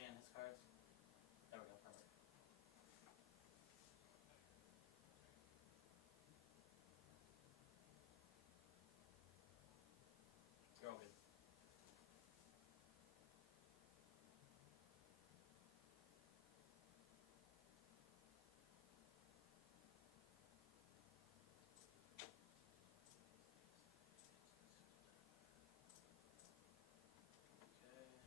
scan his cards? There we go, perfect. You're all good. Okay.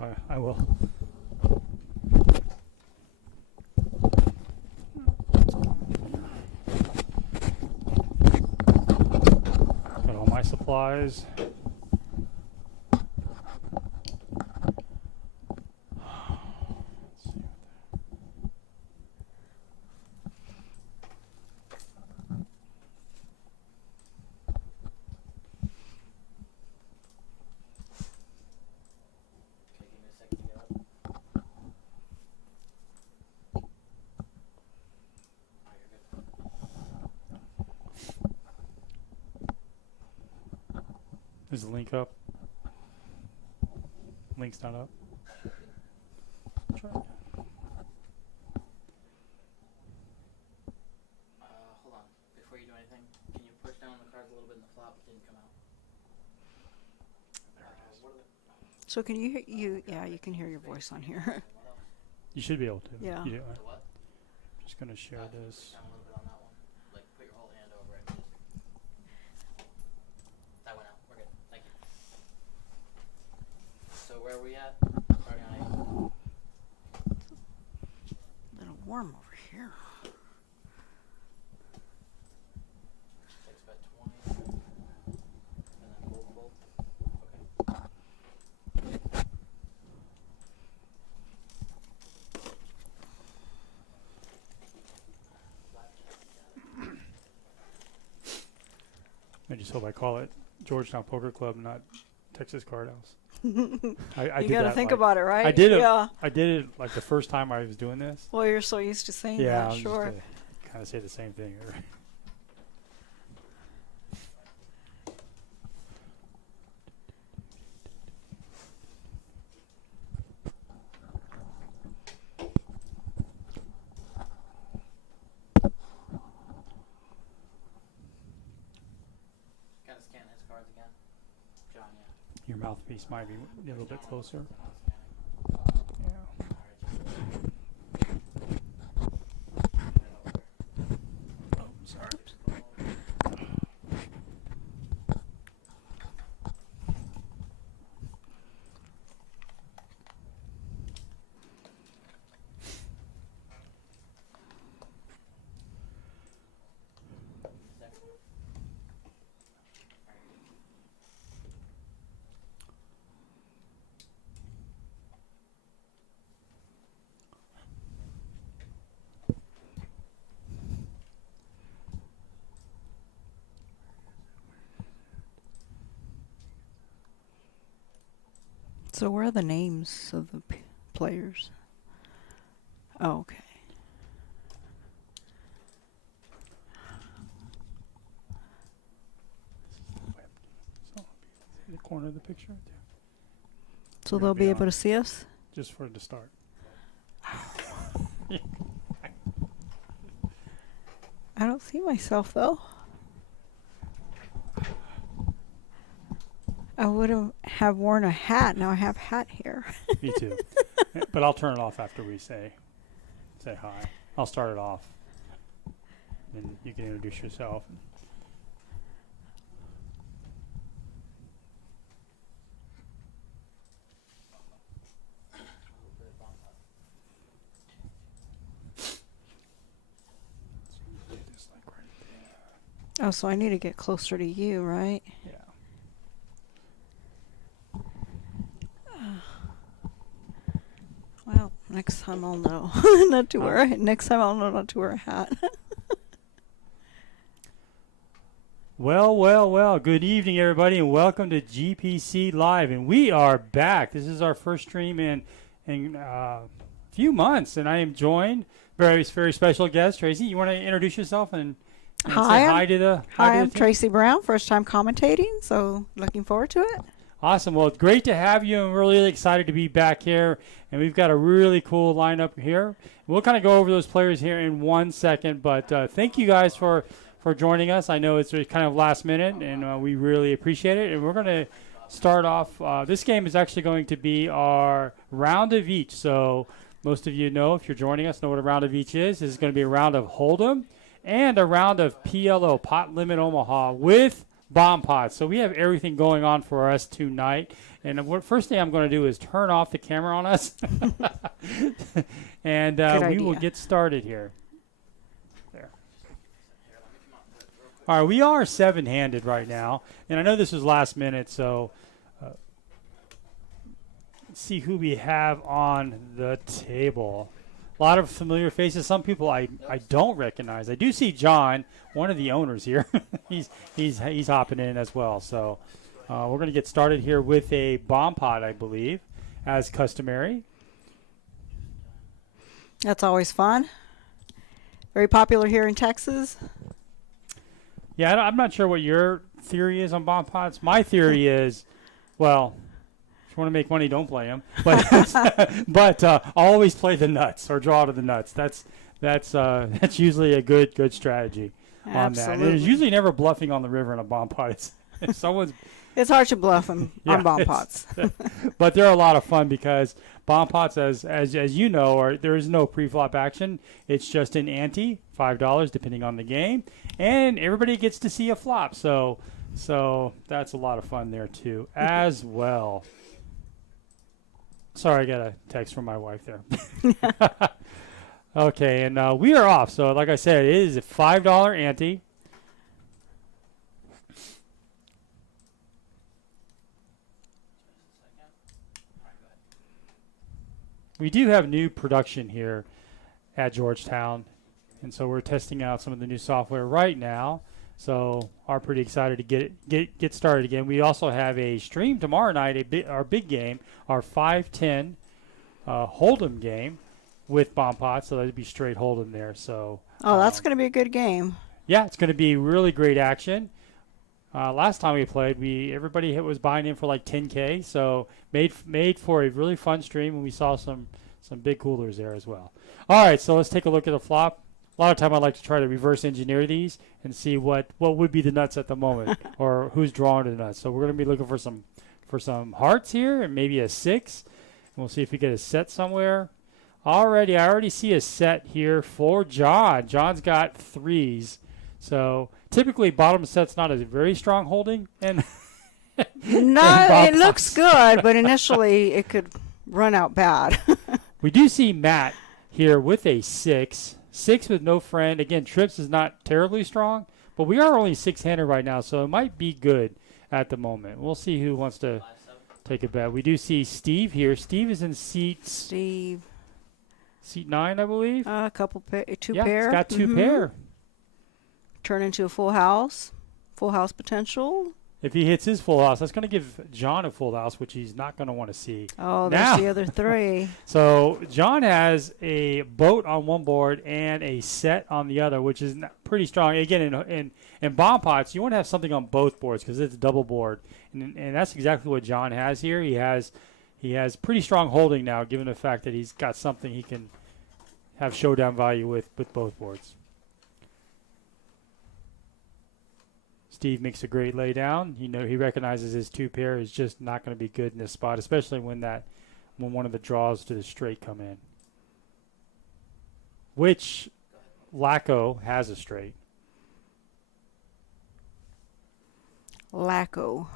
I will. Got all my supplies. Okay, give me a second to get up. Oh, you're good. Is the link up? Link's not up. Try. Hold on. Before you do anything, can you push down the cards a little bit in the flop? It didn't come out. What are the... So can you hear you? Yeah, you can hear your voice on here. What else? You should be able to. Yeah. You do. The what? Just gonna share Push this. down a little bit on that one. Like, put your whole hand over it. That went out. We're good. Thank you. So where are we at? Starting on 8. A little warm over here. 6 bet 20. And then fold. Okay. I just hope I call it Georgetown Poker Club, not Texas Card House. I You did gotta that, think like, about it, right? I did it. Yeah. I did it like the first time I was doing this. Well, you're so used to saying Yeah, that. I'm Sure. just kind of say the same thing. Gotta scan his cards again. John, yeah. Your mouthpiece might be a little bit closer. I'm not scanning. Yeah. Oh, sorry. So where are the names of the players? Oh, okay. So, in the corner of the picture right there. So You're they'll be beyond. able to see us? Just for it to start. I don't see myself though. I would have worn a hat. Now I have hat here. Me too. But I'll turn it off after we say hi. I'll start it off. And you can introduce yourself. Just like right there. Oh, so I need to get closer to you, right? Yeah. Well, next time I'll know not to wear. Next time I'll know not to wear a hat. Well. Good evening, everybody, and welcome to GPC Live. And we are back. This is our first stream in a few months, and I am joined by a very special guest. Tracy, you want to introduce yourself and say hi to the Hi, to I'm the team? Tracy Brown, first time commentating, so looking forward to it. Awesome. Well, it's great to have you, and we're really excited to be back here. And we've got a really cool lineup here. We'll kind of go over those players here in 1 second, but thank you guys for joining us. I know it's kind of last minute, and we really appreciate it. And we're going to start off. This game is actually going to be our round of each. So most of you know, if you're joining us, know what a round of each is. This is going to be a round of Hold'em and a round of PLO, Pot Limit Omaha, with bomb pots. So we have everything going on for us tonight. And what first thing I'm going to do is turn off the camera on us, and we will get started here. There. All right, we are 7-handed right now, and I know this was last minute, so let's see who we have on the table. A lot of familiar faces. Some people I don't recognize. I do see John, one of the owners here. he's hopping in as well. So we're going to get started here with a bomb pot, I believe, as customary. That's always fun. Very popular here in Texas. Yeah, I'm not sure what your theory is on bomb pots. My theory is, well, if you want to make money, don't play them. But always play the nuts or draw to the nuts. That's usually a good strategy on that. And there's usually never bluffing on the river in a bomb pot. It's hard to bluff them on bomb pots. But they're a lot of fun because bomb pots, as you know, there is no pre-flop action. It's just an ante, $5 depending on the game, and everybody gets to see a flop. So that's a lot of fun there too, as well. Sorry, I got a text from my wife there. Okay, and we are off. So like I said, it is a $5 ante. We do have new production here at Georgetown, and so we're testing out some of the new software right now. So are pretty excited to get started again. We also have a stream tomorrow night, our big game, our 5-10 Hold'em game with bomb pots. So that'd be straight Hold'em there. So that's going to be a good game. Yeah, it's going to be really great action. Last time we played, everybody was buying in for like 10K. So made for a really fun stream, and we saw some big coolers there as well. All right, so let's take a look at the flop. A lot of time I like to try to reverse engineer these and see what would be the nuts at the moment or who's drawing the nuts. So we're going to be looking for some hearts here and maybe a 6. And we'll see if we get a set somewhere. I already see a set here for John. John's got 3s. So typically bottom set's not a very strong holding. And no, it looks good, but initially it could run out bad. We do see Matt here with a 6. 6 with no friend. Again, trips is not terribly strong, but we are only 6-handed right now, so it might be good at the moment. We'll see who wants to take a bet. We do see Steve here. Steve is in seat 9, I believe. Two yeah, pair. He's got 2 pair. Turn into a full house potential. If he hits his full house, that's going to give John a full house, which he's not going to want to see. Oh, there's the other 3. So John has a boat on one board and a set on the other, which is pretty strong. Again, in bomb pots, you want to have something on both boards because it's a double board, and that's exactly what John has here. He has pretty strong holding now, given the fact that he's got something he can have showdown value with both boards. Steve makes a great lay down. He recognizes his 2 pair is just not going to be good in this spot, especially when one of the draws to the straight come in. Which Lacko has a straight. Lacko.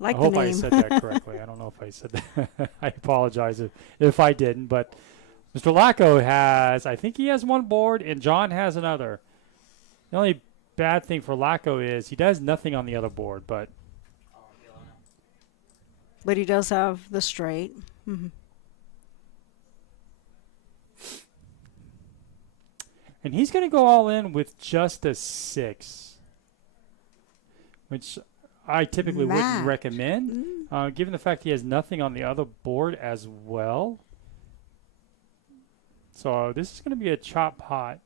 I hope I said that correctly. I don't know if I said that. I apologize if I didn't, but Mr. Lacko I think he has one board and John has another. The only bad thing for Lacko is he does nothing on the other board, but he does have the straight. Mm-hmm. And he's going to go all in with just a 6, which I typically wouldn't recommend, given the fact he has nothing on the other board as well. So this is going to be a chop pot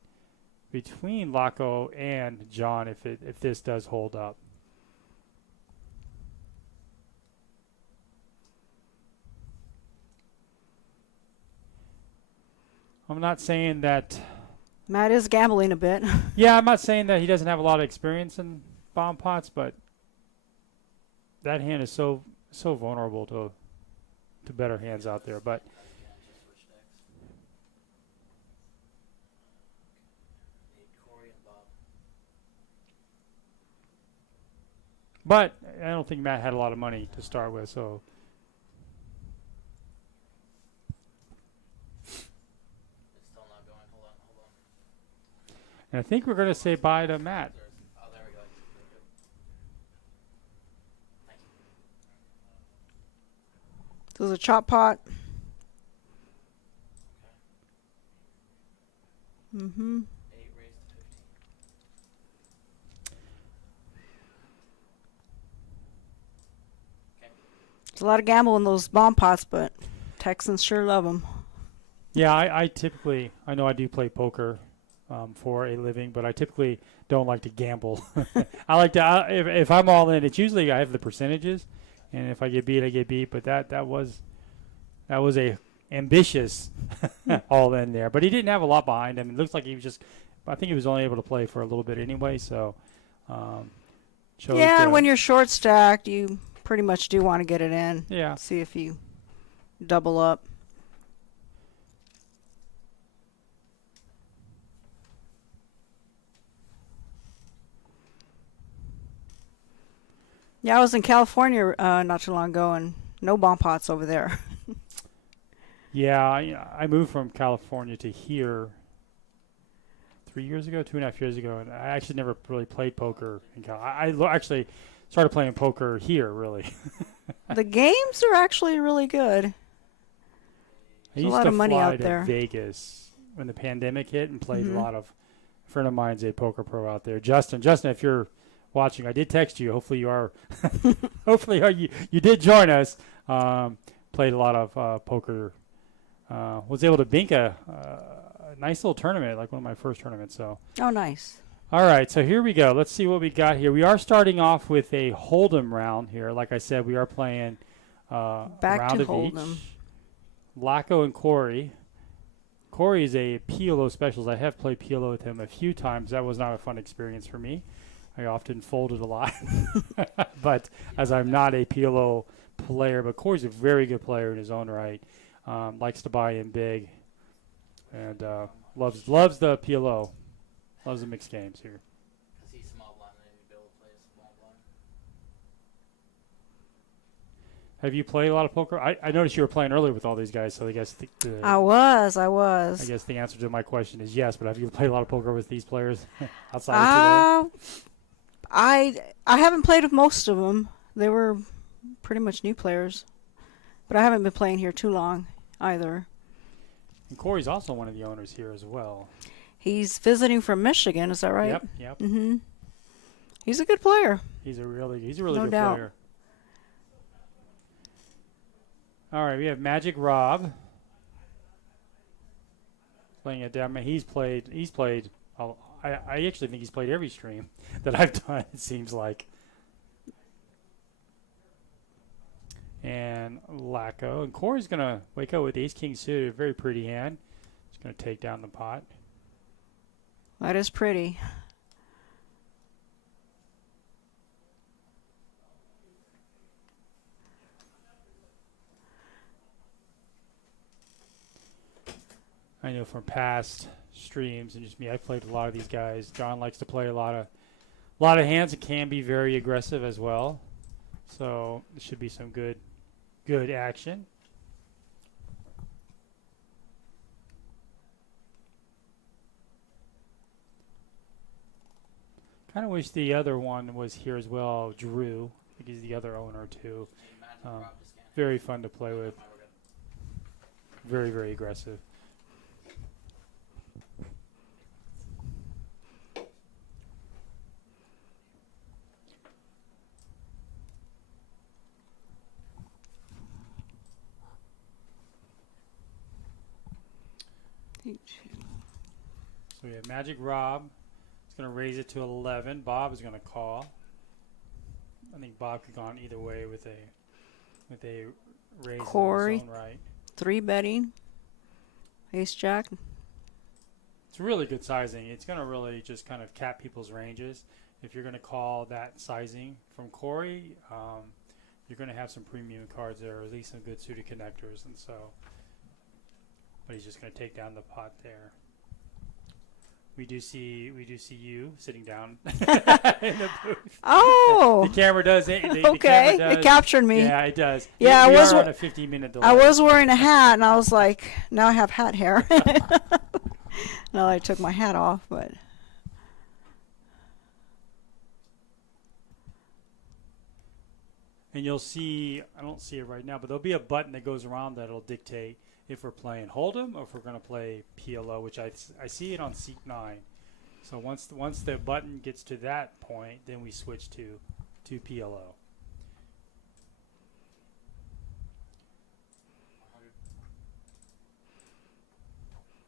between Lacko and John if this does hold up. I'm not saying that Matt is gambling a bit. Yeah, I'm not saying that he doesn't have a lot of experience in bomb pots, but that hand is so vulnerable to better hands out there. But I don't think Matt had a lot of money to start with, so. It's still not going. Hold on. And I think we're going to say bye to Matt. Oh, there we go. Thank you. This is a chop pot. Mm-hmm. 8 raised to 15. Okay. There's a lot of gamble in those bomb pots, but Texans sure love them. Yeah, I typically, I know I do play poker for a living, but I typically don't like to gamble. I like to, if I'm all in, it's usually I have the percentages, and if I get beat, I get beat. But that was a ambitious all in there. But he didn't have a lot behind him. It looks like he was just, I think he was only able to play for a little bit anyway. So, Yeah, and when you're short stacked, you pretty much do want to get it in. Yeah. See if you double up. Yeah, I was in California not too long ago, and no bomb pots over there. Yeah, I moved from California to here 3 years ago, 2.5 years ago, and I actually never really played poker in Cal. I actually started playing poker here, really. The games are actually really good. I There's a used lot to of money fly out to there. Vegas when the pandemic hit and played Mhm. a lot of. A friend of mine's a poker pro out there, Justin. Justin, if you're watching, I did text you. Hopefully you are. Hopefully you did join us. Played a lot of poker. Was able to bink a nice little tournament, like one of my first tournaments. So. Oh, nice. All right, so here we go. Let's see what we got here. We are starting off with a Hold'em round here. Like I said, we are playing a Back round to of Hold'em. each. Lacko and Corey. Corey is a PLO specialist. I have played PLO with him a few times. That was not a fun experience for me. I often folded a lot. But as I'm not a PLO player, but Corey's a very good player in his own right. Likes to buy in big and loves the PLO. Loves the mixed games here. Because he's small blind, and he'd be able to play small blind. Have you played a lot of poker? I noticed you were playing earlier with all these guys, so I guess I was. I guess the answer to my question is yes. But have you played a lot of poker with these players outside of today? I haven't played with most of them. They were pretty much new players, but I haven't been playing here too long either. And Corey's also one of the owners here as well. He's visiting from Michigan. Is that right? Yep. Mhm. He's a good player. He's a really No good doubt. player. All right, we have Magic Rob playing it down. He's played. I actually think he's played every stream that I've done. It seems like. And Lacko. And Corey's gonna wake up with Ace King suited. A very pretty hand. He's gonna take down the pot. That is pretty. I know from past streams and just me, I've played a lot of these guys. John likes to play a lot of hands that can be very aggressive as well. So it should be some good action. Kind of wish the other one was here as well, Drew. I think he's the other owner too. Very fun to play with. Very, very aggressive. So we have Magic Rob. It's going to raise it to 11. Bob is going to call. I think Bob could have gone either way with a raise Corey. in his own right. 3 betting. Ace Jack. It's really good sizing. It's going to really just kind of cap people's ranges. If you're going to call that sizing from Corey, you're going to have some premium cards there, or at least some good suited connectors, and so. But he's just going to take down the pot there. we do see you sitting down in the booth. Oh, The camera does it. The okay. camera does. It captured me. Yeah, it does. Yeah, we I was are on a 15-minute delay. I was wearing a hat, and I was like, now I have hat hair. No, I took my hat off, but. And you'll see, I don't see it right now, but there'll be a button that goes around that'll dictate if we're playing Hold'em or if we're going to play PLO, which I see it on seat 9. So once the button gets to that point, then we switch to PLO.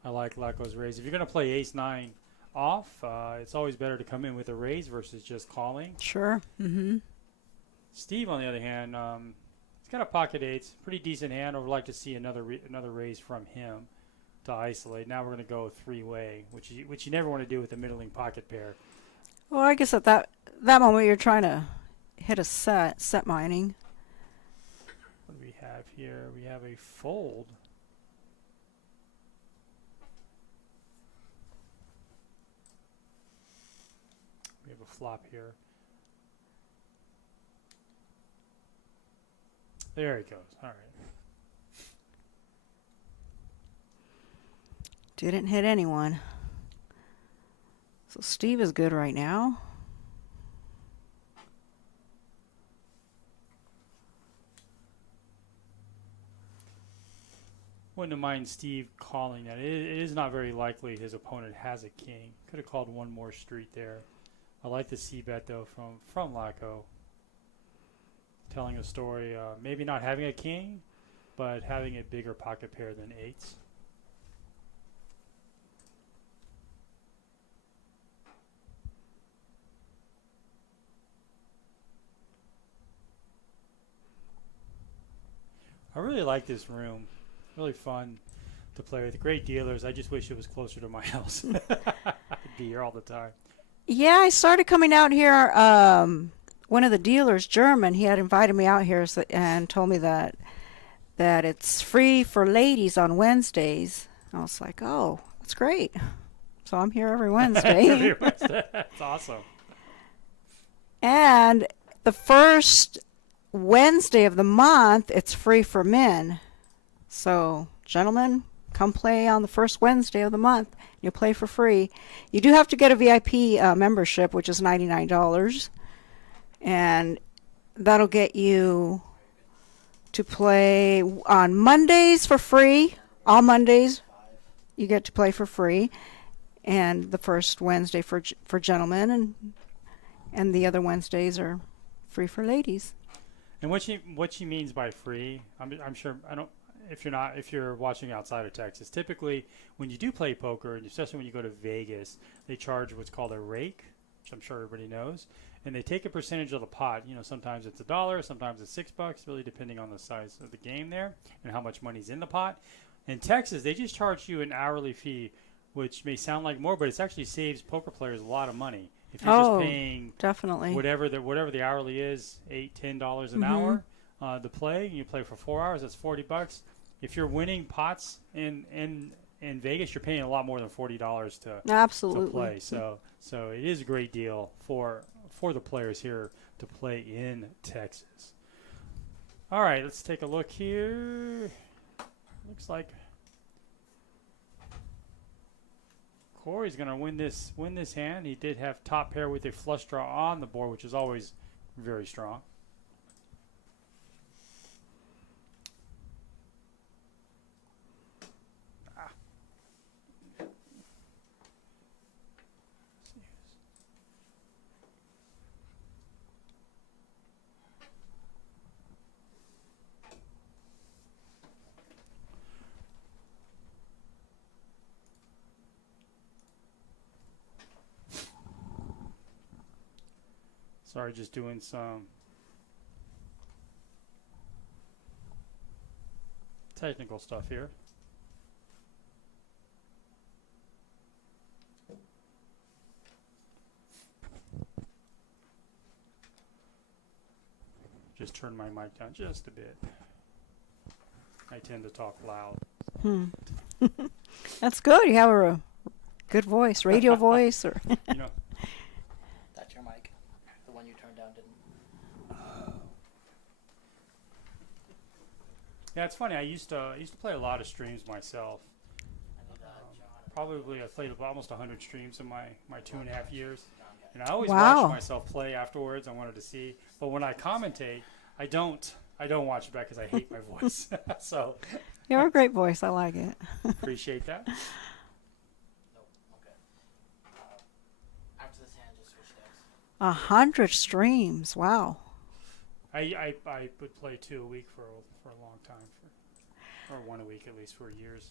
I like Laco's raise. If you're going to play ace-9 off, it's always better to come in with a raise versus just calling. Sure. Mm-hmm. Steve, on the other hand, he's got a pocket eights, pretty decent hand. I would like to see another raise from him to isolate. Now we're going to go 3-way, which you never want to do with a middling pocket pair. Well, I guess at that moment you're trying to hit a set mining. What do we have here? We have a fold. We have a flop here. There it goes. All right. Didn't hit anyone. So Steve is good right now. Wouldn't mind Steve calling that. It is not very likely his opponent has a king. Could have called one more street there. I like the c-bet though from Laco. Telling a story, maybe not having a king, but having a bigger pocket pair than eights. I really like this room. Really fun to play with. Great dealers. I just wish it was closer to my house. I'd be here all the time. Yeah, I started coming out here. One of the dealers, German, he had invited me out here and told me that it's free for ladies on Wednesdays. I was like, oh, that's great. So I'm here every Wednesday. Every Wednesday. That's awesome. And the first Wednesday of the month, it's free for men. So, gentlemen, come play on the first Wednesday of the month. You play for free. You do have to get a VIP membership, which is $99. And that'll get you to play on Mondays for free. All Mondays you get to play for free. And the first Wednesday for gentlemen, and the other Wednesdays are free for ladies. And what she means by free, I'm sure if you're watching outside of Texas, typically when you do play poker, and especially when you go to Vegas, they charge what's called a rake, which I'm sure everybody knows, and they take a percentage of the pot. You know, sometimes it's $1, sometimes it's $6, really depending on the size of the game there and how much money's in the pot. In Texas, they just charge you an hourly fee, which may sound like more, but it actually saves poker players a lot of money. If you're just paying definitely whatever the hourly is, $8-10 an hour to play, and you play for 4 hours, that's $40. If you're winning pots in Vegas, you're paying a lot more than $40 to play. So it is a great deal for the players here to play in Texas. All right, let's take a look here. Looks like Corey's going to win this hand. He did have top pair with a flush draw on the board, which is always very strong. Sorry, just doing some technical stuff here. Just turn my mic down just a bit. I tend to talk loud. That's good. You have Good voice, radio voice, or You know, That's your mic. The one you turned down didn't. yeah, it's funny. I used to play a lot of streams myself. I need John. Probably I played almost 100 streams in my 2.5 years. And I always Wow. watch myself play afterwards. I wanted to see, but when I commentate, I don't watch it back because I hate my voice. So you have a great voice. I like it. appreciate that. Nope. Okay. After this hand, just switch decks. 100 streams. Wow. I would play 2 a week for a long time, or 1 a week at least for years.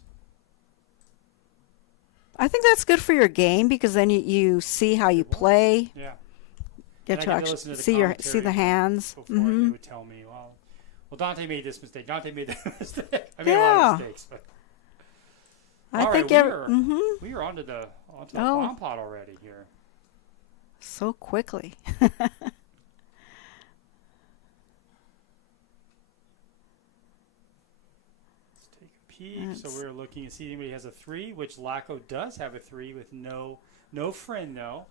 I think that's good for your game because then you see how you play. Yeah. Get And to I get to actually listen to the see commentary the hands. Before they would tell me, well, Dante made this mistake. Dante made that mistake. I made a lot Yeah. of mistakes, but I all think right, we are onto the Oh. bomb pot already here. so quickly. Let's take a peek. So we're looking to see if anybody has a 3, which Laco does have a 3 with no friend though.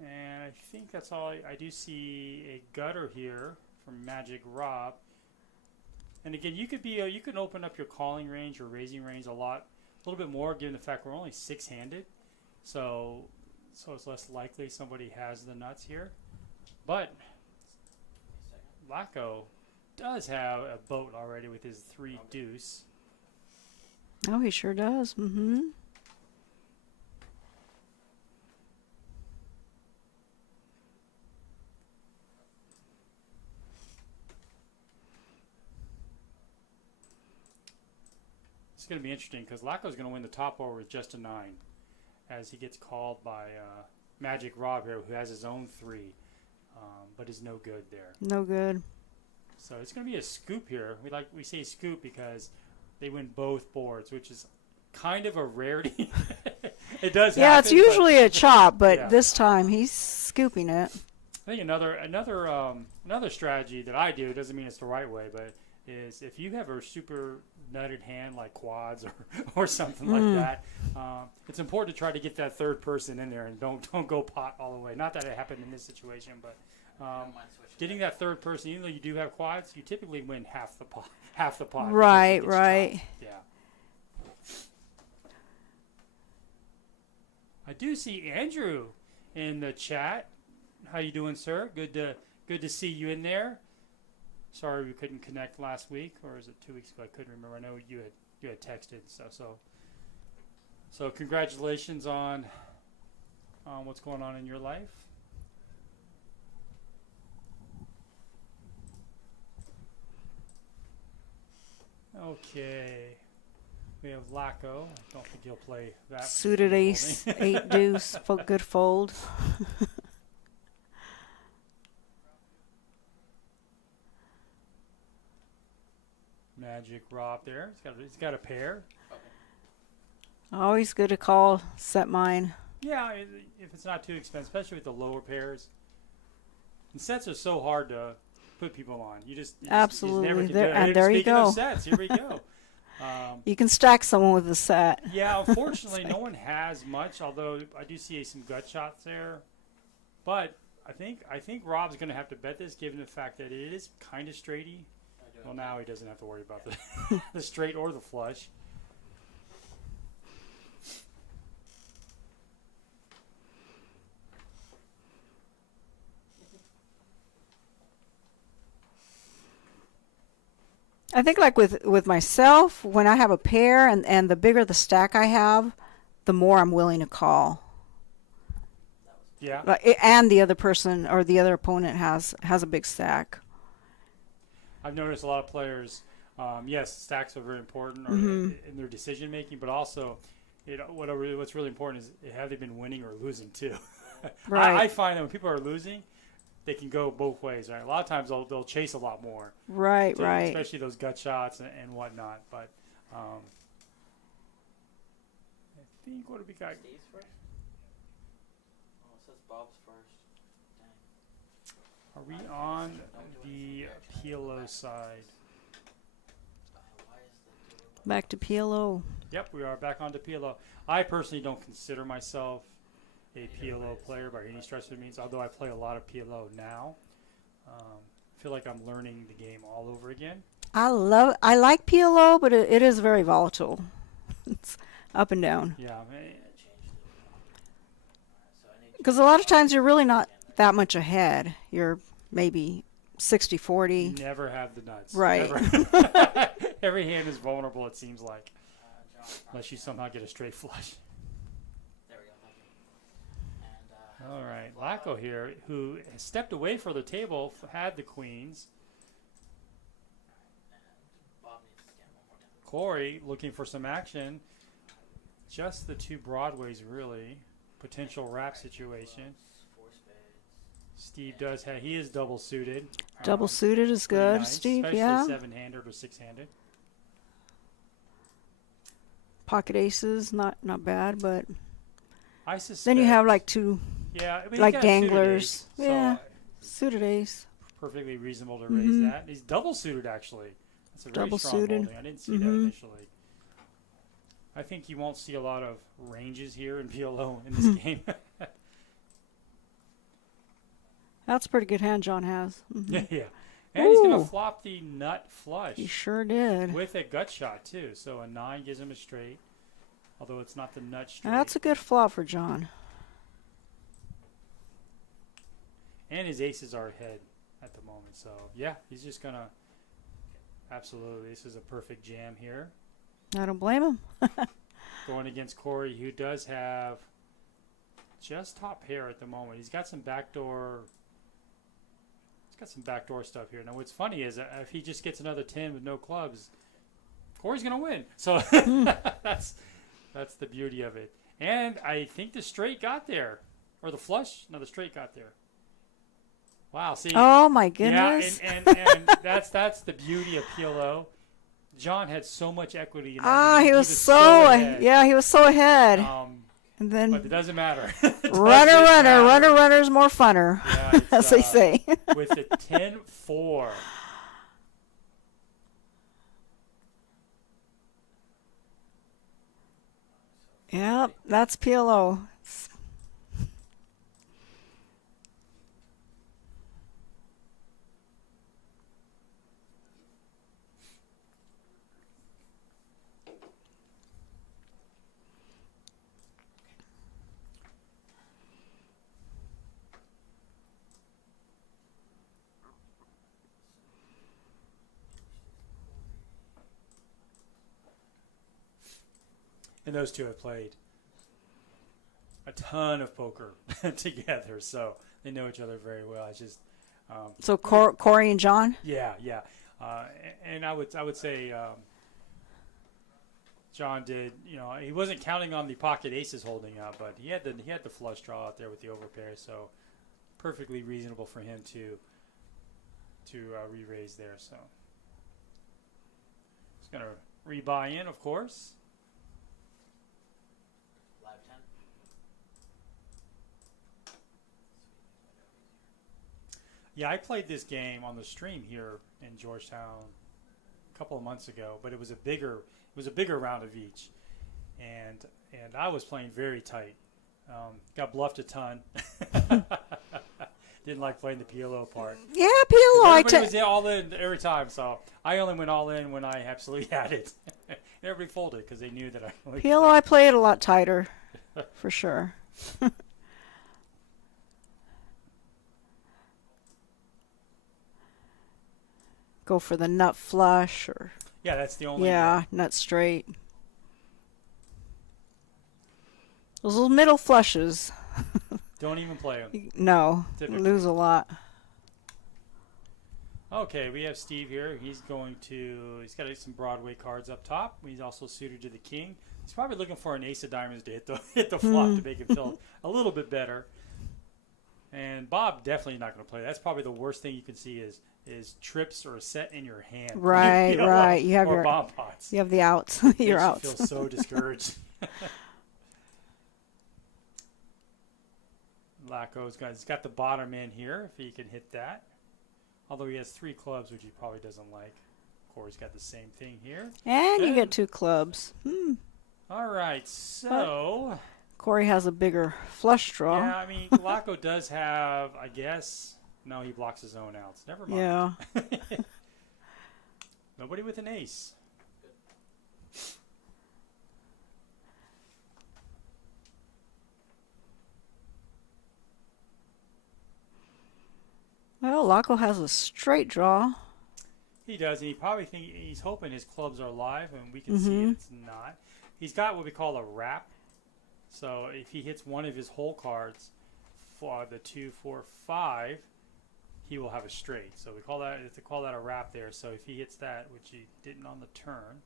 And I think that's all. I do see a gutter here from Magic Rob. And again, you can open up your calling range or raising range a little bit more, given the fact we're only 6-handed. So it's less likely somebody has the nuts here. But Laco does have a boat already with his 3 deuce. Oh, he sure does. Mm-hmm. It's going to be interesting because Laco's going to win the top over with just a 9 as he gets called by Magic Rob here, who has his own 3, but is no good there. No good. So it's going to be a scoop here. We say scoop because they win both boards, which is kind of a rarity. It does Yeah, happen, it's usually a chop, but yeah. this time he's scooping it. I think another strategy that I do, doesn't mean it's the right way, but is if you have a super nutted hand like quads or something like that, it's important to try to get that third person in there and don't go pot all the way. Not that it happened in this situation, but getting that third person, even though you do have quads, you typically win half the pot. Because Right, it gets right. chopped. Yeah. I do see Andrew in the chat. How you doing, sir? Good to see you in there. Sorry we couldn't connect last week, or is it 2 weeks ago? I couldn't remember. I know you had texted stuff. So congratulations on what's going on in your life. Okay, we have Laco. I don't think he'll play that. Suited ace, 8 deuce, good fold. Magic Rob there. He's got a pair. Always good to call, set mine. Yeah, if it's not too expensive, especially with the lower pairs. And sets are so hard to put people on. You just Absolutely. never can There- do it. and there you Speaking go. of sets, here we go. You can stack someone with a set. Yeah, unfortunately, no one has much. Although I do see some gut shots there, but I think Rob's going to have to bet this, given the fact that it is kind of straighty. Well, now he doesn't have to worry about the straight or the flush. I think like with myself, when I have a pair and the bigger the stack I have, the more I'm willing to call. Yeah. And the other person or the other opponent has a big stack. I've noticed a lot of players, yes, stacks are very important in their decision making, but also, what's really important is have they been winning or losing too. Right. I find that when people are losing, they can go both ways. Right? A lot of times they'll chase a lot more. Right, too, right. Especially those gut shots and whatnot. But I think what have we got? Steve's first? Oh, it says Bob's first. Dang. Are we on the PLO side? Why is the Back to PLO. Yep, we are back on to PLO. I personally don't consider myself a PLO player by any stretch of the means, although I play a lot of PLO now. I feel like I'm learning the game all over again. I like PLO, but it is very volatile. It's up and down. Yeah, Because a lot of times you're really not that much ahead. You're maybe 60-40. never have the nuts. Right. Never. Every hand is vulnerable, it seems like, unless you somehow get a straight flush. There we go. Thank you. And, All right, Lacko here, who has stepped away from the table, had the queens. and Bob needs to scan one more time. Corey looking for some action. Just the two broadways, really. Potential wrap situation. Four spades. Steve does have, he is double suited. Double suited is Pretty good, nice, Steve. especially Yeah. seven-handed or six-handed. Pocket aces, not bad, but I suspect. then you have like two yeah, I mean, like he's got a suited danglers. ace, Yeah. So suited ace. perfectly reasonable to raise Mhm. that. He's double suited actually. That's a very Double strong suited. holding. I didn't see that Mhm. initially. I think you won't see a lot of ranges here in PLO in this game. That's a pretty good hand John has. Mhm. Yeah. And he's going Ooh. to flop the nut flush He sure did. with a gut shot, too. So a 9 gives him a straight, although it's not the nut straight. That's a good flop for John. And his aces are ahead at the moment. So, yeah, he's just going to. Absolutely. This is a perfect jam here. I don't blame him. Going against Corey, who does have just top pair at the moment. He's got some backdoor. He's got some backdoor stuff here. Now, what's funny is if he just gets another 10 with no clubs, Corey's gonna win. So that's the beauty of it. And I think the straight got there, or the flush. No, the straight got there. Wow. See. Oh my goodness. Yeah, and that's the beauty of PLO. John had so much equity in that hand. He was so ahead. yeah, he was so ahead. And But then it doesn't matter. It runner's more funner, Yeah, it's, as they say. with the 10-4. Yep, that's PLO. And those two have played a ton of poker together, so they know each other very well. I just, So Corey and John. yeah. And I would say John did. You know, he wasn't counting on the pocket aces holding up, but he had the flush draw out there with the overpair, so perfectly reasonable for him to re-raise there. So he's gonna rebuy in, of course. Live 10. Yeah, I played this game on the stream here in Georgetown a couple of months ago, but it was a bigger round of each, and I was playing very tight. Got bluffed a ton. Didn't like playing the PLO part. Yeah, PLO. Everybody was all in every time, so I only went all in when I absolutely had it. Everybody folded because they knew that I only PLO, I play it a lot tighter, for sure. Go for the nut flush or Yeah, that's the only. nut straight. Those little middle flushes. Don't even play them. No, you Typically. lose a lot. Okay, we have Steve here. He's got some Broadway cards up top. He's also suited to the king. He's probably looking for an ace of diamonds to hit the flop to make him feel a little bit better. And Bob definitely not going to play. That's probably the worst thing you can see is trips or a set in your hand. Right, right. You have or your bomb pots. You have the outs. You're Makes out. you feel so discouraged. He's got the bottom in here if he can hit that. Although he has 3 clubs, which he probably doesn't like. Corey's got the same thing here. And you Yeah. get 2 clubs. All right, so Corey has a bigger flush draw. yeah, I mean, Laco does have, I guess. No, he blocks his own outs. Never mind. Yeah. Nobody with an ace. Well, Laco has a straight draw. He does, and he's hoping his clubs are live, and we can see it's not. He's got what we call a wrap. So if he hits one of his hole cards for the 2, 4, 5, he will have a straight. So we call that a wrap there. So if he hits that, which he didn't on the turn,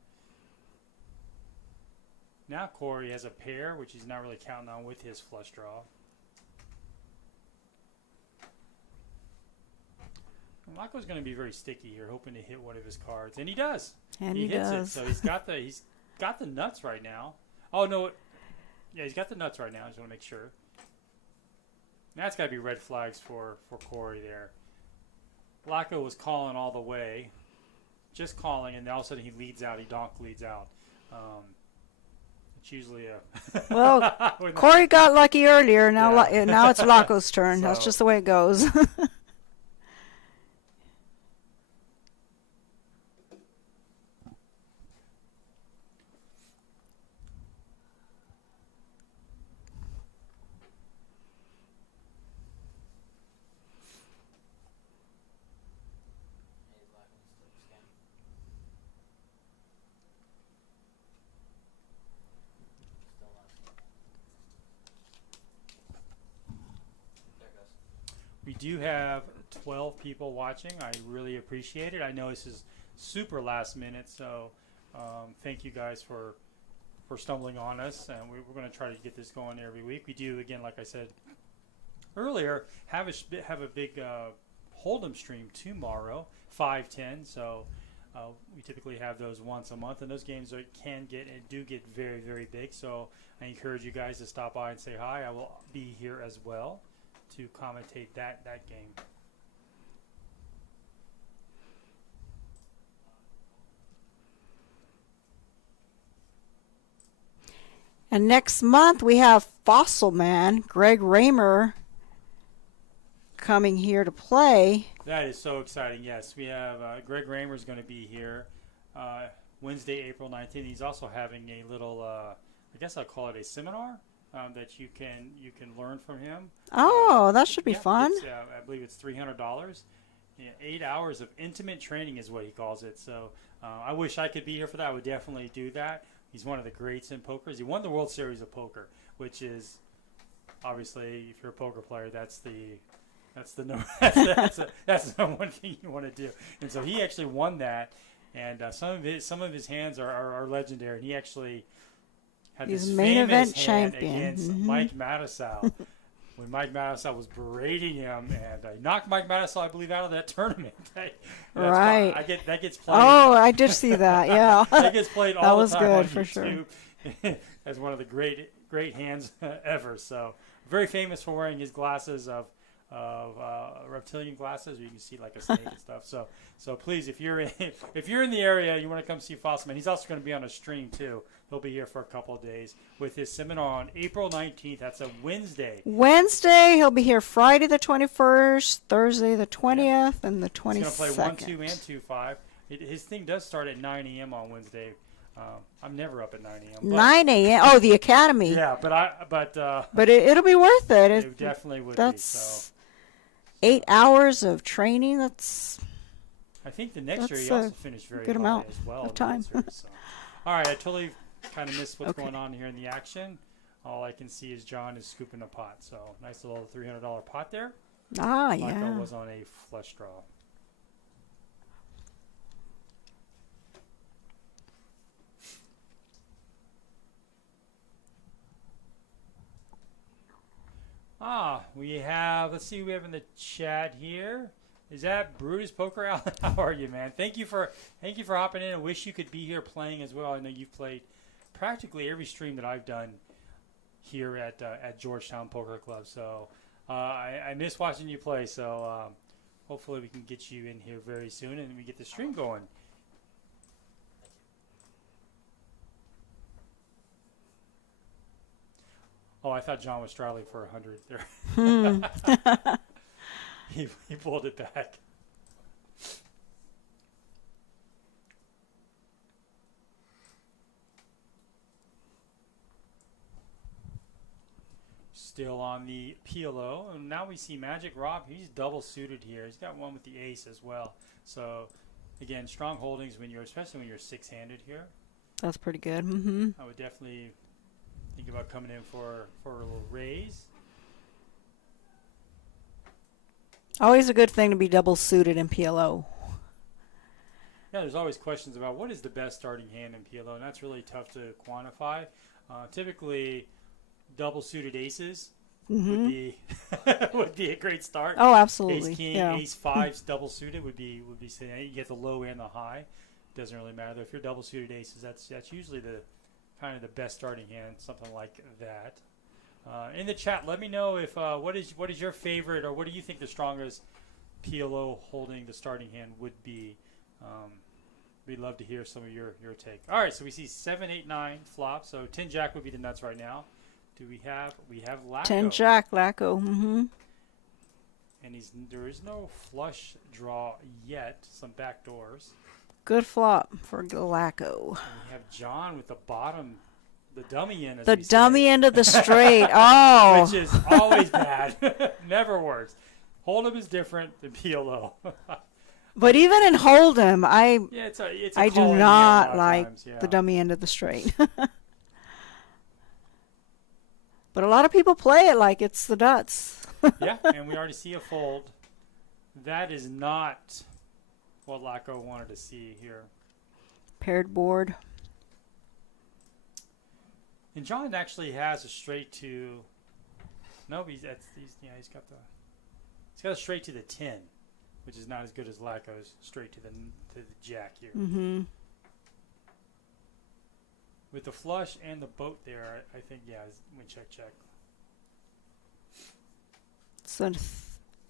now Corey has a pair, which he's not really counting on with his flush draw. Laco's going to be very sticky here, hoping to hit one of his cards, and he does. And he hits does. it, so he's got the nuts right now. Oh no, yeah, he's got the nuts right now. I just want to make sure. That's got to be red flags for Corey there. Laco was calling all the way, just calling, and then all of a sudden he leads out. He leads out. It's usually a Well, Corey got lucky earlier. Now, Yeah. now it's Laco's turn. That's So- just the way it goes. He's lacking still scanning. Still not scanning. There it goes. We do have 12 people watching. I really appreciate it. I know this is super last minute, so thank you guys for stumbling on us. And we're going to try to get this going every week. We do, again, like I said earlier, have a big Hold'em stream tomorrow, 5:10. So we typically have those once a month, and those games do get very, very big. So I encourage you guys to stop by and say hi. I will be here as well to commentate that game. And next month we have Fossil Man, Greg Raymer, coming here to play. That is so exciting. Yes, we have Greg Raymer is going to be here Wednesday, April 19th. He's also having a little, I guess I'll call it a seminar that you can learn from him. Oh, that should be Yeah, fun. I believe it's $300. Yeah, 8 hours of intimate training is what he calls it. So I wish I could be here for that. I would definitely do that. He's one of the greats in poker. He won the World Series of Poker, which is obviously, if you're a poker player, that's the number one thing you want to do. And so he actually won that. And some of his hands are legendary. And he actually had He's this main famous event hand champion. against Mike Mattisau. When Mike Mattisau was berating him, and I knocked Mike Mattisau, I believe, out of that tournament. Right. That gets played. Oh, I did see that. Yeah. That gets played That all was the time good on for sure. YouTube as one of the great hands ever. So very famous for wearing his glasses of reptilian glasses, where you can see like a snake and stuff. So please, if you're in the area, you want to come see Fossilman. He's also going to be on a stream too. He'll be here for a couple of days with his seminar on April 19th. That's a Wednesday. Wednesday, he'll be here Friday the 21st, Thursday the 20th, and the 22nd. He's going to play 1-2 and 2-5. His thing does start at 9 a.m. on Wednesday. I'm never up at 9 a.m. 9 a.m. Oh, the Academy. Yeah, but It'll be worth it. it definitely would be. That's So 8 hours of training. That's I think the next year he That's also a finished very good high amount as well. of in the time. World Series, so. All right, I totally kind of missed what's Okay. going on here in the action. All I can see is John is scooping a pot. So nice little $300 pot there. yeah. Michael was on a flush draw. We have, let's see who we have in the chat here. Is that Brutus Poker Alan? How are you, man? Thank you for hopping in. I wish you could be here playing as well. I know you've played practically every stream that I've done here at Georgetown Poker Club. So I miss watching you play. So hopefully we can get you in here very soon and we get the stream going. Oh, I thought John was straddling for 100 there. He pulled it back. Still on the PLO, and now we see Magic Rob. He's double suited here. He's got one with the ace as well. So, again, strong holdings when especially when you're six-handed here. That's pretty good. I would definitely think about coming in for a little raise. Always a good thing to be double suited in PLO. Yeah, there's always questions about what is the best starting hand in PLO, and that's really tough to quantify. Typically, double suited aces would be would be a great start. Oh, absolutely. Ace king, yeah. ace fives double suited would be you get the low and the high. Doesn't really matter if you're double suited aces. That's usually the kind of the best starting hand, something like that. In the chat, let me know if what is your favorite, or what do you think the strongest PLO holding the starting hand would be. We'd love to hear some of your take. All right, so we see 7, 8, 9 flop. So 10 jack would be the nuts right now. We have Lacko. 10 jack, Lacko. And there is no flush draw yet. Some back doors. Good flop for Lacko. And we have John with the bottom, the dummy end. The dummy end of the straight. Oh. Which is always bad. Never works. Hold'em is different than PLO. But even in Hold'em, it's a I do calling not hand like times, yeah. the dummy end of the straight. But a lot of people play it like it's the nuts. Yeah, and we already see a fold. That is not what Lacko wanted to see here. Paired board. And John actually has a straight to. No, he's got a straight to the 10, which is not as good as Lacko's straight to the jack here. Mm-hmm. With the flush and the boat there, I think we check. It's an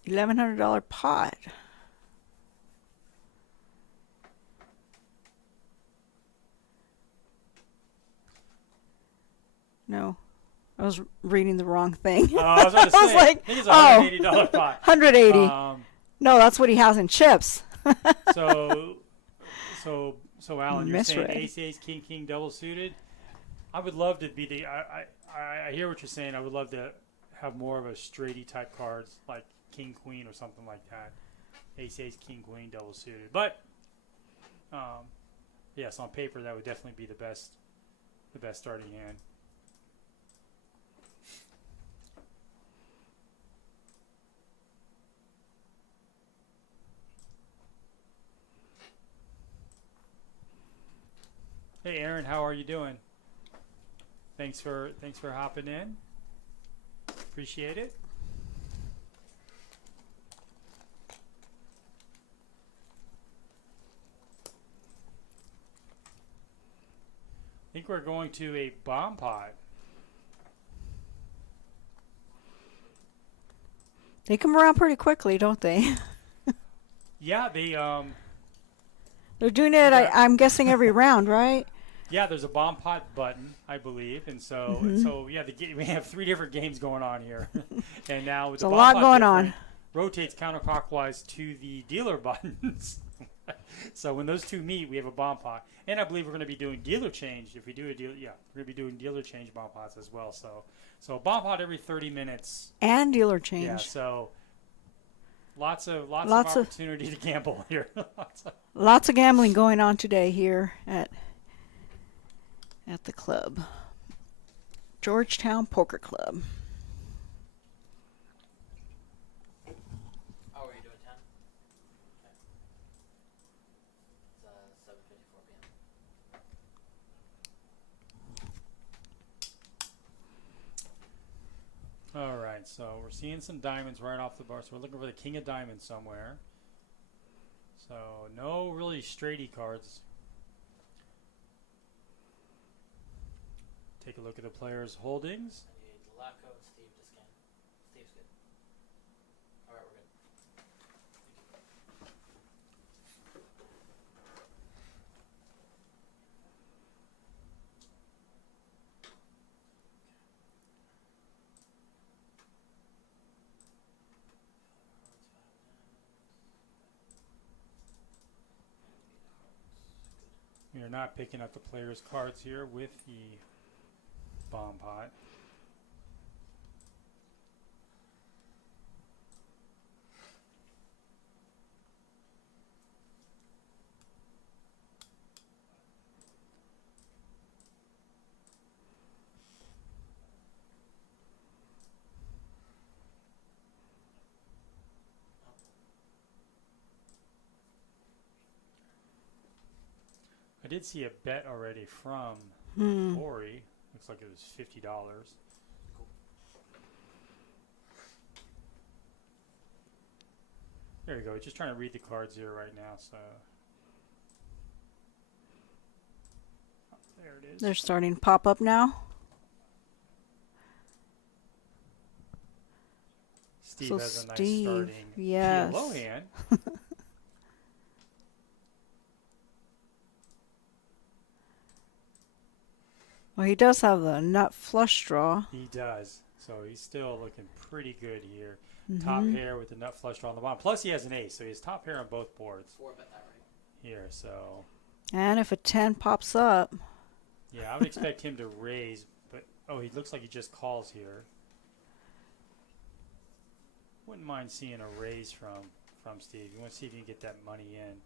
$1,100 pot. No, I was reading the wrong thing. I was about to say, was like, I think it's a $180 pot. 180. No, that's what he has in chips. So Alan, you're saying Misread. ace, king, double suited. I would love to be I hear what you're saying. I would love to have more of a straighty type cards like king, queen, or something like that. Ace, king, queen, double suited. But yes, on paper that would definitely be the best starting hand. Hey Aaron, how are you doing? Thanks for hopping in. Appreciate it. I think we're going to a bomb pot. They come around pretty quickly, don't they? Yeah, They're doing it, I'm guessing, every round, right? yeah, there's a bomb pot button, I believe, and so yeah, we have 3 different games going on here, and now with There's the a bomb lot pot going on. rotates counterclockwise to the dealer buttons. So when those two meet, we have a bomb pot, and I believe we're going to be doing dealer change. If we do a deal, we're going to be doing dealer change bomb pots as well. So a bomb pot every 30 minutes. And dealer change. Yeah, so lots of opportunity to gamble here. Lots of gambling going on today here at the club. Georgetown Poker Club. Oh, were you doing 10? Okay. It's 7:54 p.m. All right, so we're seeing some diamonds right off the bar. So we're looking for the king of diamonds somewhere. So no really straighty cards. Take a look at the players' holdings. I need Lacko and Steve to scan. Steve's good. Alright, we're good. You're not picking up the player's cards here with the bomb pot. I did see a bet already from Corey. Looks like it was $50. There you go. Just trying to read the cards here right now. So there it is. They're starting to pop up now. Steve So has a nice Steve, starting yes. low hand. Well, he does have the nut flush draw. He does. So he's still looking pretty good here. Top pair with the nut flush draw on the bottom. Plus he has an ace, so he has top pair on both boards. Bet that right. Here, so And if a 10 pops up, yeah, I would expect him to raise, but oh, he looks like he just calls here. Wouldn't mind seeing a raise from Steve. You want to see if you can get that money in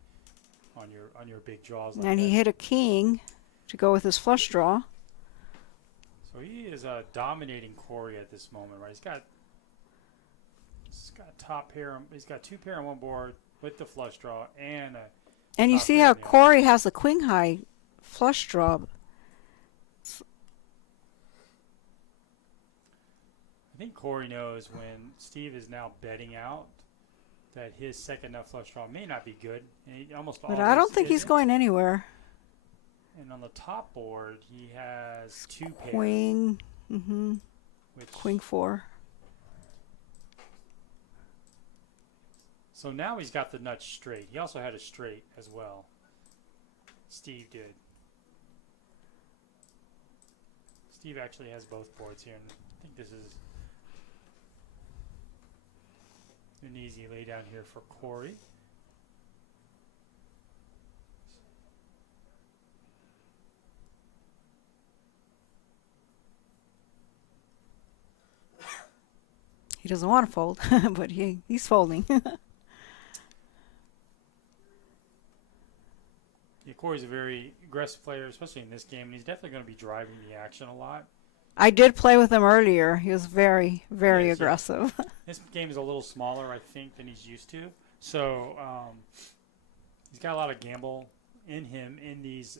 on your big draws. Like and he that. hit a king to go with his flush draw. So he is dominating Corey at this moment, right? He's got top pair. He's got two pair on one board with the flush draw and a. And you top see pair how on the other. Corey has the queen high flush draw. I think Corey knows when Steve is now betting out that his second nut flush draw may not be good. And he almost But I don't think he's isn't. going anywhere. And on the top board, he has two pair. Queen, Which, queen 4. So now he's got the nuts straight. He also had a straight as well. Steve did. Steve actually has both boards here, and I think this is an easy lay down here for Corey. He doesn't want to fold, but he's folding. Yeah, Corey's a very aggressive player, especially in this game, and he's definitely going to be driving the action a lot. I did play with him earlier. He was very, very Yes, yeah. aggressive. This game is a little smaller, I think, than he's used to. So he's got a lot of gamble in him in these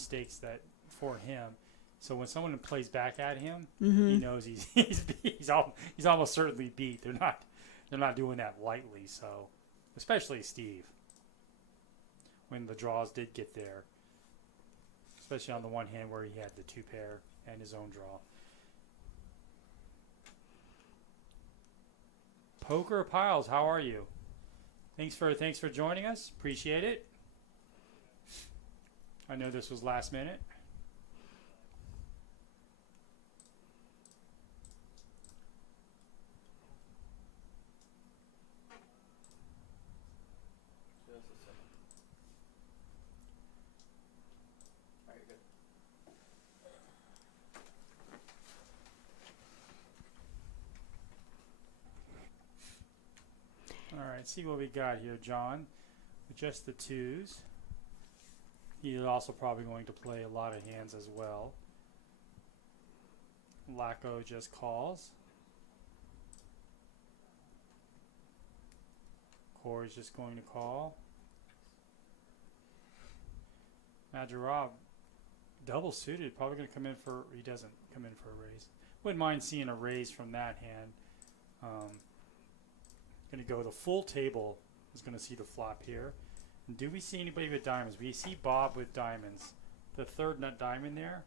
stakes that for him. So when someone plays back at him, he knows he's almost certainly beat. They're not doing that lightly. So especially Steve, when the draws did get there, especially on the one hand where he had the two pair and his own draw. Poker Piles, how are you? Thanks for joining us. Appreciate it. I know this was last minute. Just a second. All right, you're good. All right, see what we got here, John. With just the twos. He's also probably going to play a lot of hands as well. Lacko just calls. Corey's just going to call. Majarov, double suited, probably going to come in for, he doesn't come in for a raise. Wouldn't mind seeing a raise from that hand. Going to go the full table is going to see the flop here. And do we see anybody with diamonds? We see Bob with diamonds. The third nut diamond there.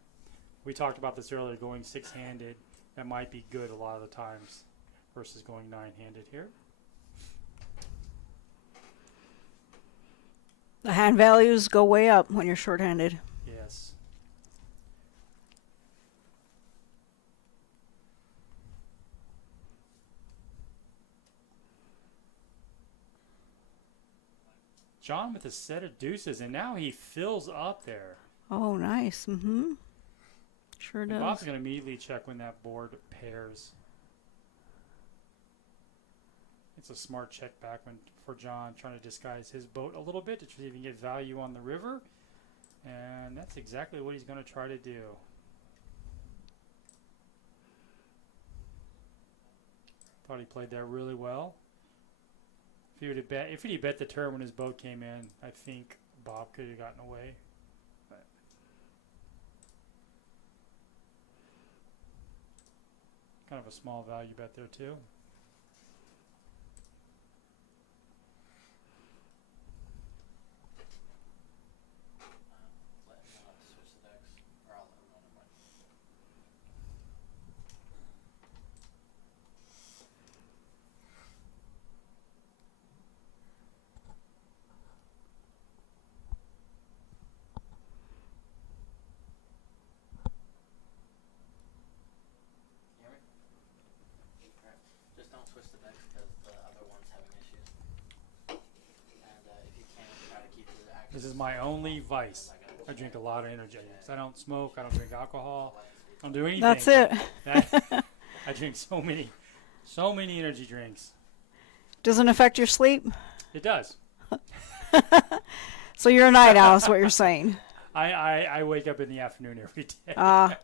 We talked about this earlier, going six-handed. That might be good a lot of the times versus going nine-handed here. The hand values go way up when you're shorthanded. Yes. John with a set of deuces, and now he fills up there. Oh, nice. Mm-hmm. Sure And does. Bob's going to immediately check when that board pairs. It's a smart check back for John, trying to disguise his boat a little bit to try to even get value on the river. And that's exactly what he's going to try to do. Thought he played that really well. If he'd bet the turn when his boat came in, I think Bob could have gotten away. But kind of a small value bet there too. Let him know how to switch the decks, or I'll let him know. Never mind. You hear me? Alright. Just don't switch the decks because the other one's having issues. And if you can, try to keep the action. This is my only vice. I drink a lot of energy drinks. I don't smoke. I don't drink alcohol. I don't do anything. That's it. I drink so many energy drinks. Doesn't affect your sleep? It does. So you're a night owl is what you're saying. I wake up in the afternoon every day.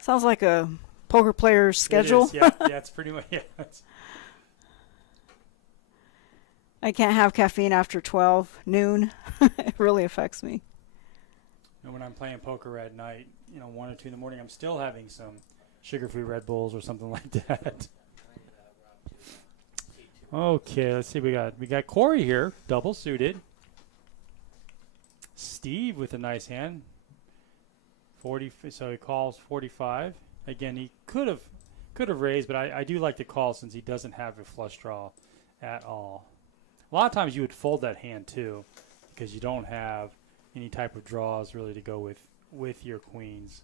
Sounds like a poker player's schedule. It is, yeah, it's pretty much. Yeah, I can't have caffeine after 12 noon. It really affects me. and when I'm playing poker at night, 1 or 2 in the morning, I'm still having some sugar-free Red Bulls or something like that. Okay, let's see. We got Corey here, double suited. Steve with a nice hand. 40. So he calls 45. Again, he could have raised, but I do like to call since he doesn't have a flush draw at all. A lot of times you would fold that hand too, because you don't have any type of draws really to go with your queens.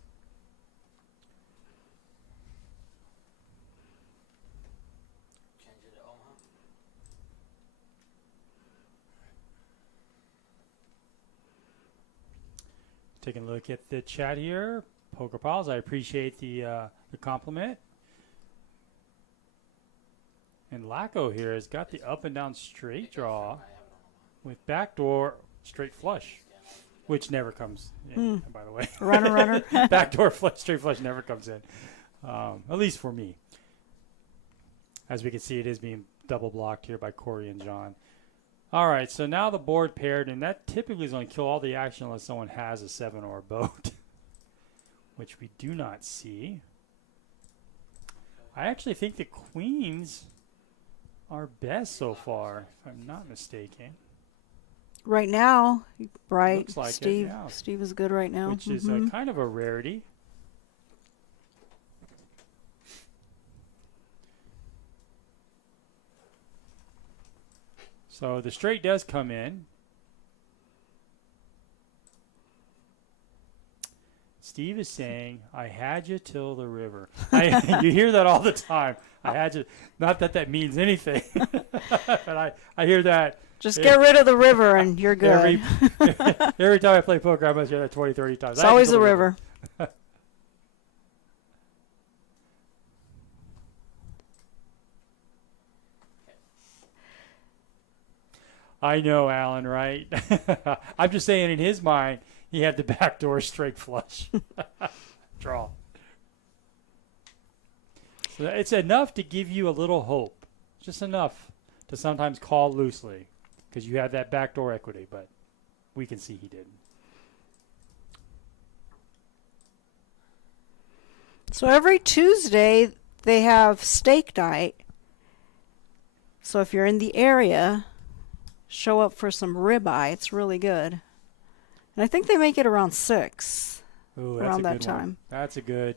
Change it to Omaha. Taking a look at the chat here, Poker Pals. I appreciate the compliment. And Laco here has got the up and down straight draw with backdoor straight flush, which never comes in, by the way. Runner. Backdoor flush, straight flush never comes in, at least for me. As we can see, it is being double blocked here by Corey and John. All right, so now the board paired, and that typically is going to kill all the action unless someone has a 7 or a boat, which we do not see. I actually think the queens are best so far, if I'm not mistaken. Right now, right? Looks like it, Steve. yeah. Steve is good right now. Which is kind of a rarity. So the straight does come in. Steve is saying, I had you till the river. You hear that all the time. I had you. Not that that means anything. But I hear that. Just get rid of the river and you're good. Every time I play poker, I must hear that 20, 30 times. It's always the river. I know, Alan, right? I'm just saying in his mind, he had the backdoor straight flush draw. So it's enough to give you a little hope. Just enough to sometimes call loosely because you have that backdoor equity, but we can see he didn't. So every Tuesday, they have steak night. So if you're in the area, show up for some ribeye. It's really good. And I think they make it around 6. Ooh, that's around a that good time. One. That's a good.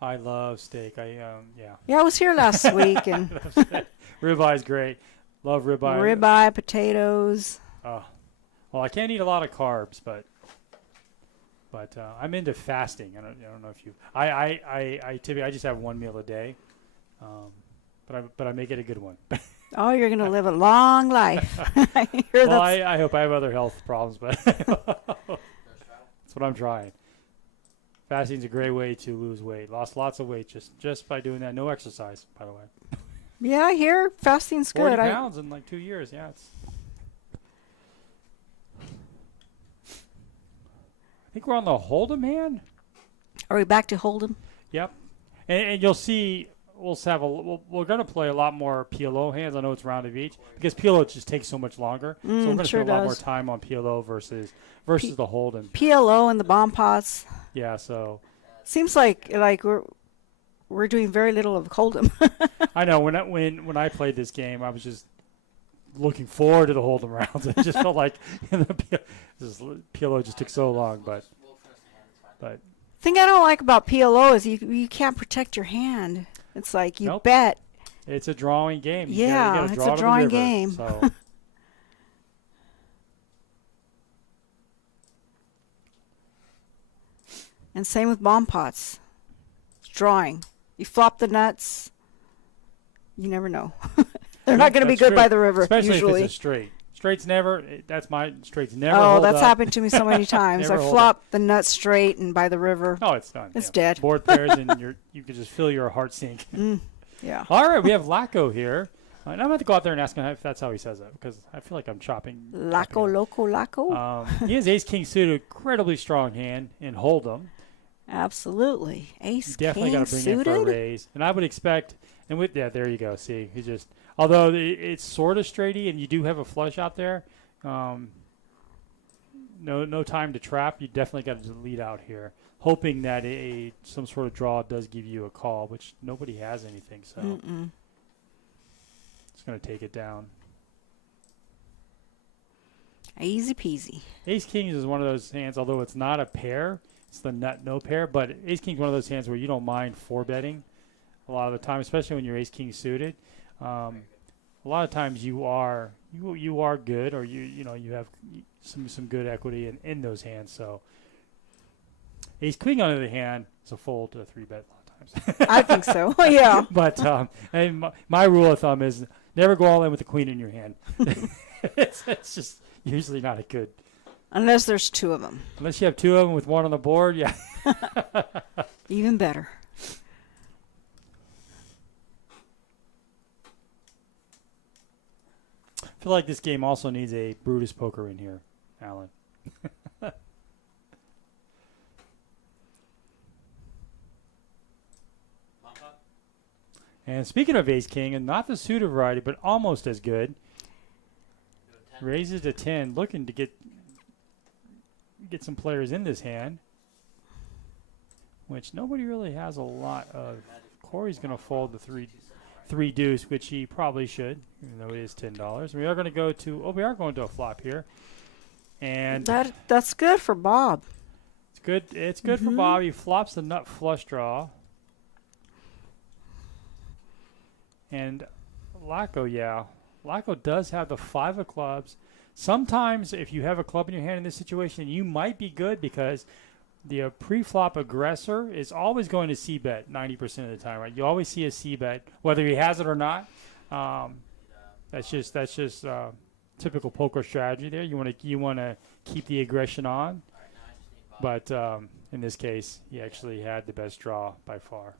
I love steak. Yeah. Yeah, I was here last week and Ribeye's great. Love ribeye. Ribeye, potatoes. Oh, well, I can't eat a lot of carbs, but I'm into fasting. I don't know if you. I typically I just have one meal a day, but I make it a good one. Oh, you're going to live a long life. I hear Well, that's- I hope I have other health problems, but that's what I'm trying. Fasting's a great way to lose weight. Lost lots of weight just by doing that. No exercise, by the way. Yeah, I hear fasting's 40 good. pounds in like 2 years. Yeah, I think we're on the Hold'em hand. Are we back to Hold'em? Yep, and you'll see we're going to play a lot more PLO hands. I know it's round of each because PLO just takes so much longer. So we're going to sure spend a lot more does. time on PLO versus the Hold'em. PLO and the bomb pots. Yeah, so Seems like we're doing very little of Hold'em. I know when I played this game, I was just looking forward to the Hold'em rounds. It just felt like PLO just took so long, but Thing I don't like about PLO is you can't protect your hand. It's like you Nope. bet. it's a drawing game. You Yeah, gotta it's draw a to the drawing river, game. So. And same with bomb pots. It's drawing. You flop the nuts. You never know. They're not going to be That's good true. by the river Especially usually. if it's a straight. Straight's never. Straight's never. Oh, hold that's up. happened to me so many times. I Never hold flop the nuts straight and by the river. Oh, it's done. It's yeah. dead. Board pairs and you can just feel your heart sink. Yeah. All right, we have Laco here. And I'm going to go out there and ask him if that's how he says it because I feel like I'm chopping. Laco, loco, laco. He has Ace King suited, incredibly strong hand in Hold'em. Absolutely. Ace Definitely king got to bring in for a suited. raise, and I would expect. And with there you go. See, he just although it's sort of straighty, and you do have a flush out there. No time to trap. You definitely got to lead out here, hoping that some sort of draw does give you a call, which nobody has anything. So. It's going to take it down. Easy peasy. Ace Kings is one of those hands, although it's not a pair, it's the nut no pair, but Ace King's one of those hands where you don't mind four betting a lot of the time, especially when you're Ace King suited. A lot of times you are good, or you have some good equity in those hands. So Ace Queen on the other hand is a fold to a 3-bet a lot of times. I think so. Yeah. But and my rule of thumb is never go all in with the queen in your hand. it's just usually not a good. Unless there's two of them. Unless you have two of them with one on the board, yeah. Even better. I feel like this game also needs a Brutus poker in here, Alan. And speaking of Ace King, and not the suited variety, but almost as good, raises to 10, looking to get some players in this hand, which nobody really has a lot of. Corey's going to fold the three deuce, which he probably should, even though it is $10. We are going to go to a flop here, and that's good for Bob. it's good. It's good for Bob. He flops the nut flush draw. And Laco does have the 5 of clubs. Sometimes if you have a club in your hand in this situation, you might be good because the pre-flop aggressor is always going to C-bet 90% of the time, right? You always see a C-bet, whether he has it or not. That's just typical poker strategy there. You want to keep the aggression on. But in this case, he actually had the best draw by far.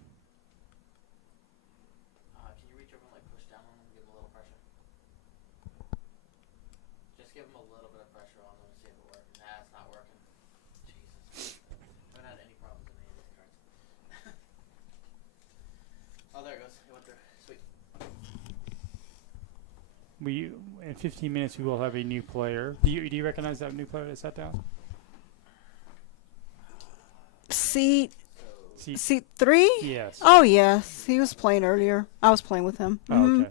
Give them a little bit of pressure on them and see if it works. Nah, it's not working. Jesus. I haven't had any problems with any of these cards. Oh, there it goes. It went through. Sweet. In 15 minutes, we will have a new player. Do you recognize that new player that sat down? Seat See, 3? yes. Oh, yes. He was playing earlier. I was playing with him. Oh, okay.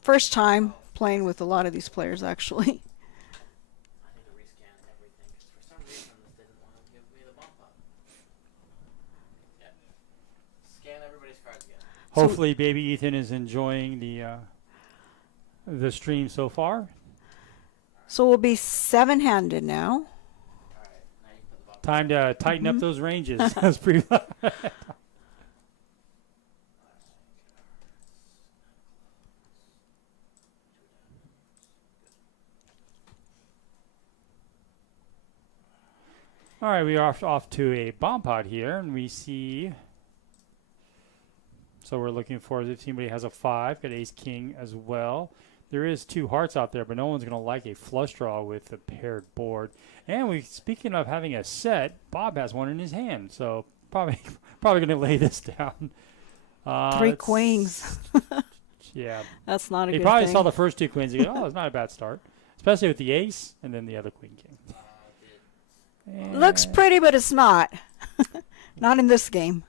First time playing with a lot of these players, actually. I need to rescan everything because for some reason this didn't want to give me the bump up. Yeah. Scan everybody's cards again. Hopefully, baby Ethan is enjoying the stream so far. So we'll be 7-handed now. All right. Now you can put the bump Time to tighten up those ranges. That's pretty. All right, we are off to a bomb pot here, and we see. So we're looking for if anybody has a 5, got ace king as well. There is 2 hearts out there, but no one's going to like a flush draw with a paired board. And speaking of having a set, Bob has one in his hand, so probably going to lay this down. 3 queens. Yeah. That's not a He good probably thing. saw the first 2 queens and go, oh, it's not a bad start. Especially with the ace and then the other queen king. Looks pretty, but it's not. Not in this game.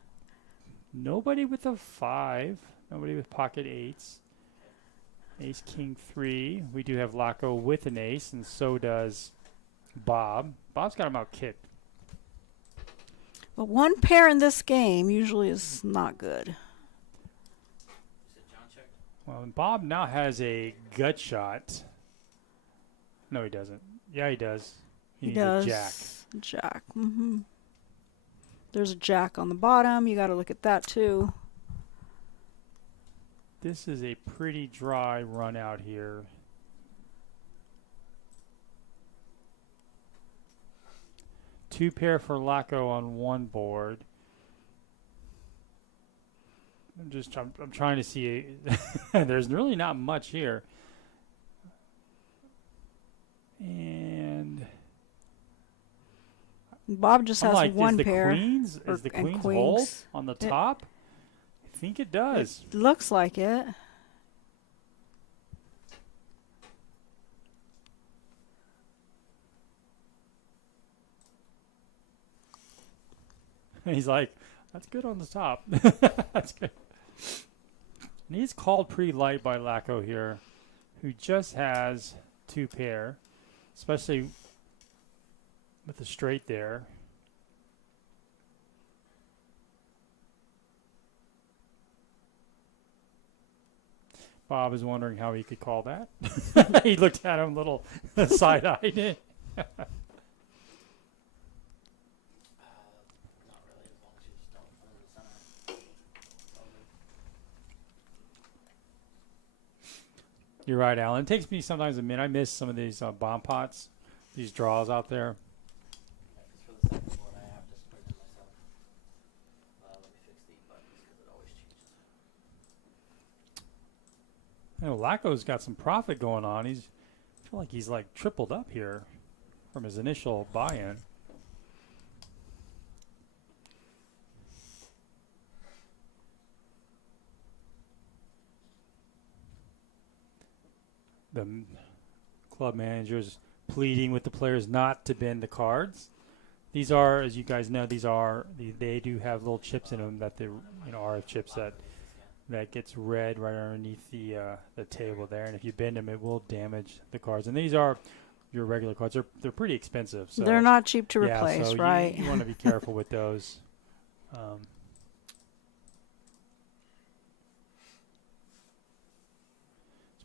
Nobody with a 5. Nobody with pocket 8s. Ace king 3. We do have Laco with an ace, and so does Bob. Bob's got him out kicked. But 1 pair in this game usually is not good. Well, and Bob now has a gut shot. No, he doesn't. Yeah, he does. He needs does. a jack. Jack. There's a jack on the bottom. You got to look at that too. This is a pretty dry run out here. Two pair for Laco on one board. I'm trying to see. There's really not much here. And Bob just has like, one pair. Is the queens hold on the top? I think it does. It looks like it. He's like, that's good on the top. That's good. And he's called pretty light by Laco here, who just has 2 pair, especially with the straight there. Bob is wondering how he could call that. He looked at him a little side-eyed. You're right, Alan. It takes me sometimes a minute. I miss some of these bomb pots, these draws out there. For the second board, I have to split it myself. Let me fix the buttons because it always changes. I know Laco's got some profit going on. I feel like he's like tripled up here from his initial buy-in. The club manager's pleading with the players not to bend the cards. These are, as you guys know, they do have little chips in them that RF chips that gets red right underneath the table there, and if you bend them, it will damage the cards. And these are your regular cards. They're pretty expensive. So they're not cheap to yeah, replace, so right? You want to be careful with those.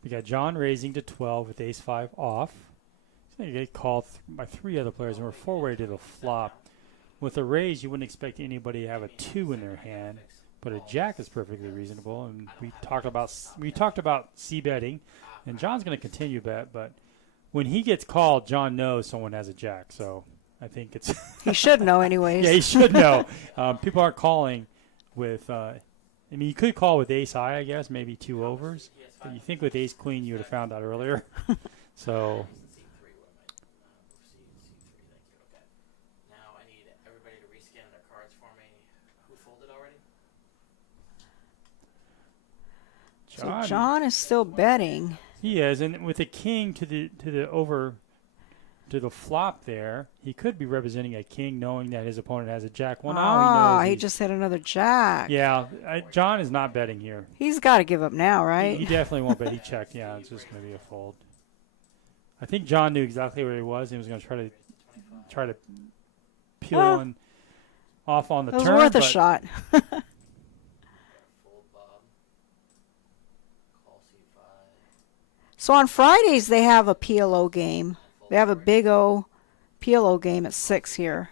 We got John raising to 12 with ace-5 off. He's going to get called by 3 other players, and we're 4-way to the flop. With a raise, you wouldn't expect anybody to have a 2 in their hand, but a jack is perfectly reasonable. And we talked about c-betting, and John's going to continue bet, but when he gets called, John knows someone has a jack, so I think it's... He should know anyways. Yeah, he should know. People aren't calling with... I mean, you could call with ace-high, I guess, maybe 2 overs. But you think with ace-queen you would have found out earlier. So... Now I need everybody to rescan their cards for me. Who folded already? So John is still betting. He is, and with a king to the flop there, he could be representing a king, knowing that his opponent has a jack. Well, now he knows. He just hit another jack. Yeah, John is not betting here. He's got to give up now, right? He definitely won't bet. He checked. Yeah, it's just going to be a fold. I think John knew exactly where he was. He was going to try to peel one off on the turn. It was worth a shot. So on Fridays they have a PLO game. They have a big O PLO game at 6 here.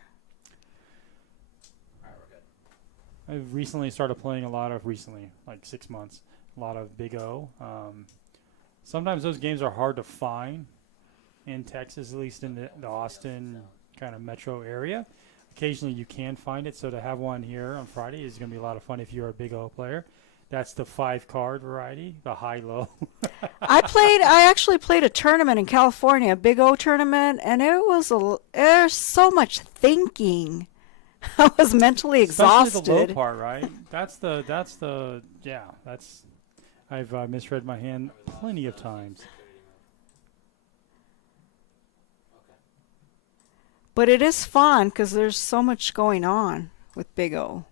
I've recently started playing like 6 months, a lot of Big O. Sometimes those games are hard to find in Texas, at least in the Austin kind of metro area. Occasionally you can find it, so to have one here on Friday is going to be a lot of fun if you're a Big O player. That's the 5-card variety, the high-low. I actually played a tournament in California, a Big O tournament, and there's so much thinking. I was mentally exhausted. Especially the low part, right? I've misread my hand plenty of times. But it is fun because there's so much going on with Big O.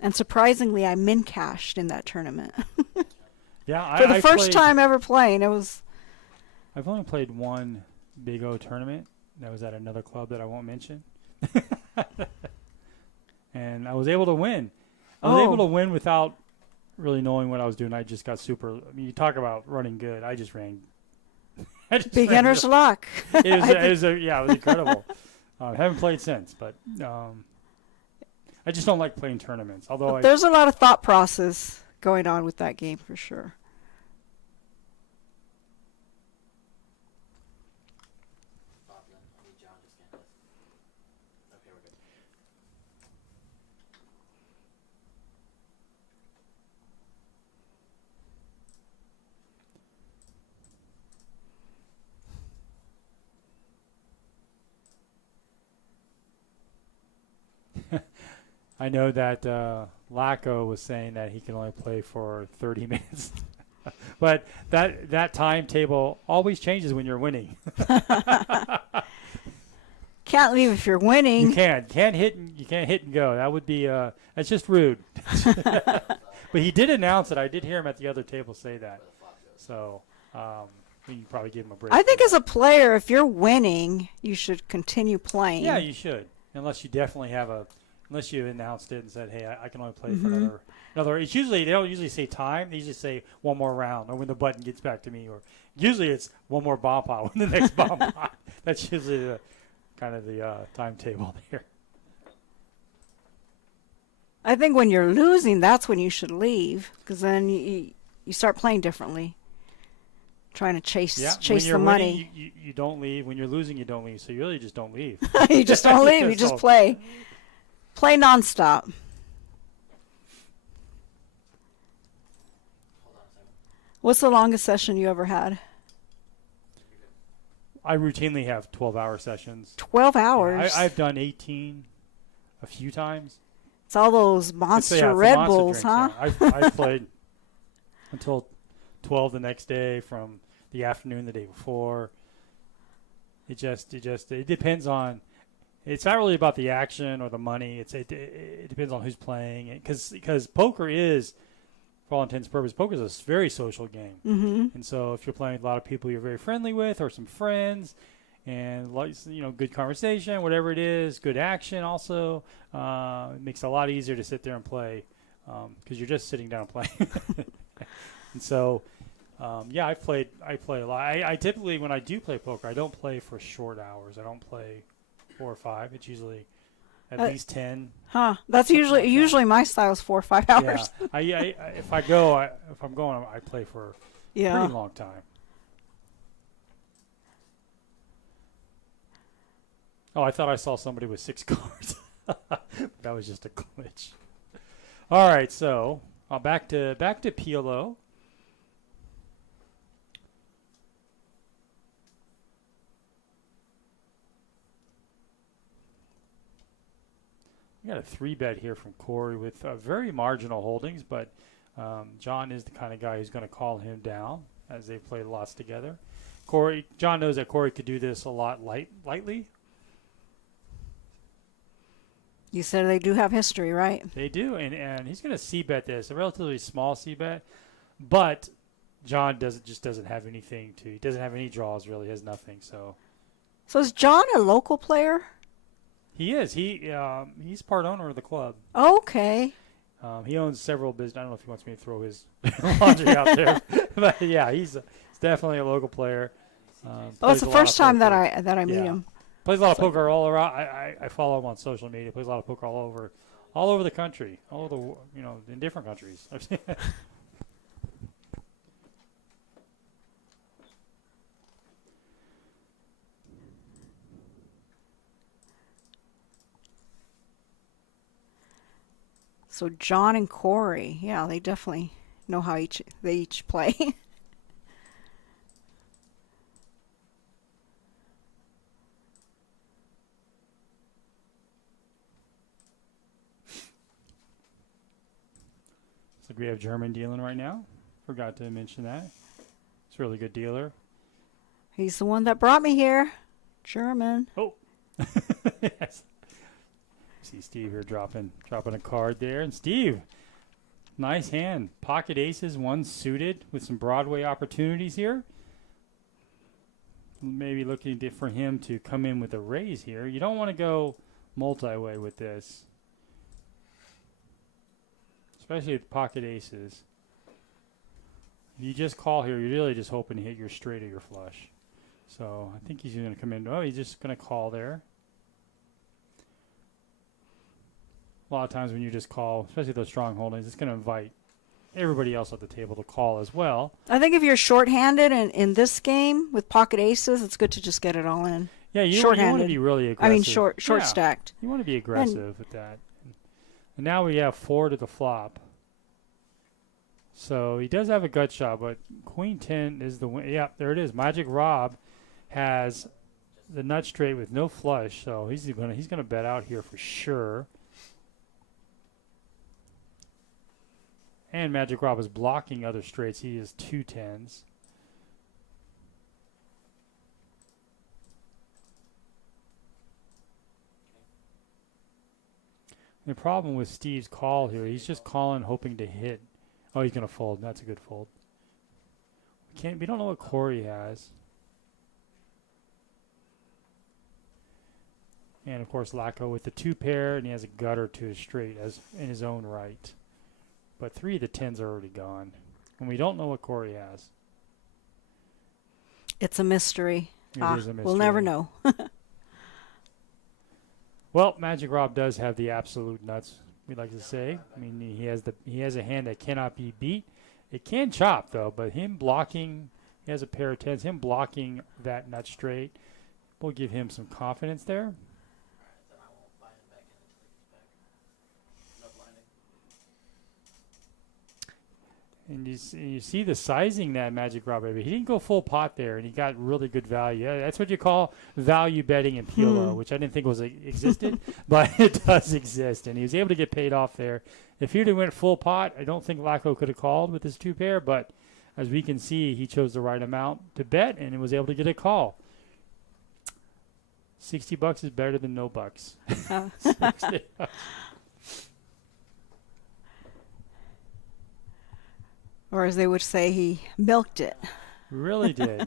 And surprisingly, I min-cashed in that tournament. Yeah, For the first time ever playing, I've only played one Big O tournament. That was at another club that I won't mention. And I was able to win. I was able to win without really knowing what I was doing. I just got super. I mean, you talk about running good. I just ran. Beginner's luck. It was incredible. Haven't played since, but I just don't like playing tournaments. Although there's a lot of thought process going on with that game for sure. I know that Lacko was saying that he can only play for 30 minutes. But that timetable always changes when you're winning. Can't leave if you're winning. You can't hit and go. That would be that's just rude. But he did announce it. I did hear him at the other table say that. So we can probably give him a break. I think as a player, if you're winning, you should continue playing. Yeah, you should. Unless you definitely have unless you announced it and said, hey, I can only play for another. It's usually, they don't usually say time. They usually say one more round or when the button gets back to me. Or usually it's one more bomb pot when the next bomb pot. That's usually the kind of the timetable there. I think when you're losing, that's when you should leave because then you start playing differently. Trying to chase the money. Winning, you don't leave. When you're losing, you don't leave. So you really just don't leave. You just don't leave. You just play. Play nonstop. Hold on a second. What's the longest session you ever had? I routinely have 12-hour sessions. 12 hours? Yeah, I've done 18 a few times. It's all those monster Red Bulls, huh? Yeah. I've played until 12 the next day from the afternoon the day before. It depends on. It's not really about the action or the money. It depends on who's playing. Because poker is, for all intents and purposes, poker is a very social game. Mm-hmm. And so if you're playing with a lot of people you're very friendly with or some friends and good conversation, whatever it is, good action also, it makes it a lot easier to sit there and play because you're just sitting down and playing. And so, I play a lot. I typically, when I do play poker, I don't play for short hours. I don't play 4 or 5. It's usually at least 10. Huh. That's usually my style is 4 or 5 hours. Yeah. If I'm going, I play for a pretty long time. Oh, I thought I saw somebody with 6 cards. That was just a glitch. All right, so back to PLO. We got a 3-bet here from Corey with very marginal holdings, but John is the kind of guy who's going to call him down as they've played lots together. John knows that Corey could do this a lot lightly. You said they do have history, right? They do, and he's going to c-bet this, a relatively small c-bet, but John doesn't have anything he doesn't have any draws really, has nothing. So is John a local player? He is. He's part owner of the club. Okay. He owns several businesses. I don't know if he wants me to throw his laundry out there, but yeah, he's definitely a local player. It's the first time that I meet him. Plays a lot of poker all around. I follow him on social media. Plays a lot of poker all over the country, all over in different countries. So John and Corey, yeah, they definitely know how they each play. So we have German dealing right now. Forgot to mention that. It's a really good dealer. He's the one that brought me here. German. Oh. Yes. See Steve here dropping a card there. And Steve, nice hand. Pocket aces, one suited with some Broadway opportunities here. Maybe looking for him to come in with a raise here. You don't want to go multi-way with this, especially with pocket aces. If you just call here, you're really just hoping to hit your straight or your flush. So I think he's going to come in. Oh, he's just going to call there. A lot of times when you just call, especially those strong holdings, it's going to invite everybody else at the table to call as well. I think if you're shorthanded in this game with pocket aces, it's good to just get it all in. Yeah, you want to be really aggressive. I mean, short stacked. You want to be aggressive with that. And now we have 4 to the flop. So he does have a gut shot, but Queen 10 is the win. Yeah, there it is. Magic Rob has the nut straight with no flush, so he's gonna bet out here for sure. And Magic Rob is blocking other straights. He has 2 10s. The problem with Steve's call here, he's just calling hoping to hit. Oh, he's going to fold. That's a good fold. We don't know what Corey has. And, of course, Lacko with the 2 pair, and he has a gutter to his straight as in his own right. But 3 of the 10s are already gone. And we don't know what Corey has. It's a mystery. It is a mystery. We'll never know. Well, Magic Rob does have the absolute nuts, we like to say. I mean, he has a hand that cannot be beat. It can chop, though, but him blocking, he has a pair of 10s, him blocking that nut straight will give him some confidence there. And you see the sizing that Magic Rob, he didn't go full pot there, and he got really good value. Yeah, that's what you call value betting in PLO, which I didn't think existed, but it does exist. And he was able to get paid off there. If he went full pot, I don't think Lacko could have called with his 2 pair, but as we can see, he chose the right amount to bet, and was able to get a call. $60 is better than no bucks. $60. Or as they would say, he milked it. Really did. I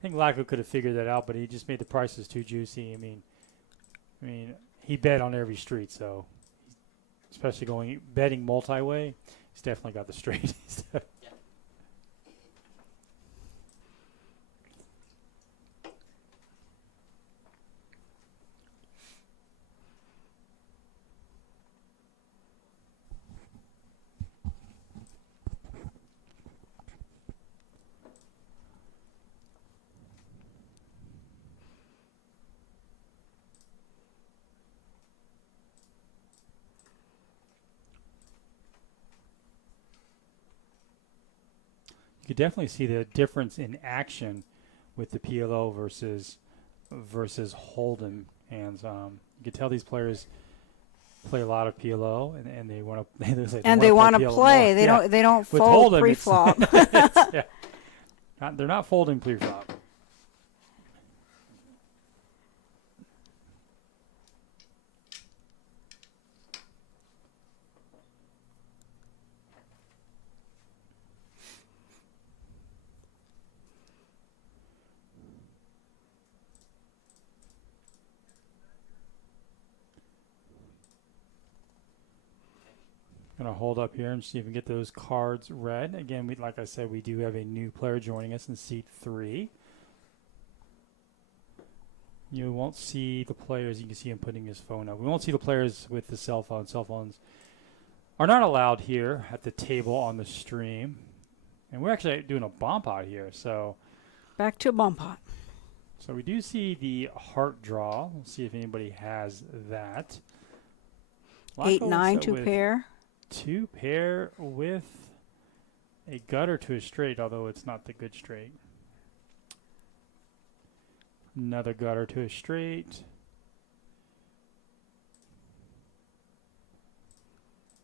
think Lacko could have figured that out, but he just made the prices too juicy. I mean, he bet on every street, so especially betting multi-way, he's definitely got the straight. You could definitely see the difference in action with the PLO versus Hold'em hands. You could tell these players play a lot of PLO, and they want to. They want to play. More. They don't fold pre-flop. They're not folding pre-flop. Going to hold up here and see if we can get those cards read. Again, like I said, we do have a new player joining us in seat 3. You won't see the players. You can see him putting his phone up. We won't see the players with the cell phone. Cell phones are not allowed here at the table on the stream. And we're actually doing a bomb pot here. So back to a bomb pot. So we do see the heart draw. We'll see if anybody has that. Lock 8-9 with 2 pair. 2 pair with a gutter to a straight, although it's not the good straight. Another gutter to a straight.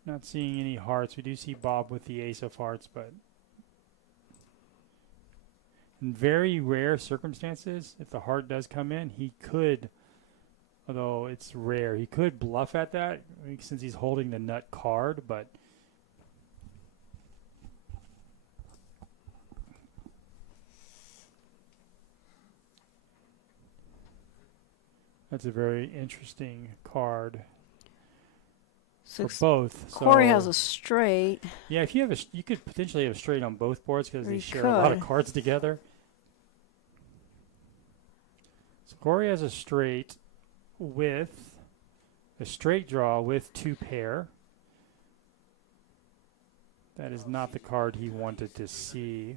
Not seeing any hearts. We do see Bob with the ace of hearts, but in very rare circumstances, if the heart does come in, he could, although it's rare, he could bluff at that since he's holding the nut card, but that's a very interesting card for both. Corey So, has a straight. yeah, if you have you could potentially have a straight on both boards because Or they you share a lot of could. cards together. So Corey has a straight with a straight draw with 2 pair. That is not the card he wanted to see.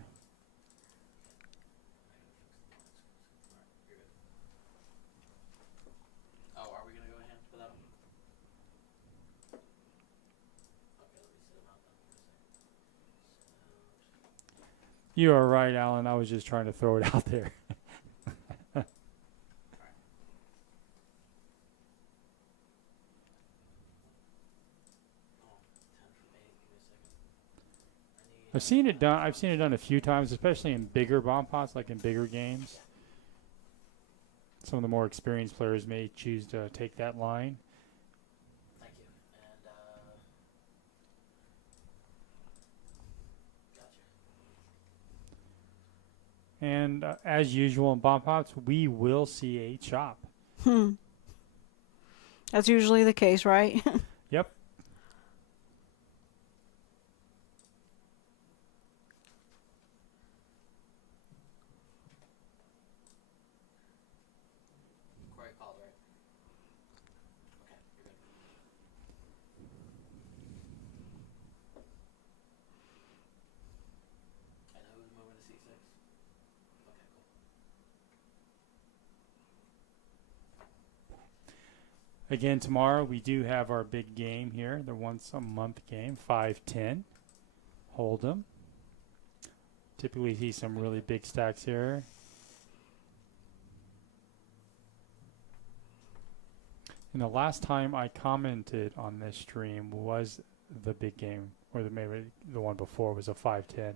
Oh, are we gonna go ahead for that one? Okay, let me sit him out then for a second. You are right, Alan. I was just trying to throw it out there. I've seen it done. I've seen it done a few times, especially in bigger bomb pots, like in bigger games. Some of the more experienced players may choose to take that line. Thank you. And gotcha. And as usual in bomb pots, we will see a chop. That's usually the case, right? Yep. Corey called, right? Okay, you're good. And who's moving to C6? Okay, cool. Again, tomorrow we do have our big game here, the once a month game, 5-10. Hold'em. Typically see some really big stacks here. And the last time I commented on this stream was the big game, or maybe the one before was a 5-10,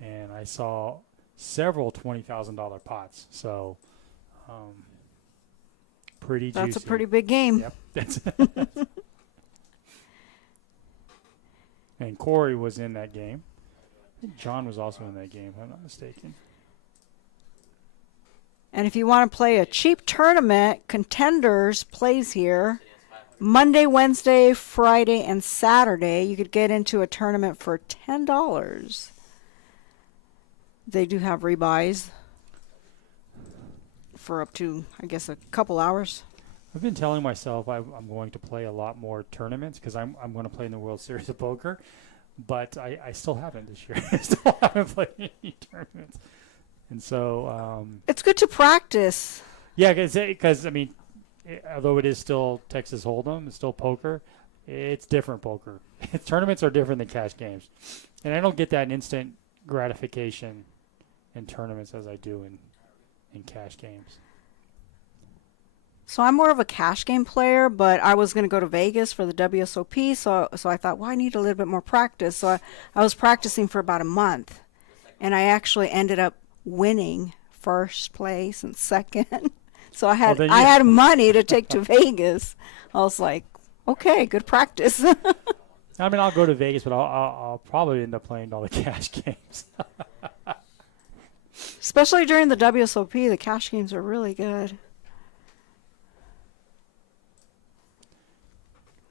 and I saw several $20,000 pots. So, pretty juicy. That's a pretty big game. Yep. That's and Corey was in that game. I think John was also in that game, if I'm not mistaken. And if you want to play a cheap tournament, Contenders plays here Monday, Wednesday, Friday, and Saturday. You could get into a tournament for $10. They do have rebuys for up to, I guess, a couple hours. I've been telling myself I'm going to play a lot more tournaments because I'm going to play in the World Series of Poker, but I still haven't this year. I still haven't played any tournaments. And so It's good to practice. yeah, because I mean, although it is still Texas Hold'em, it's still poker. It's different poker. Tournaments are different than cash games, and I don't get that instant gratification in tournaments as I do in cash games. So I'm more of a cash game player, but I was going to go to Vegas for the WSOP, so I thought, well, I need a little bit more practice. So I was practicing for about a month, and I actually ended up winning first place and second. So I had money to take to Vegas. I was like, okay, good practice. I mean, I'll go to Vegas, but I'll probably end up playing all the cash games. Especially during the WSOP, the cash games are really good.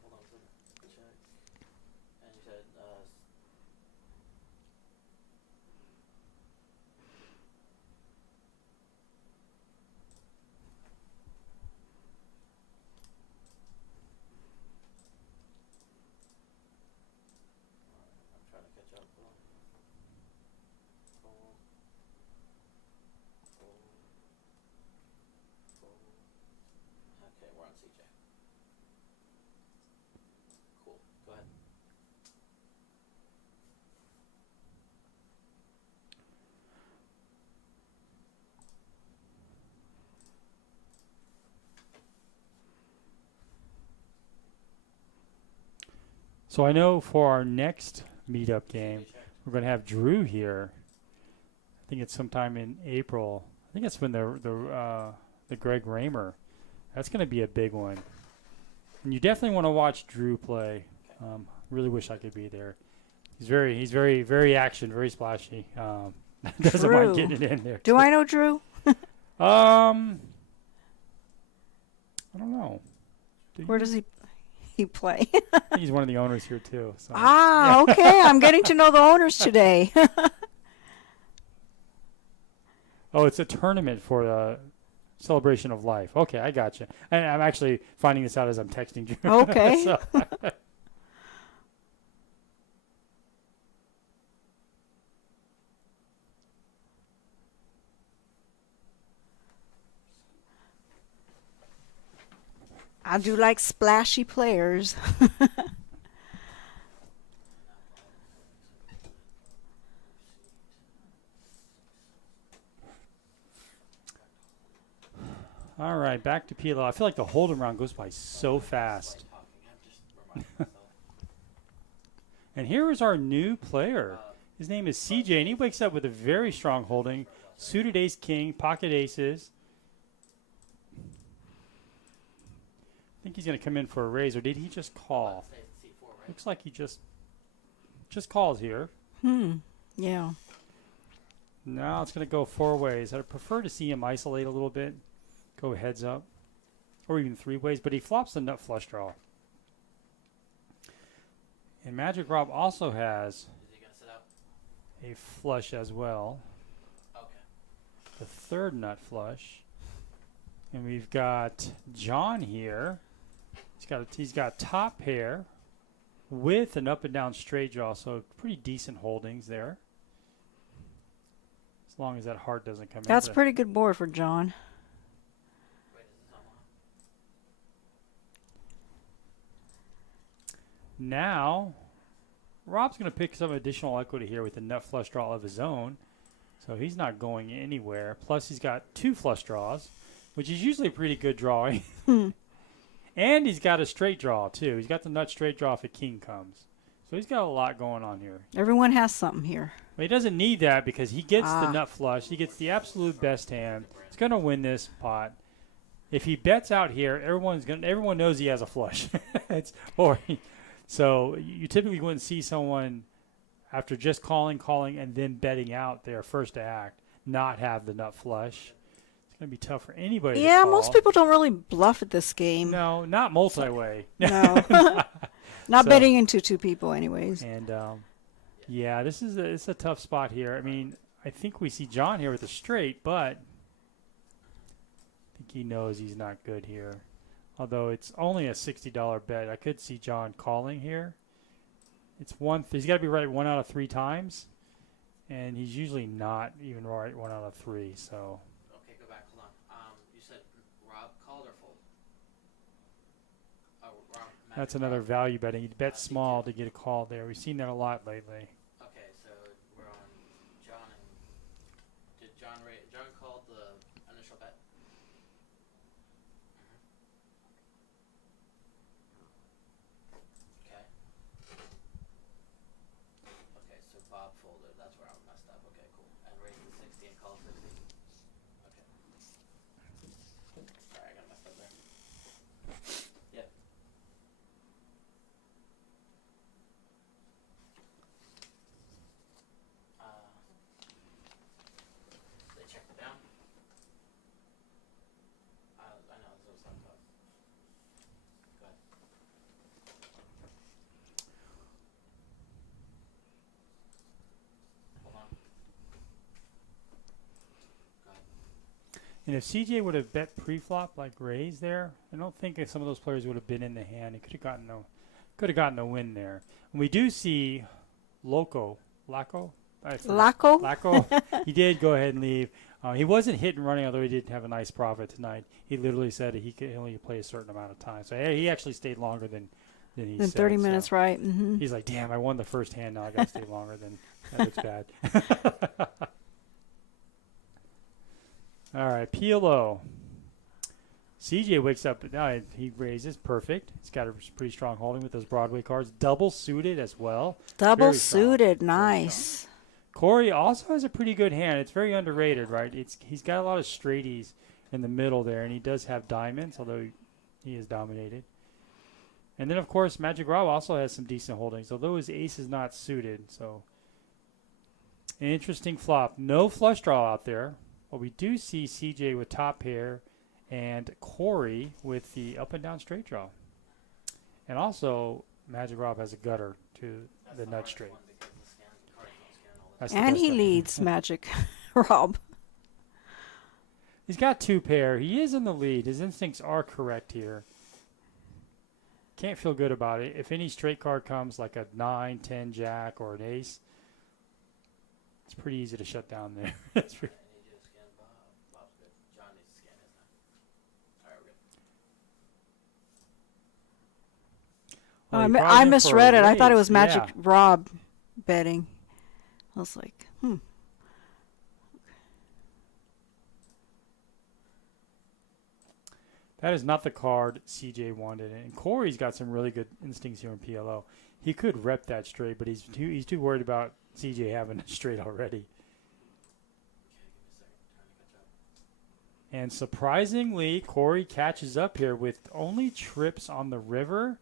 Hold on, check. And you said, I'm trying to catch up. Hold on. Cool. So I know for our next meetup game, we're going to have Drew here. I think it's sometime in April. I think that's when the Greg Raymer. That's going to be a big one. And you definitely want to watch Drew play. Really wish I could be there. He's very action, very splashy. Doesn't mind getting it in there. Do I know Drew? I don't know. Where does he play? I think he's one of the owners here too. So. Okay. I'm getting to know the owners today. Oh, it's a tournament for the celebration of life. Okay, I got you. And I'm actually finding this out as I'm texting you. Okay. So. I do like splashy players. All right, back to PLO. I feel like the Hold'em round goes by so fast. And here is our new player. His name is CJ, and he wakes up with a very strong holding. Suited ace king, pocket aces. I think he's going to come in for a raise, or did he just call? Looks like he just calls here. Yeah. Now it's going to go four ways. I'd prefer to see him isolate a little bit. Go heads up. Or even three ways, but he flops the nut flush draw. And Magic Rob also has a flush as well. Okay. The third nut flush. And we've got John here. He's got top pair with an up and down straight draw, so pretty decent holdings there. As long as that heart doesn't come in. That's a pretty good board for John. Now, Rob's going to pick some additional equity here with the nut flush draw of his own. So he's not going anywhere. Plus, he's got two flush draws, which is usually a pretty good drawing. And he's got a straight draw, too. He's got the nut straight draw if a king comes. So he's got a lot going on here. Everyone has something here. But he doesn't need that because he gets the nut flush. He gets the absolute best hand. He's going to win this pot. If he bets out here, everyone knows he has a flush. So you typically wouldn't see someone after just calling, and then betting out their first act not have the nut flush. It's going to be tough for anybody to call. Most people don't really bluff at this game. No, not multi-way. No. Not betting into two people anyways. And, yeah, it's a tough spot here. I mean, I think we see John here with a straight, but I think he knows he's not good here. Although it's only a $60 bet. I could see John calling here. It's he's got to be right 1 out of 3 times. And he's usually not even right 1 out of 3, so. Okay, go back. Hold on. You said Rob called or fold? That's another value betting. You bet small to get a call there. We've seen that a lot lately. Okay, so we're on John and did John called the initial bet? Okay. Okay, so Bob folded. That's where I messed up. Okay, cool. And raised the 60 and called 60. Okay. Sorry, I got messed up there. Yep. They checked it down. I know, this was not tough. Go ahead. Hold on. Go ahead. And if CJ would have bet pre-flop like raise there, I don't think some of those players would have been in the hand. He could have gotten a win there. And we do see Laco. He did go ahead and leave. He wasn't hit and running, although he did have a nice profit tonight. He literally said he could only play a certain amount of time. So he actually stayed longer than he said. 30 minutes, so right. Mm-hmm. He's like, damn, I won the first hand. Now I got to stay longer. That looks bad. All right, PLO. CJ wakes up. He raises. Perfect. He's got a pretty strong holding with those Broadway cards. Double suited as well. Double Very strong. suited, Very nice. Corey also has a pretty good hand. It's very underrated, right? He's got a lot of straighties in the middle there, and he does have diamonds, although he is dominated. And then, of course, Magic Rob also has some decent holdings, although his ace is not suited. So, an interesting flop. No flush draw out there. But we do see CJ with top pair and Corey with the up and down straight draw. And also, Magic Rob has a gutter to the nut straight. That's the And best he one. leads Magic Rob. He's got two pair. He is in the lead. His instincts are correct here. Can't feel good about it. If any straight card comes, like a 9, 10, jack, or an ace, it's pretty easy to shut down there. It's pretty- Oh, Well, I, he mi- brought I him for a misread it. I thought it raise. was Magic Yeah. Rob betting. I was like, That is not the card CJ wanted. And Corey's got some really good instincts here in PLO. He could rep that straight, but he's too worried about CJ having a straight already. And surprisingly, Corey catches up here with only trips on the river.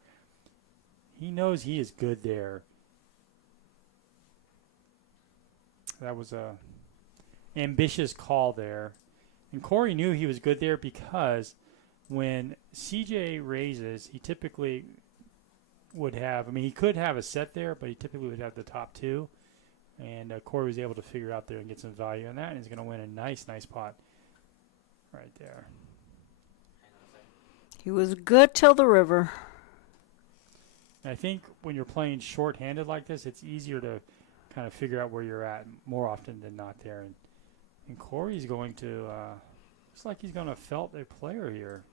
He knows he is good there. That was a ambitious call there. And Corey knew he was good there because when CJ raises, he typically would have, he could have a set there, but he typically would have the top two. And Corey was able to figure out there and get some value in that, and he's going to win a nice pot right there. he was good till the river. And I think when you're playing short-handed like this, it's easier to kind of figure out where you're at more often than not there. And Corey's going to, looks like he's going to felt a player here.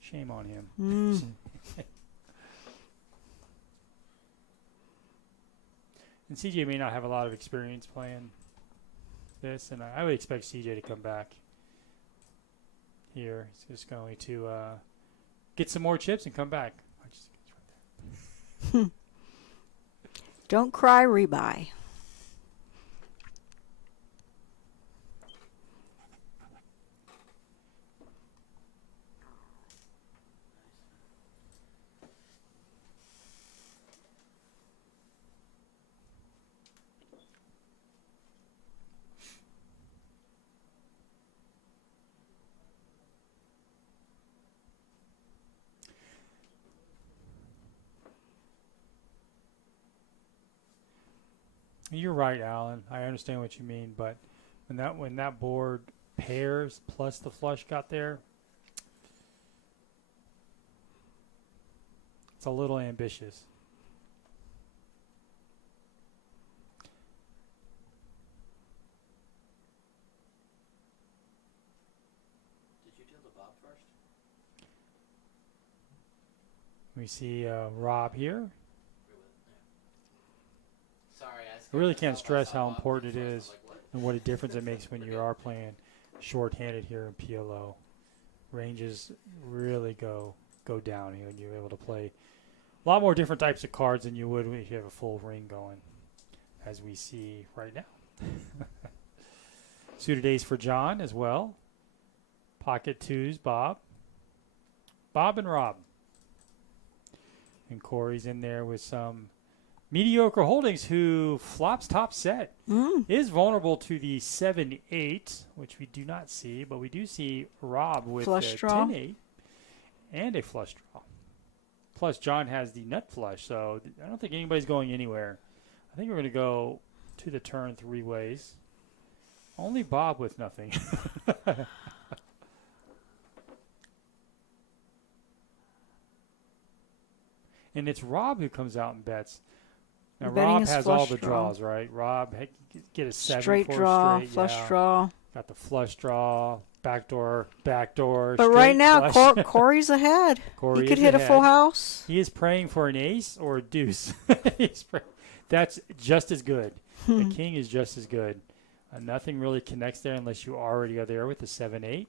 Shame on him. And CJ may not have a lot of experience playing this, and I would expect CJ to come back here. He's just going to get some more chips and come back. Don't cry, rebuy. You're right, Alan. I understand what you mean, but when that board pairs plus the flush got there, it's a little ambitious. Did you deal to Bob first? We see Rob here. Sorry, I really can't stress how important it is and what a difference it makes when you are playing short-handed here in PLO. Ranges really go down when you're able to play a lot more different types of cards than you would if you have a full ring going, as we see right now. Suited ace for John as well. Pocket twos, Bob and Rob. And Corey's in there with some mediocre holdings who flops top set. Is vulnerable to the 7-8, which we do not see, but we do see Rob with Flush a draw. 10-8 and a flush draw. Plus, John has the nut flush, so I don't think anybody's going anywhere. I think we're going to go to the turn three ways. Only Bob with nothing. And it's Rob who comes out and bets. Now, Betting Rob his has all flush the draw. draws, right? Rob, get a 7 Straight for a draw, straight, flush yeah. draw. Got the flush draw, backdoor. But straight right now, flush. Corey's ahead. Corey He could is hit a full ahead. house. He is praying for an ace or a deuce. That's just as good. The king is just as good. Nothing really connects there unless you already are there with the 7-8.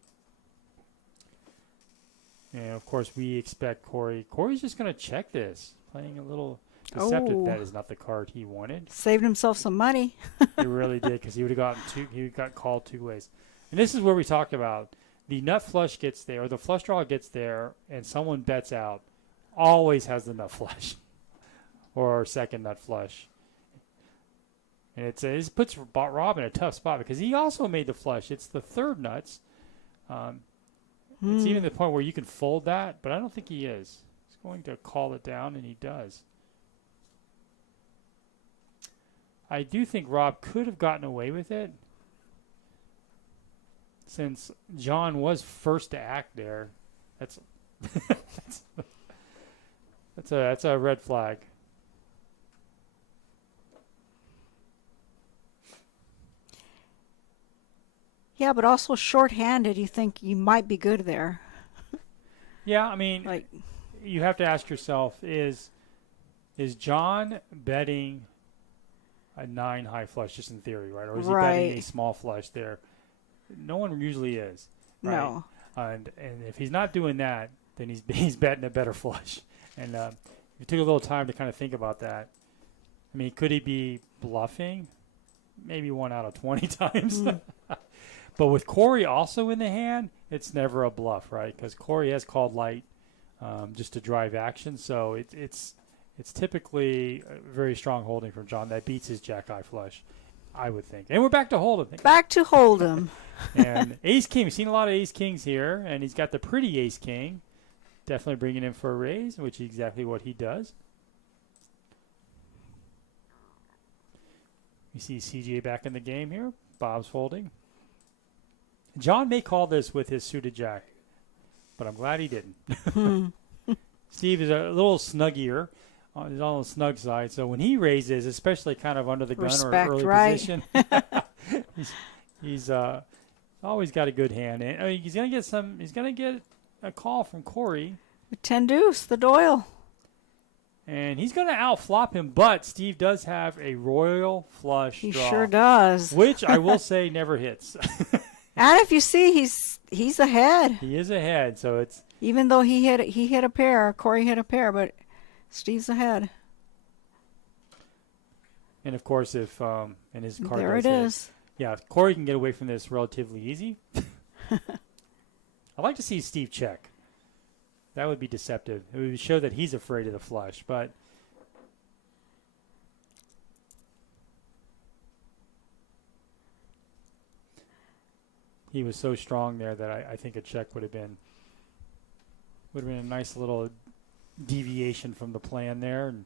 And, of course, we expect Corey. Corey's just going to check this. Playing a little deceptive. Oh. That is not the card he wanted. Saved himself some money. He really did, because he would have gotten two. He got called 2 ways. And this is where we talk about the nut flush gets there, or the flush draw gets there, and someone bets out. Always has the nut flush or second nut flush. And it puts Rob in a tough spot because he also made the flush. It's the third nuts. It's even the point where you can fold that, but I don't think he is. He's going to call it down, and he does. I do think Rob could have gotten away with it since John was first to act there. That's that's a red flag. Yeah, but also short-handed, you think you might be good there. Yeah, I mean, Like, you have to ask yourself, is John betting a 9 high flush just in theory, right? Or is he betting a small flush there? No one usually is. Right? no. And if he's not doing that, then he's betting a better flush. And if you took a little time to kind of think about that, I mean, could he be bluffing? Maybe 1 out of 20 times. But with Corey also in the hand, it's never a bluff, right? Because Corey has called light just to drive action. So it's typically a very strong holding from John that beats his jack-eye flush, I would think. And we're back to Hold'em. Back to Hold'em. And ace-king, we've seen a lot of ace-kings here, and he's got the pretty ace-king. Definitely bringing him for a raise, which is exactly what he does. We see CJ back in the game here. Bob's folding. John may call this with his suited jack, but I'm glad he didn't. Steve is a little snuggier. He's on the snug side, so when he raises, especially kind of under the gun Respect, or early right? position, he's always got a good hand. And he's gonna get some. He's gonna get a call from Corey, 10 deuce, the Doyle. and he's gonna outflop him. But Steve does have a royal flush He draw, sure does. which I will say never hits. And if you see, he's ahead. He is ahead, so it's. Even though he hit a pair, Corey hit a pair, but Steve's ahead. And of course, if and his card There does it hit. is. Yeah, Corey can get away from this relatively easy. I'd like to see Steve check. That would be deceptive. It would show that he's afraid of the flush, but he was so strong there that I think a check would have been a nice little deviation from the plan there, and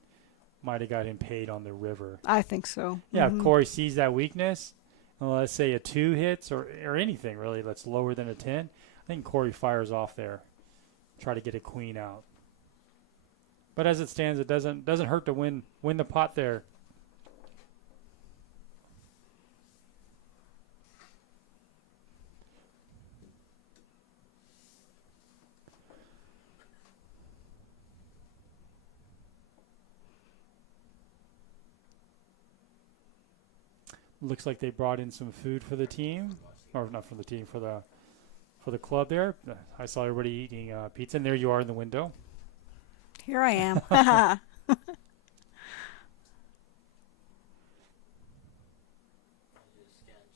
might have got him paid on the river. I think so. Yeah, if Corey sees that weakness, and let's say a 2 hits or anything really that's lower than a 10, I think Corey fires off there, try to get a queen out. But as it stands, it doesn't hurt to win the pot there. Looks like they brought in some food for the team, or not for the team, for the club there. I saw everybody eating pizza, and there you are in the window. Here I am. Just scan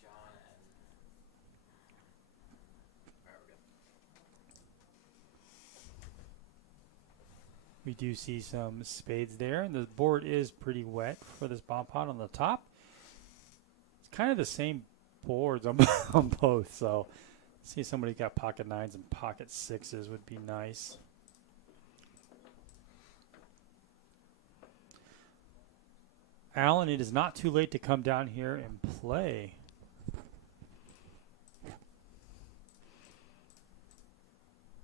John and there we go. We do see some spades there, and the board is pretty wet for this bomb pot on the top. It's kind of the same boards on, on both, so see somebody got pocket 9s and pocket 6s would be nice. Alan, it is not too late to come down here and play.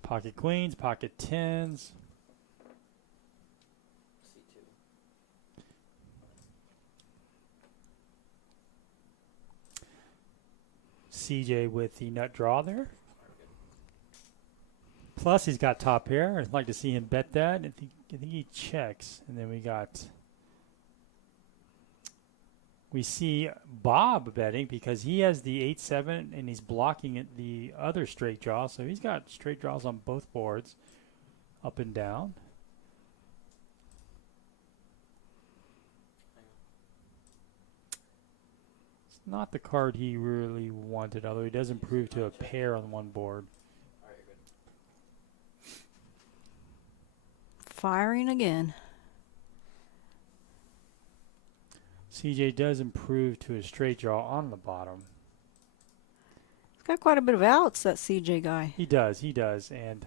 Pocket queens, pocket 10s. C2. CJ with the nut draw there. Plus, he's got top pair. I'd like to see him bet that. I think he checks. And then we we see Bob betting because he has the 8-7 and he's blocking it the other straight draw. So he's got straight draws on both boards, up and down. It's not the card he really wanted, although he does improve to a pair on one board. Firing again. CJ does improve to a straight draw on the bottom. He's got quite a bit of outs, that CJ guy. He does, and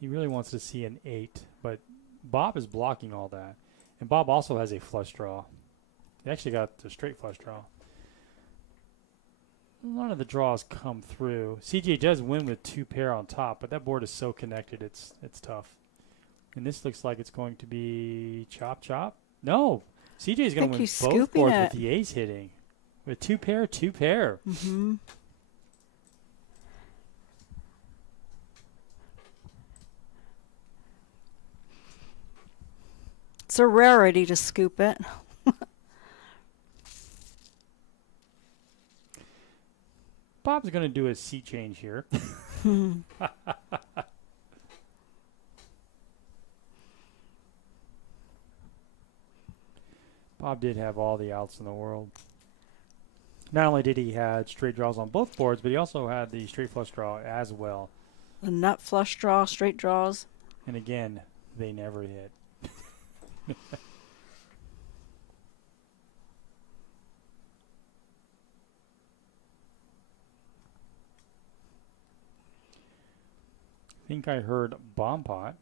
he really wants to see an 8, but Bob is blocking all that. And Bob also has a flush draw. He actually got the straight flush draw. None of the draws come through. CJ does win with 2 pair on top, but that board is so connected, it's tough. And this looks like it's going to be chop chop. No, CJ is going to win both boards with the ace hitting. With 2 pair, 2 pair. Mm-hmm. It's a rarity to scoop it. Bob's going to do a seat change here. Bob did have all the outs in the world. Not only did he have straight draws on both boards, but he also had the straight flush draw as well. The nut flush draw, straight draws. And again, they never hit. I think I heard bomb pot.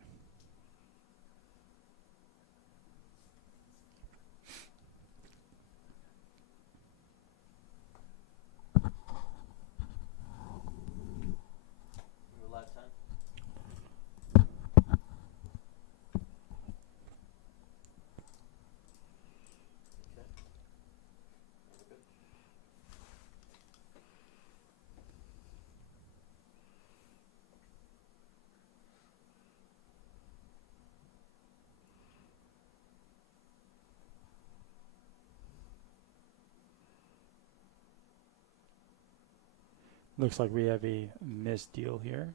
Looks like we have a missed deal here.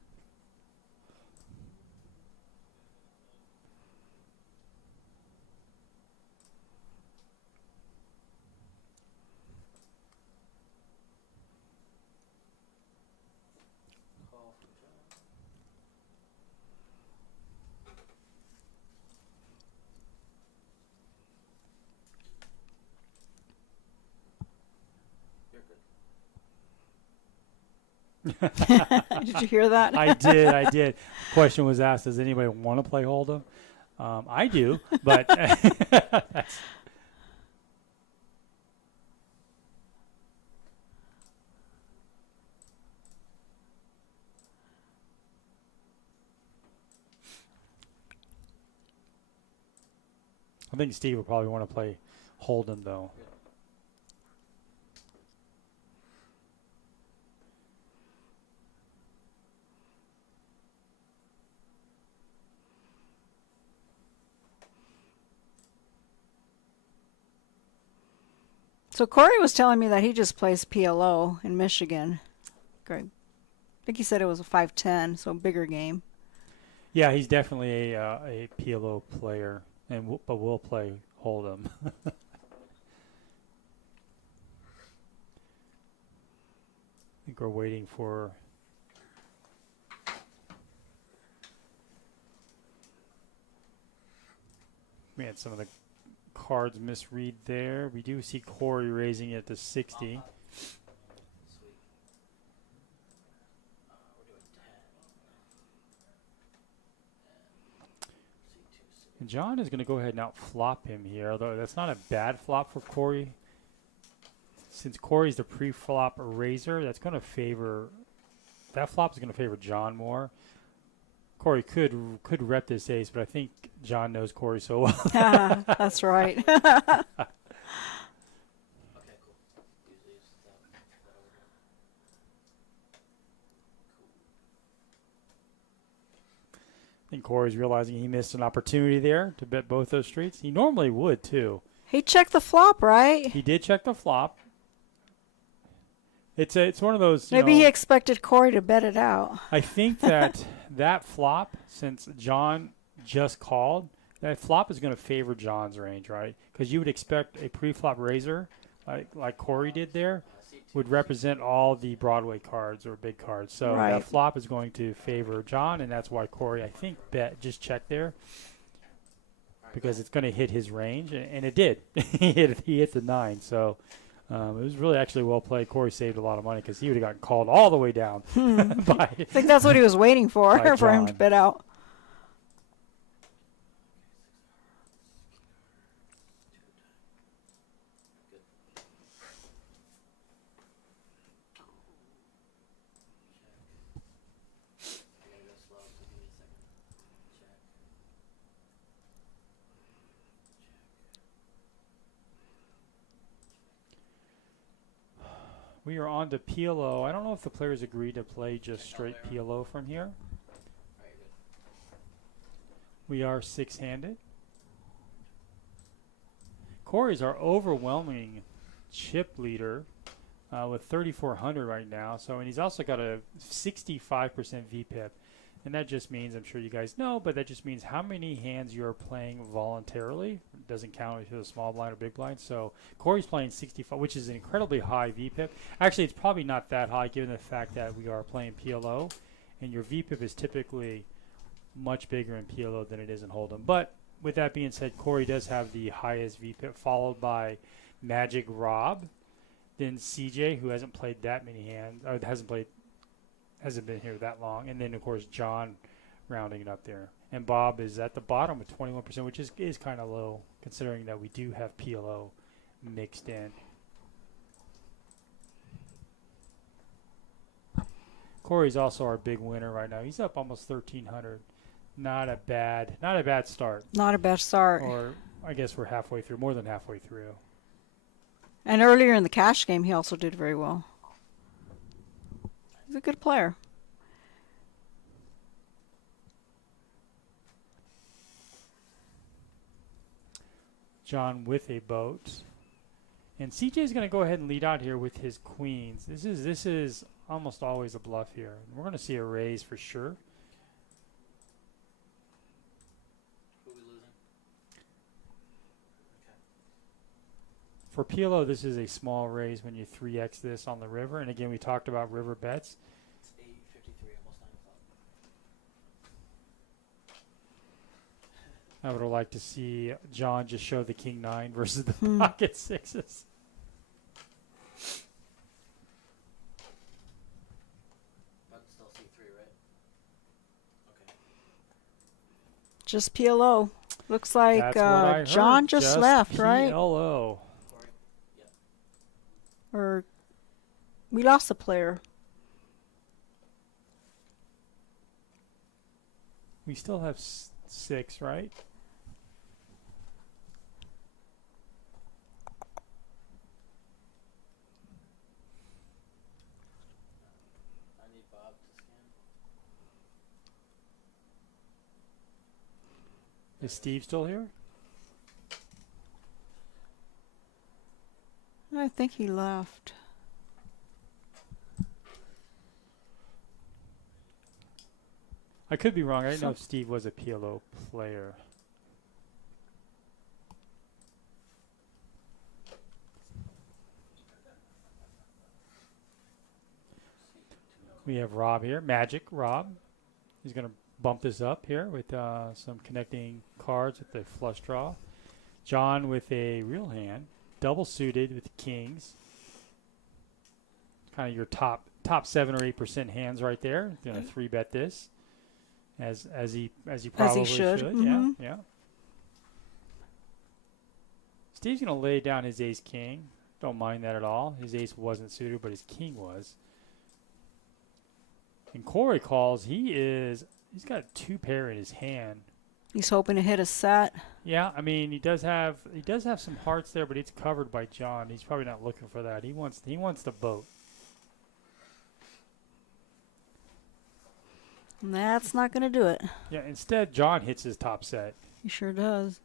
Did you hear that? I did. Question was asked, does anybody want to play Hold'em? I do, but that's I think Steve will probably want to play Hold'em though. So Corey was telling me that he just plays PLO in Michigan. Greg, I think he said it was a 5-10, so a bigger game. Yeah, he's definitely a PLO player, and but we'll play Hold'em. I think we're waiting for we had some of the cards misread there. We do see Corey raising it to 60. And John is going to go ahead and outflop him here, although that's not a bad flop for Corey. Since Corey's the pre-flop raiser, that's going to favor that flop is going to favor John more. Corey could rep this ace, but I think John knows Corey so well. That's right. Okay, cool. Usually it's that order. I think Corey's realizing he missed an opportunity there to bet both those streets. He normally would, too. He checked the flop, right? He did check the flop. It's one of those. Maybe he expected Corey to bet it out. I think that that flop, since John just called, that flop is going to favor John's range, right? Because you would expect a pre-flop raiser, like Corey did there, would represent all the Broadway cards or big cards. So that flop is going to favor John, and that's why Corey, I think, just checked there. Because it's going to hit his range, and it did. he hit the 9, so it was really actually well played. Corey saved a lot of money because he would have gotten called all the way down. I think that's what he was waiting for him to bet out. We are on to PLO. I don't know if the players agreed to play just straight PLO from here. We are 6-handed. Corey's our overwhelming chip leader with 3,400 right now. So, and he's also got a 65% VPIP. And that just means, I'm sure you guys know, but that just means how many hands you're playing voluntarily. It doesn't count if you're a small blind or big blind. So Corey's playing 65, which is an incredibly high VPIP. Actually, it's probably not that high given the fact that we are playing PLO. And your VPIP is typically much bigger in PLO than it is in Hold'em. But with that being said, Corey does have the highest VPIP, followed by Magic Rob, then CJ, who hasn't played that many hands, or hasn't been here that long, and then of course John rounding it up there, and Bob is at the bottom with 21%, which is kind of low considering that we do have PLO mixed in. Corey's also our big winner right now. He's up almost 1,300. Not a bad start. Not a bad start. Or I guess we're halfway through, more than halfway through. And earlier in the cash game, he also did very well. He's a good player. John with a boat. And CJ is going to go ahead and lead out here with his queens. This is almost always a bluff here. We're going to see a raise for sure. Who are we losing? Okay. For PLO, this is a small raise when you 3x this on the river. And again, we talked about river bets. It's 8:53, almost 9 o'clock. I would have liked to see John just show the king 9 versus the pocket 6s. But still C3, right? Okay. Just PLO. Looks like That's what I heard. John just left, PLO. right? Corey? Yep. Or we lost a player. We still have 6, right? I need Bob to scan. Is Steve still here? I think he left. I could be wrong. I didn't know if Steve was a PLO player. We have Rob here, Magic Rob. He's going to bump this up here with some connecting cards with the flush draw. John with a real hand, double suited with the kings. Kind of your top 7 or 8% hands right there. Going to 3-bet this. As he probably should. Mm-hmm. Yeah. Steve's going to lay down his ace-king. Don't mind that at all. His ace wasn't suited, but his king was. And Corey calls. He's got 2 pair in his hand. He's hoping to hit a set. Yeah, I mean he does have some hearts there, but it's covered by John. He's probably not looking for that. He wants the boat. And that's not going to do it. Yeah, instead John hits his top set. He sure does.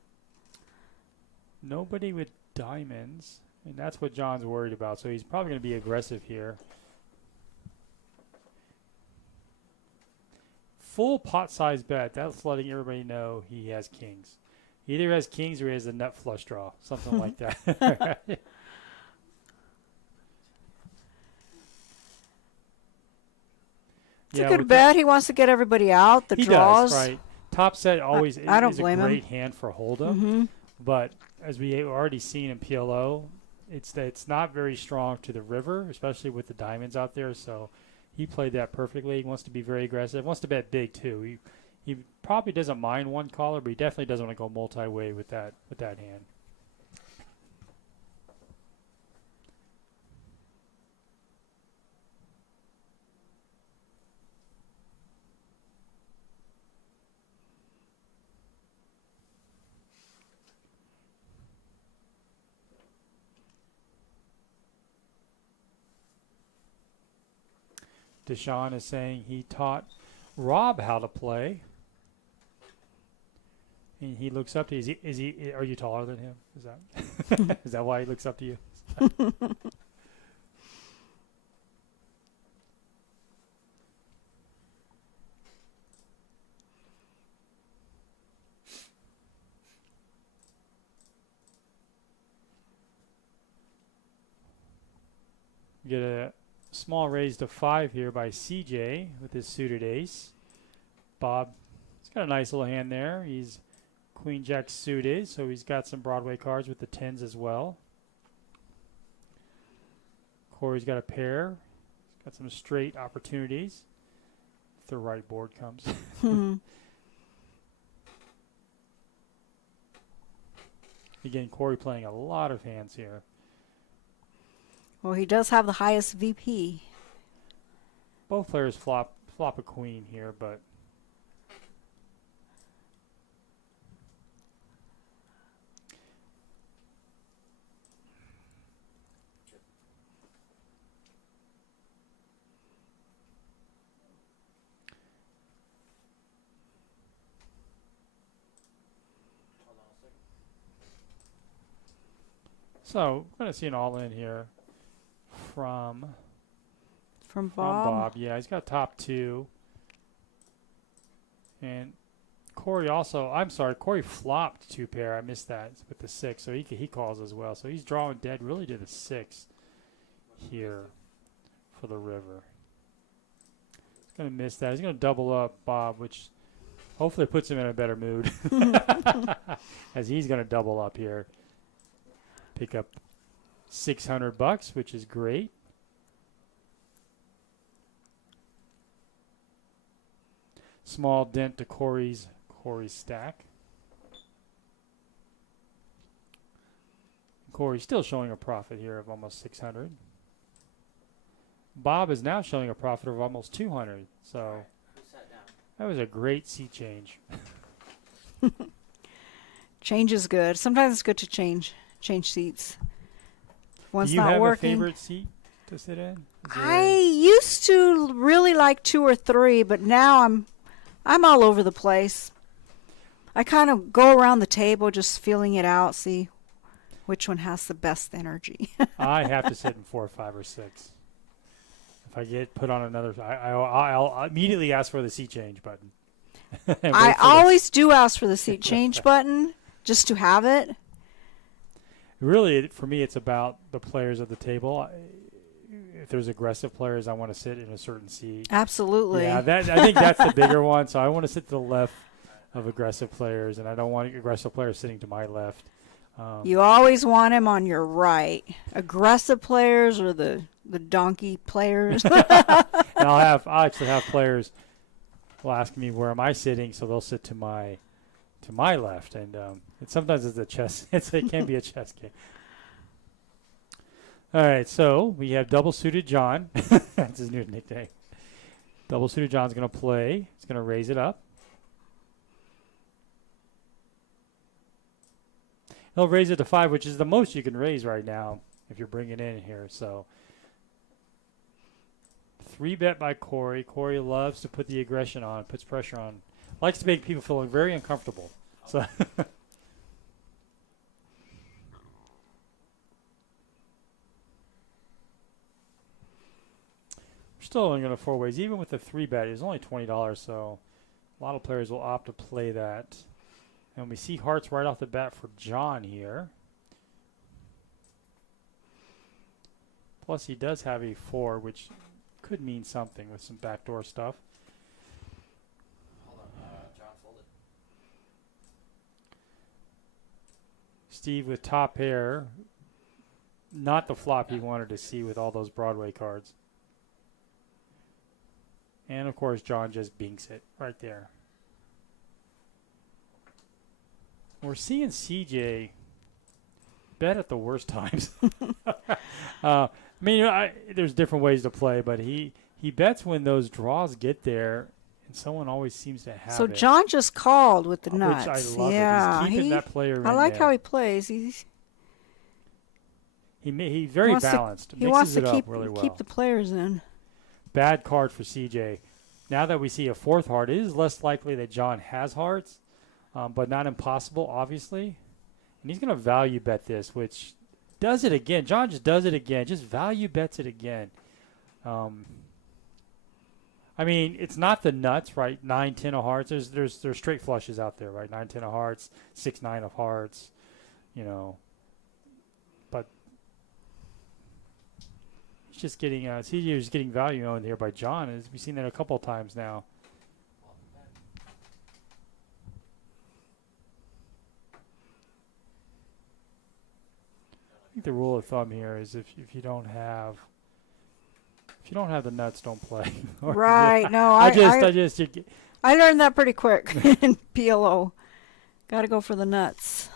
Nobody with diamonds, and that's what John's worried about. So he's probably going to be aggressive here. Full pot size bet. That's letting everybody know he has kings. He either has kings or he has a nut flush draw, something like that. It's a good bet. He wants to get everybody out. The he draws. Does, right. Top set always I don't is blame a great him. hand for hold'em. Mm-hmm. But as we have already seen in PLO, it's not very strong to the river, especially with the diamonds out there. So he played that perfectly. He wants to be very aggressive. Wants to bet big too. He probably doesn't mind one caller, but he definitely doesn't want to go multi-way with that hand. Deshaun is saying he taught Rob how to play. And he looks up to you. Are you taller than him? Is that why he looks up to you? Get a small raise to 5 here by CJ with his suited ace. Bob, he's got a nice little hand there. He's Queen Jack suited, so he's got some Broadway cards with the 10s as well. Corey's got a pair. He's got some straight opportunities if the right board comes. Again, Corey playing a lot of hands here. Well, he does have the highest VP. Both players flop a queen here, but so we're going to see an all-in here from Bob. Yeah, he's got top 2. And Corey also, I'm sorry, Corey flopped 2 pair. I missed that with the 6, so he calls as well. So he's drawing dead really to the 6 here for the river. He's going to miss that. He's going to double up Bob, which hopefully puts him in a better mood as he's going to double up here. Pick up $600, which is great. Small dent to Corey's stack. Corey's still showing a profit here of almost 600. Bob is now showing a profit of almost 200. So that was a great seat change. Change is good. Sometimes it's good to change seats. One's Do you not have working. a favorite seat to sit in? I used to really like 2 or 3, but now I'm all over the place. I kind of go around the table just feeling it out, see which one has the best energy. I have to sit in 4, 5, or 6. If I get put on another, I'll immediately ask for the seat change button. I always do ask for the seat change button just to have it. Really, for me, it's about the players at the table. If there's aggressive players, I want to sit in a certain seat. Absolutely. Yeah, I think that's the bigger one. So I want to sit to the left of aggressive players, and I don't want aggressive players sitting to my left. You always want him on your right. Aggressive players or the donkey players. And I'll actually have players will ask me where am I sitting, so they'll sit to my left, and sometimes it's a chess. It can be a chess game. All right, so we have double suited John. That's his new nickname. Double suited John's going to play. He's going to raise it up. He'll raise it to 5, which is the most you can raise right now if you're bringing in here. So 3-bet by Corey. Corey loves to put the aggression on, puts pressure on. Likes to make people feel very uncomfortable. So still only going to 4-ways. Even with the 3-bet, it's only $20, so a lot of players will opt to play that. And we see hearts right off the bat for John here. Plus, he does have a 4, which could mean something with some backdoor stuff. Hold on, John folded. Steve with top pair. Not the flop he wanted to see with all those Broadway cards. And, of course, John just binks it right there. We're seeing CJ bet at the worst times. I mean, there's different ways to play, but he bets when those draws get there, and someone always seems to have So it. John just called with the nuts. Which I love yeah, it. He's keeping that player in I like there. how he plays. He's very wants to- balanced. he wants Mixes to it keep up really well. keep the players in. Bad card for CJ. Now that we see a 4th heart, it is less likely that John has hearts, but not impossible, obviously. And he's going to value bet this, which does it again. John just does it again. Just value bets it again. I mean, it's not the nuts, right? 9, 10 of hearts. There's straight flushes out there, right? 9, 10 of hearts, 6, 9 of hearts, But he's just getting CJ is getting value owned here by John. As we've seen that a couple of times now. I think the rule of thumb here is if you don't have the nuts, don't play. Right. No, I learned that pretty quick in PLO. Got to go for the nuts.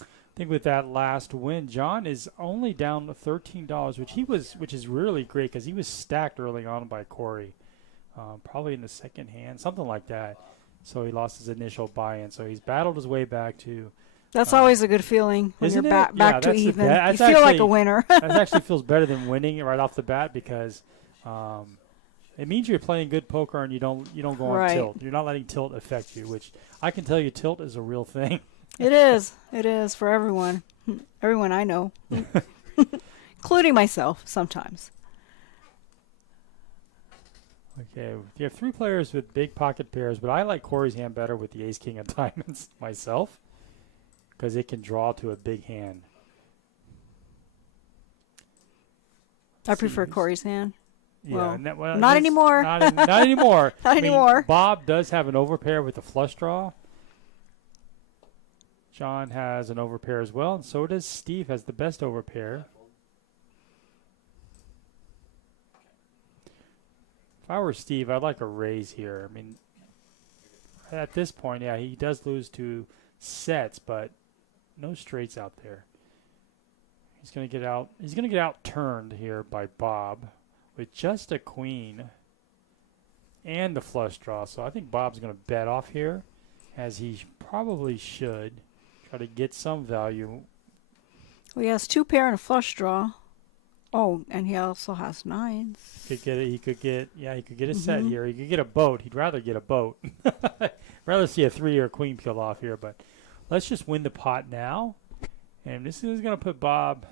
I think with that last win, John is only down to $13, which is really great because he was stacked early on by Corey, probably in the second hand, something like that. So he lost his initial buy-in. So he's battled his way back to. That's always a good feeling when you're Isn't it? back Yeah, to that's the even. best. You feel like a winner. That actually feels better than winning right off the bat because it means you're playing good poker and you don't go on Right. tilt. You're not letting tilt affect you, which I can tell you tilt is a real thing. It is. It is for everyone. Everyone I know, including myself sometimes. Okay, you have 3 players with big pocket pairs, but I like Corey's hand better with the ace king of diamonds myself because it can draw to a big hand. I prefer Corey's hand. Yeah, Well, and not anymore. Not anymore. Not anymore. Bob does have an overpair with a flush draw. John has an overpair as well, and so does Steve, has the best overpair. If I were Steve, I'd like a raise here. I mean, at this point, yeah, he does lose to sets, but no straights out there. He's going to get out. He's going to get outturned here by Bob with just a queen and the flush draw. So I think Bob's going to bet off here, as he probably should. Try to get some value. Well, he has 2 pair and a flush draw. Oh, and he also has 9s. He could get a set here. He could get a boat. He'd rather get a boat. Rather see a 3 or a queen peel off here, but let's just win the pot now. And this is going to put Bob.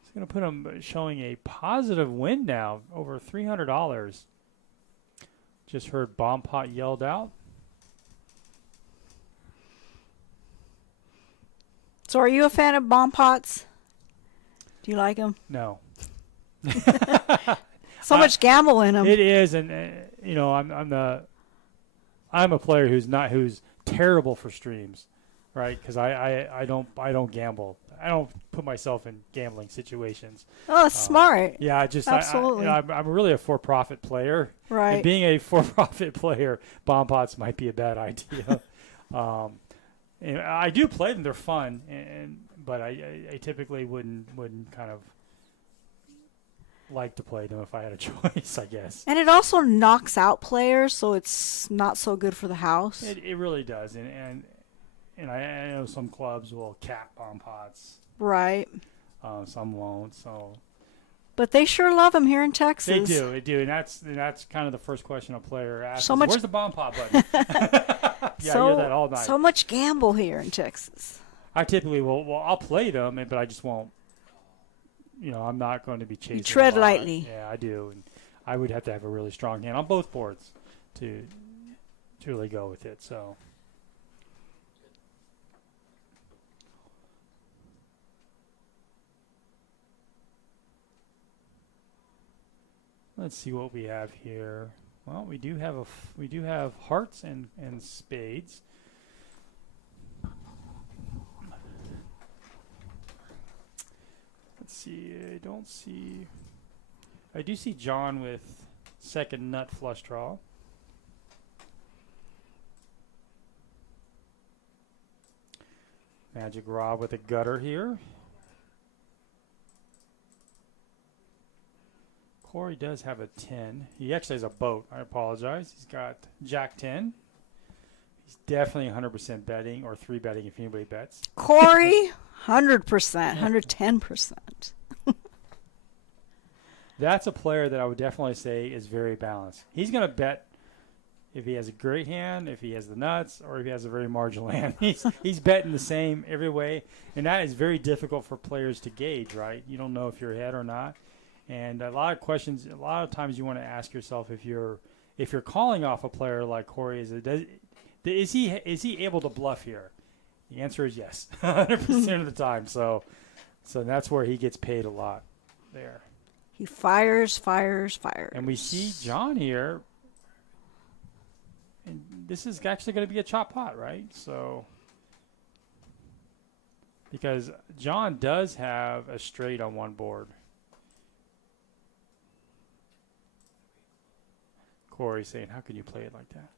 It's going to put him showing a positive win now, over $300. Just heard bomb pot yelled out. So are you a fan of bomb pots? Do you like them? No. So much gamble in them. It is, and I'm a player who's terrible for streams, right? Because I don't gamble. I don't put myself in gambling situations. Oh, that's smart. Yeah, Absolutely. I'm really a for-profit player. Right. And being a for-profit player, bomb pots might be a bad idea. And I do play them; they're fun, but I typically wouldn't kind of like to play them if I had a choice, I guess. And it also knocks out players, so it's not so good for the house. It really does, and I know some clubs will cap bomb pots. Right. Some won't. So. But they sure love them here in Texas. They do, and that's kind of the first question a player asks. So much. Where's the bomb pot button? Yeah, I hear that all night. So much gamble here in Texas. I typically will. I'll play them, but I just won't. I'm not going to be chasing. You tread lightly. Yeah, I do, and I would have to have a really strong hand on both boards to really go with it. So. Let's see what we have here. Well, we do have hearts and spades. Let's see. I do see John with second nut flush draw. Magic Rob with a gutter here. Corey does have a 10. He actually has a boat. I apologize. He's got Jack 10. He's definitely 100% betting or 3 betting if anybody bets. Corey, 100%, 110%. That's a player that I would definitely say is very balanced. He's going to bet if he has a great hand, if he has the nuts, or if he has a very marginal hand. He's betting the same every way, and that is very difficult for players to gauge, right? You don't know if you're ahead or not. And a lot of times you want to ask yourself if you're calling off a player like Corey, is he able to bluff here? The answer is yes, 100% of the time. So that's where he gets paid a lot there. He fires. And we see John here, and this is actually going to be a chop pot, right? So because John does have a straight on one board. Corey saying, how can you play it like that?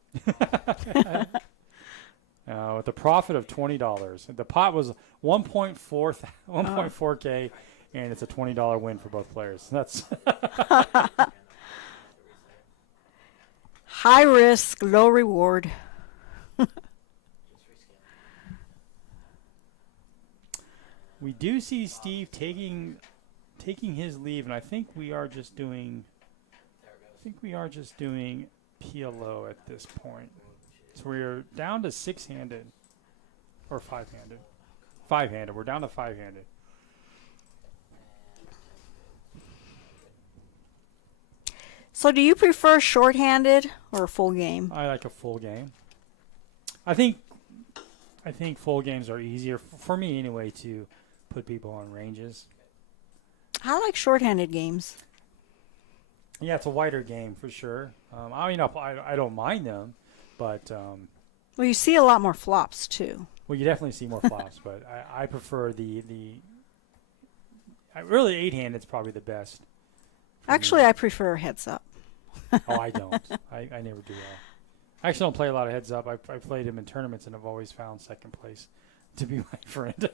With a profit of $20. The pot was 1.4K, and it's a $20 win for both players. That's high risk, low reward. We do see Steve taking his leave, and I think we are just doing PLO at this point. So we're down to 6-handed or 5-handed. 5-handed. We're down to 5-handed. So do you prefer short-handed or a full game? I like a full game. I think full games are easier for me anyway to put people on ranges. I like short-handed games. Yeah, it's a wider game for sure. I don't mind them, but well, you see a lot more flops too. Well, you definitely see more flops, but I prefer really 8-handed is probably the best. Actually, I prefer heads up. Oh, I don't. I never do that. I actually don't play a lot of heads up. I played them in tournaments and I've always found second place to be my friend.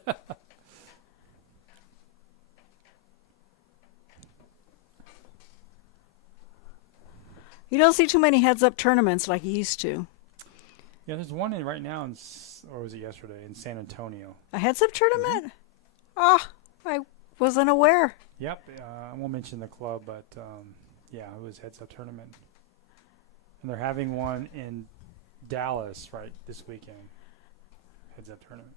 You don't see too many heads-up tournaments like you used to. Yeah, there's one in right now, or was it yesterday, in San Antonio. A heads-up tournament? Oh, I wasn't aware. Yep. I won't mention the club, but yeah, it was heads-up tournament. And they're having one in Dallas this weekend. Heads-up tournament.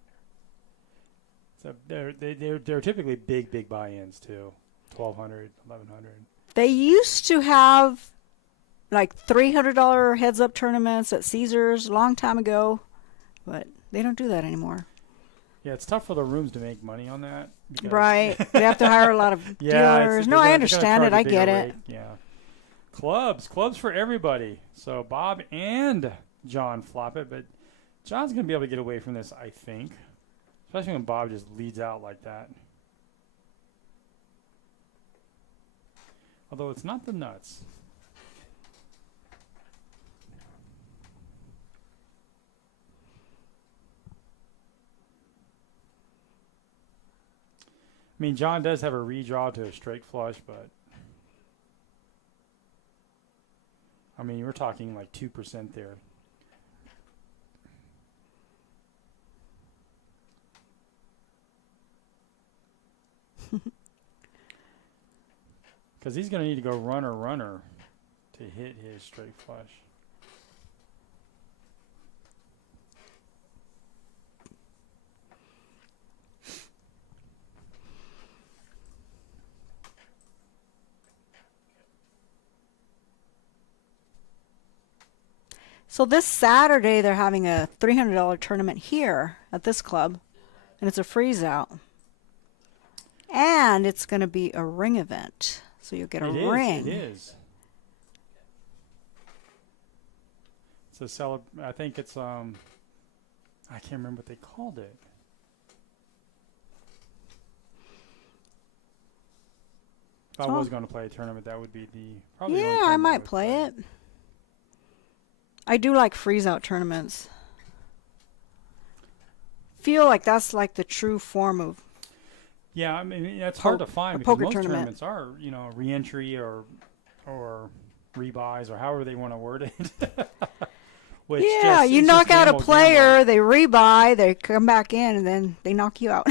So they're typically big buy-ins too, 1,200, 1,100. They used to have like $300 heads-up tournaments at Caesars a long time ago, but they don't do that anymore. Yeah, it's tough for the rooms to make money on that. Right. They have to hire a lot of dealers. No, I understand it. I get it. Yeah. Clubs for everybody. So Bob and John flop it, but John's going to be able to get away from this, I think. Especially when Bob just leads out like that. Although it's not the nuts. I mean, John does have a redraw to a straight flush, but I mean, we're talking like 2% there. Because he's going to need to go runner to hit his straight flush. So this Saturday they're having a $300 tournament here at this club, and it's a freeze out. And it's going to be a ring event, so you'll get a ring. It is. It's a I think it's I can't remember what they called it. If I was going to play a tournament, that would be probably the only Yeah, I tournament might would play it. I do like freeze out tournaments. Feel like that's like the true form of. Yeah, I mean that's hard to find because most tournaments are, re-entry or rebuys or however they want to word it. Which yeah, you knock out a player, they rebuy, they come back in, and then they knock you out.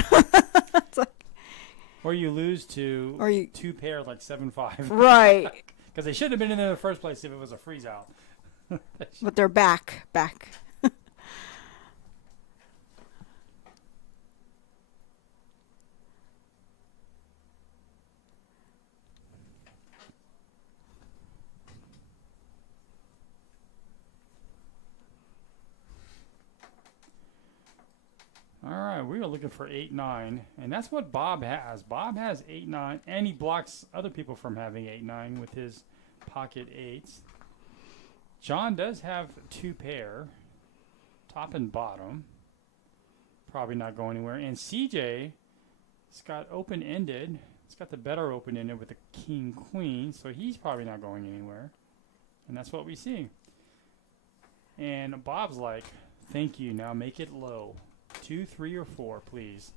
Or you lose to two pair like 7-5. Right. Because they shouldn't have been in there in the first place if it was a freeze out. But they're back. All right, we are looking for 8-9, and that's what Bob has. Bob has 8-9, and he blocks other people from having 8-9 with his pocket eights. John does have two pair, top and bottom. Probably not going anywhere. And CJ, it's got open-ended. It's got the better open-ended with the king-queen, so he's probably not going anywhere. And that's what we see. And Bob's like, thank you, now make it low. 2, 3, or 4, please.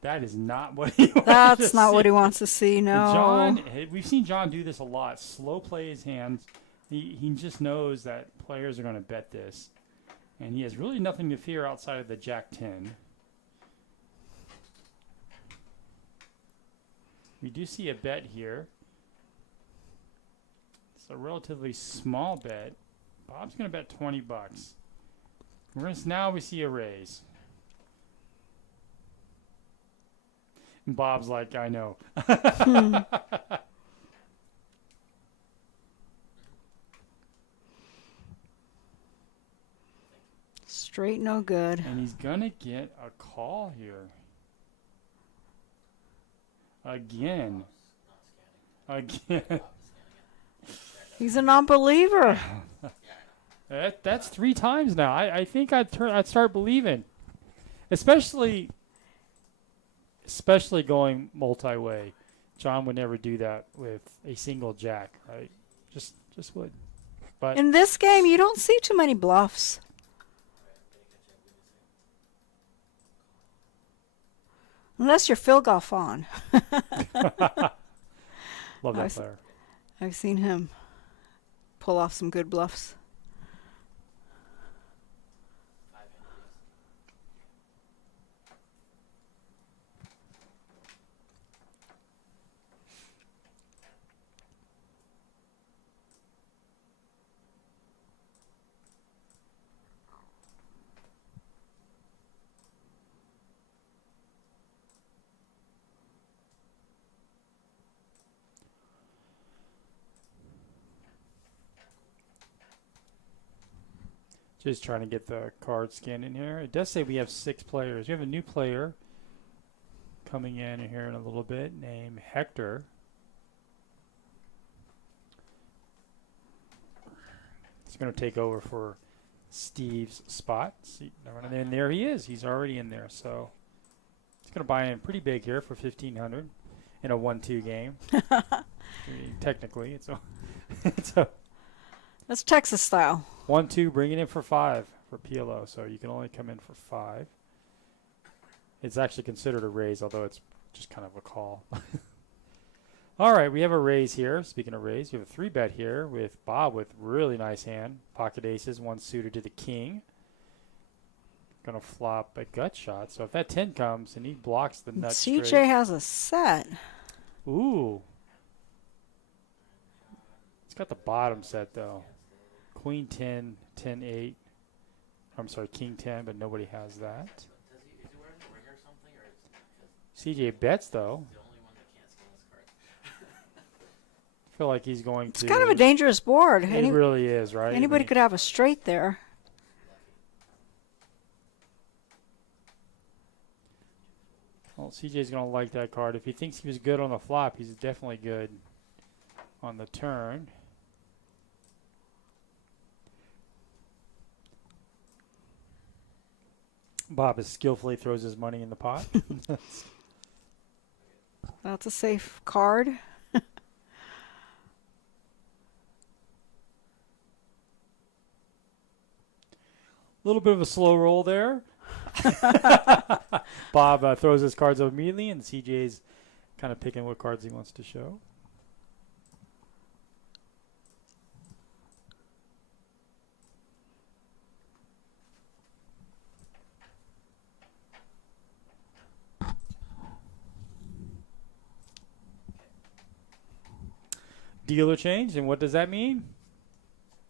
That is not what he wants That's to not see. what he wants to see, no. John, we've seen John do this a lot. Slow play his hands. He just knows that players are going to bet this. And he has really nothing to fear outside of the Jack-10. We do see a bet here. It's a relatively small bet. Bob's going to bet $20. Now we see a raise. And Bob's like, I know. Straight no good. And he's going to get a call here. Again. He's a non-believer. That's 3 times now. I think I'd start believing. Especially going multi-way. John would never do that with a single jack, right? Just would. But in this game, you don't see too many bluffs. Unless you're Phil Goffon. love that player. I've seen him pull off some good bluffs. Just trying to get the card scanned in here. It does say we have 6 players. We have a new player coming in here in a little bit named Hector. He's going to take over for Steve's spot. See, and there he is. He's already in there. So he's going to buy in pretty big here for $1,500 in a 1-2 game. I mean, technically, it's a That's Texas style. 1-2, bringing in for 5 for PLO, so you can only come in for 5. It's actually considered a raise, although it's just kind of a call. All right, we have a raise here. Speaking of raise, we have a 3-bet here with Bob with really nice hand. Pocket aces, one suited to the king. Going to flop a gut shot. So if that 10 comes and he blocks the nut CJ straight. has a set. Ooh. It's got the bottom set, though. Queen 10, 10, 8. I'm sorry, King 10, but nobody has that. Is he wearing a ring or something, or is CJ bets, though. the only one that can't see this card? I feel like he's going to. It's kind of a dangerous board. It really is, right? Anybody could have a straight there. Well, CJ's going to like that card. If he thinks he was good on the flop, he's definitely good on the turn. Bob skillfully throws his money in the pot. That's a safe card. A little bit of a slow roll there. Bob throws his cards up immediately, and CJ's kind of picking what cards he wants to show. Dealer change, and what does that mean?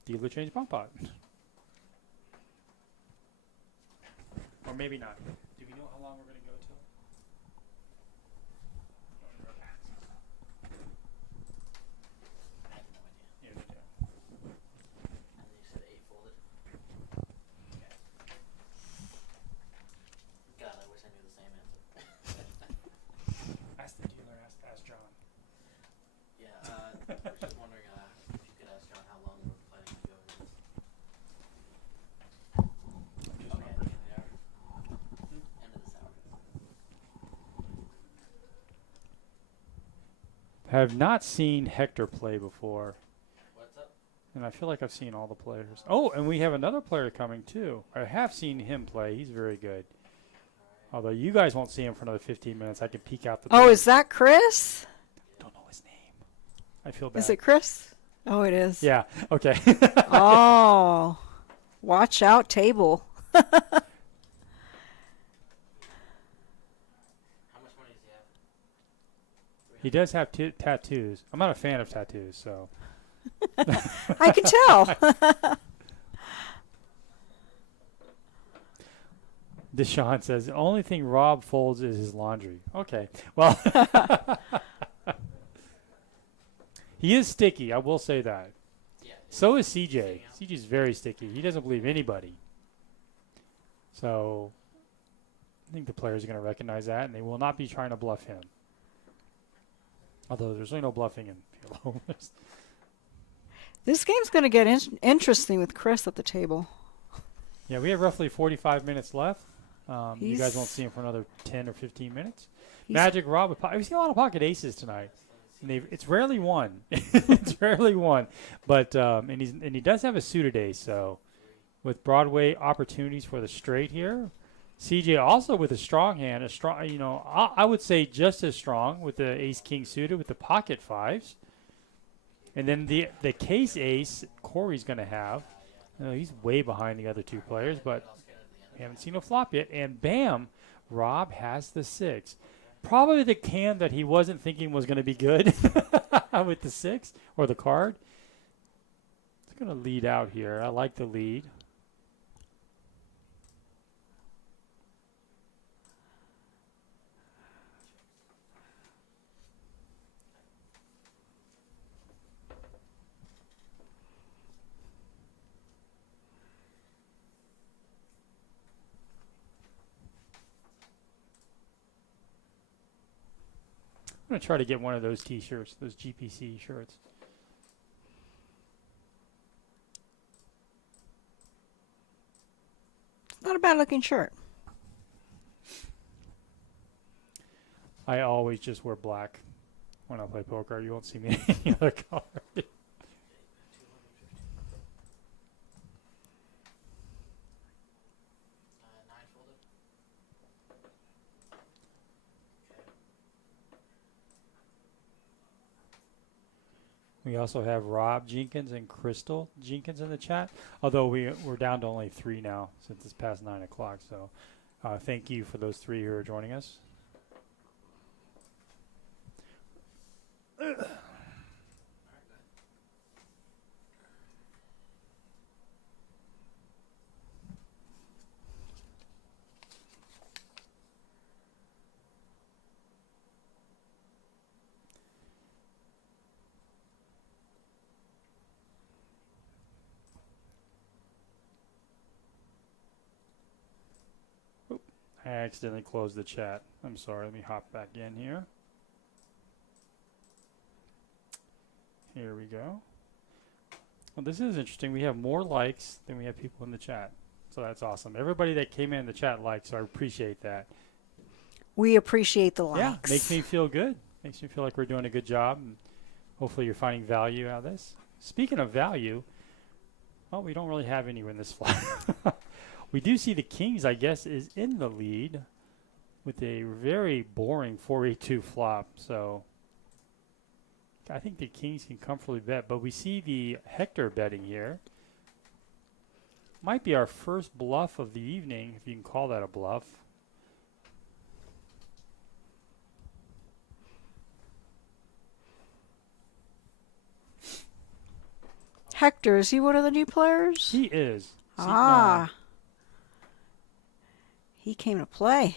Dealer change pump pot. Or maybe not. Do we know how long we're going to go till? I have no idea. Yeah, we do. And then you said 8 folded. Okay. God, I wish I knew the same answer. Ask the dealer, ask John. Yeah, I was just wondering if you could ask John how long we're planning to go over this. Okay, at the end of the hour. End of this hour. Have not seen Hector play before, What's up? and I feel like I've seen all the players. Oh, and we have another player coming too. I have seen him play. He's very good. Although you guys won't see him for another 15 minutes. I can peek out the door. Oh, is that Chris? Don't know his name. I feel bad. Is it Chris? Oh, it is. Yeah. Okay. Oh, watch out, table. How much money does he have? He does have tattoos. I'm not a fan of tattoos, so. I can tell. Deshaun says the only thing Rob folds is his laundry. Okay. Well, he is sticky. I will say that. Yeah. So is CJ. CJ's very sticky. He doesn't believe anybody. So I think the players are going to recognize that, and they will not be trying to bluff him. Although there's really no bluffing in PLO. This game's going to get interesting with Chris at the table. Yeah, we have roughly 45 minutes left. You guys He's- won't see him for another 10 or 15 minutes. He's- Magic Rob, we've seen a lot of pocket aces tonight. And it's rarely won. It's rarely won. But and he does have a suited ace, so with Broadway opportunities for the straight here. CJ also with a strong hand, I would say just as strong with the ace king suited with the pocket fives. And then the case ace Corey's going to have. He's way behind the other two players, but we haven't seen a flop yet. And bam, Rob has the 6. Probably the hand that he wasn't thinking was going to be good with the 6 or the card. It's going to lead out here. I like the lead. I'm going to try to get one of those T-shirts, those GPC shirts. It's not a bad looking shirt. I always just wear black when I play poker. You won't see me in any other color. 9 folded. Okay. We also have Rob Jenkins and Crystal Jenkins in the chat, although we're down to only 3 now since it's past 9 o'clock. So thank you for those 3 who are joining us. I accidentally closed the chat. I'm sorry. Let me hop back in here. Here we go. Well, this is interesting. We have more likes than we have people in the chat. So that's awesome. Everybody that came in the chat liked, so I appreciate that. We appreciate the likes. Yeah, makes me feel good. Makes me feel like we're doing a good job. And hopefully you're finding value out of this. Speaking of value, well, we don't really have any in this flop. We do see the Kings, I guess, is in the lead with a very boring 4-8-2 flop. So I think the Kings can comfortably bet. But we see the Hector betting here. Might be our first bluff of the evening, if you can call that a bluff. Hector, is he one of the new players? He is. Ah. He came to play.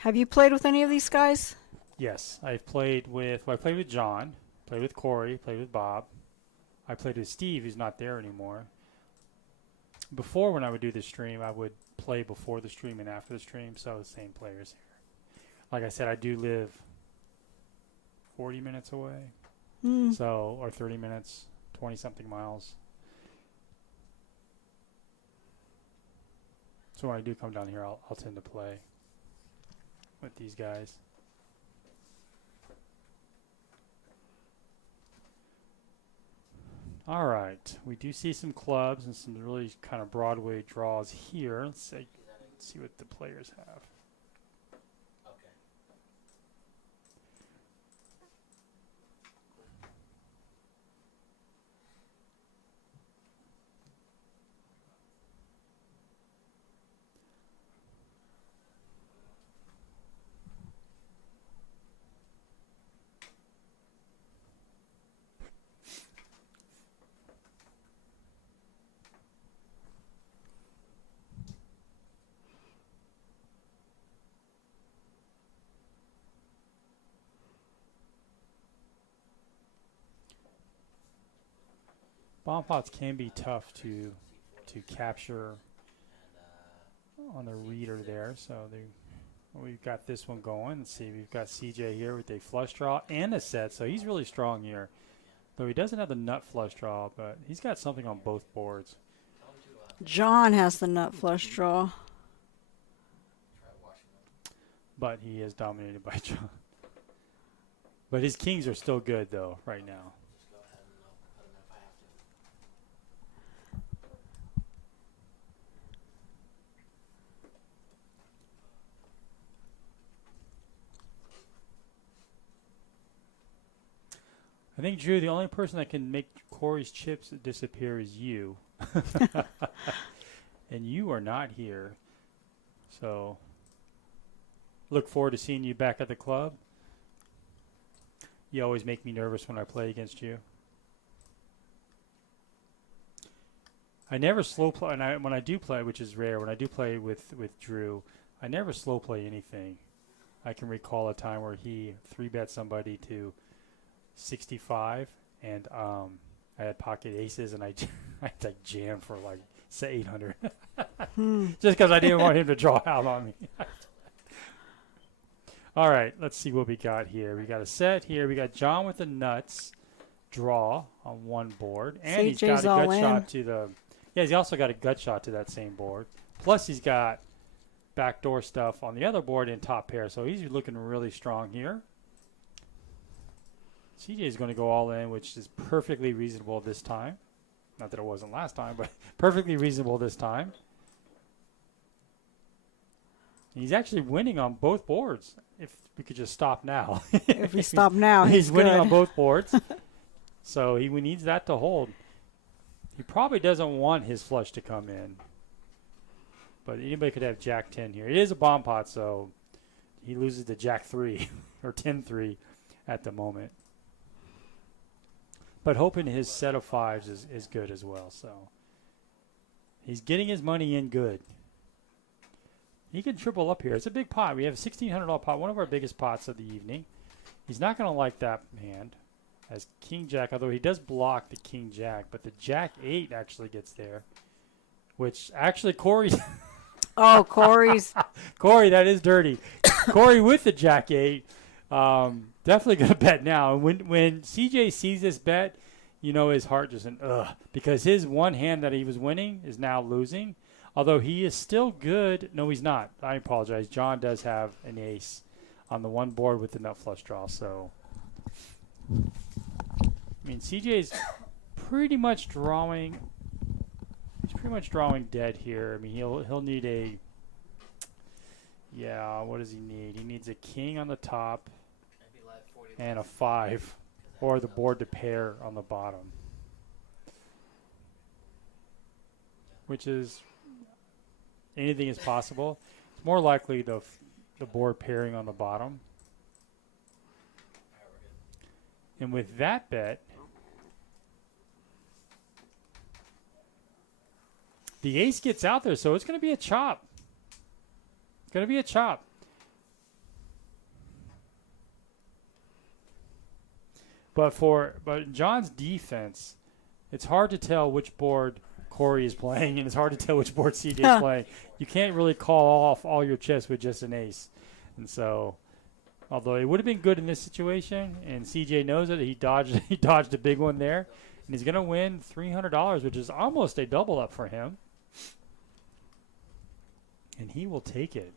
Have you played with any of these guys? Yes, I've played with, well, I played with John, played with Corey, played with Bob. I played with Steve, who's not there anymore. Before, when I would do the stream, I would play before the stream and after the stream, so the same players here. Like I said, I do live 40 minutes away, so, or 30 minutes, 20-something miles. So when I do come down here, I'll tend to play with these guys. All right, we do see some clubs and some really kind of Broadway draws here. Let's see what the players have. Bomb pots can be tough to capture on the reader there. So we've got this one going. Let's see, we've got CJ here with a flush draw and a set, so he's really strong here. Though he doesn't have the nut flush draw, but he's got something on both boards. John has the nut flush draw. But he is dominated by John. But his kings are still good, though, right now. I think, Drew, the only person that can make Corey's chips disappear is you. And you are not here. So look forward to seeing you back at the club. You always make me nervous when I play against you. I never slow play, and when I do play, which is rare, when I do play with Drew, I never slow play anything. I can recall a time where he 3-bet somebody to 65, and I had pocket aces, and I like jammed for like say 800, just because I didn't want him to draw out on me. All right, let's see what we got here. We got a set here. We got John with the nuts draw on one board, and he's got a gut shot to the. Yeah, he's also got a gut shot to that same board. Plus, he's got backdoor stuff on the other board in top pair, so he's looking really strong here. CJ is going to go all in, which is perfectly reasonable this time. Not that it wasn't last time, but perfectly reasonable this time. He's actually winning on both boards. If we could just stop now. If we stop now, he's winning good. on both boards. So he needs that to hold. He probably doesn't want his flush to come in. But anybody could have Jack 10 here. It is a bomb pot, so he loses to Jack 3 or 10-3 at the moment. But hoping his set of fives is good as well. So he's getting his money in good. He can triple up here. It's a big pot. We have a $1,600 pot, one of our biggest pots of the evening. He's not going to like that hand as King Jack, although he does block the King Jack, but the Jack 8 actually gets there, which actually Corey. Oh, Corey's. Corey, that is dirty. Corey with the Jack 8. Definitely going to bet now. And when CJ sees this bet, you know his heart just because his one hand that he was winning is now losing. Although he is still good. No, he's not. I apologize. John does have an ace on the one board with the nut flush draw. So, I mean, CJ's pretty much drawing. He's pretty much drawing dead here. I mean, he'll need a. Yeah, what does he need? He needs a king on the top and a 5, or the board to pair on the bottom, which is. Anything is possible. It's more likely the board pairing on the bottom. And with that bet, the ace gets out there, so it's going to be a chop. It's going to be a chop. But John's defense, it's hard to tell which board Corey is playing, and it's hard to tell which board CJ is playing. You can't really call off all your chips with just an ace. And so, although it would have been good in this situation, and CJ knows it, he dodged a big one there, and he's going to win $300, which is almost a double up for him. And he will take it.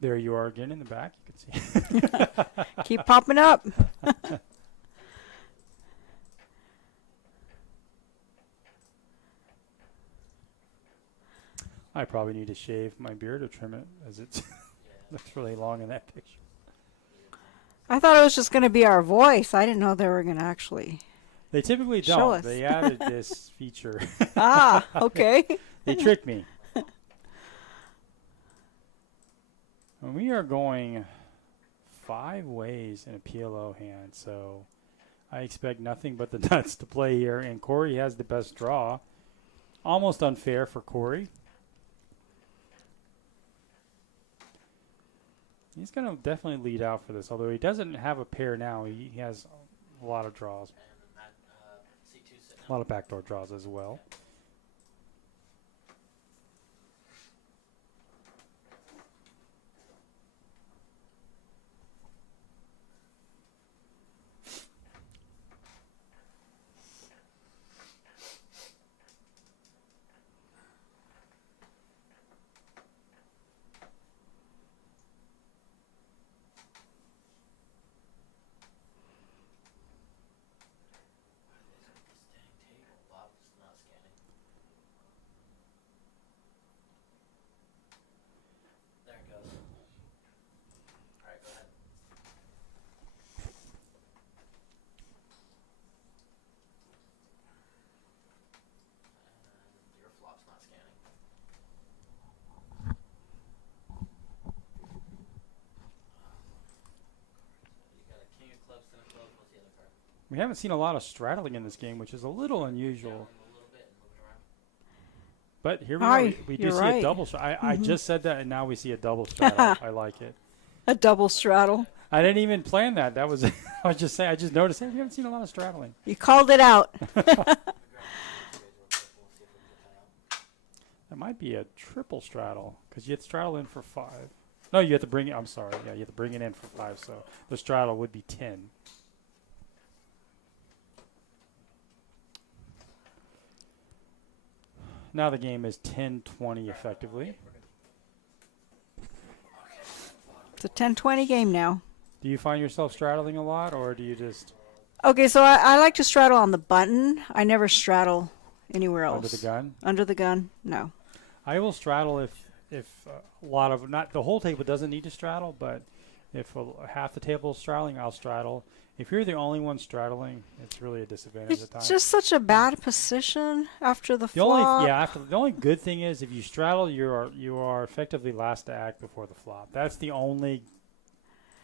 There you are again in the back. You can see. Keep popping up. I probably need to shave my beard or trim it, as it looks really long in that picture. I thought it was just going to be our voice. I didn't know they were going to actually. They typically Show don't. us. They added this feature. Ah, okay. They tricked me. And we are going 5 ways in a PLO hand, so I expect nothing but the nuts to play here. And Corey has the best draw. Almost unfair for Corey. He's going to definitely lead out for this, although he doesn't have a pair now. He has a lot of draws. A lot of backdoor draws as well. We haven't seen a lot of straddling in this game, which is a little unusual. A little bit and move it around. But here we Aye, go. We do you're see a right. double. I just said that, and now we see a double straddle. I like it. A double straddle. I didn't even plan that. That was I was just saying. I just noticed. Hey, we haven't seen a lot of straddling. You called it out. That might be a triple straddle because you have to straddle in for 5. No, you have to bring it. I'm sorry. Yeah, you have to bring it in for 5. So the straddle would be 10. Now the game is 10-20 effectively. It's a 10-20 game now. Do you find yourself straddling a lot, or do you just Okay, so I like to straddle on the button. I never straddle anywhere else. under the gun? Under the gun? No. I will straddle if a lot of, not the whole table doesn't need to straddle, but if half the table is straddling, I'll straddle. If you're the only one straddling, it's really a disadvantage at times. It's just such a bad position after the The flop. only the only good thing is if you straddle, you are effectively last to act before the flop. That's the only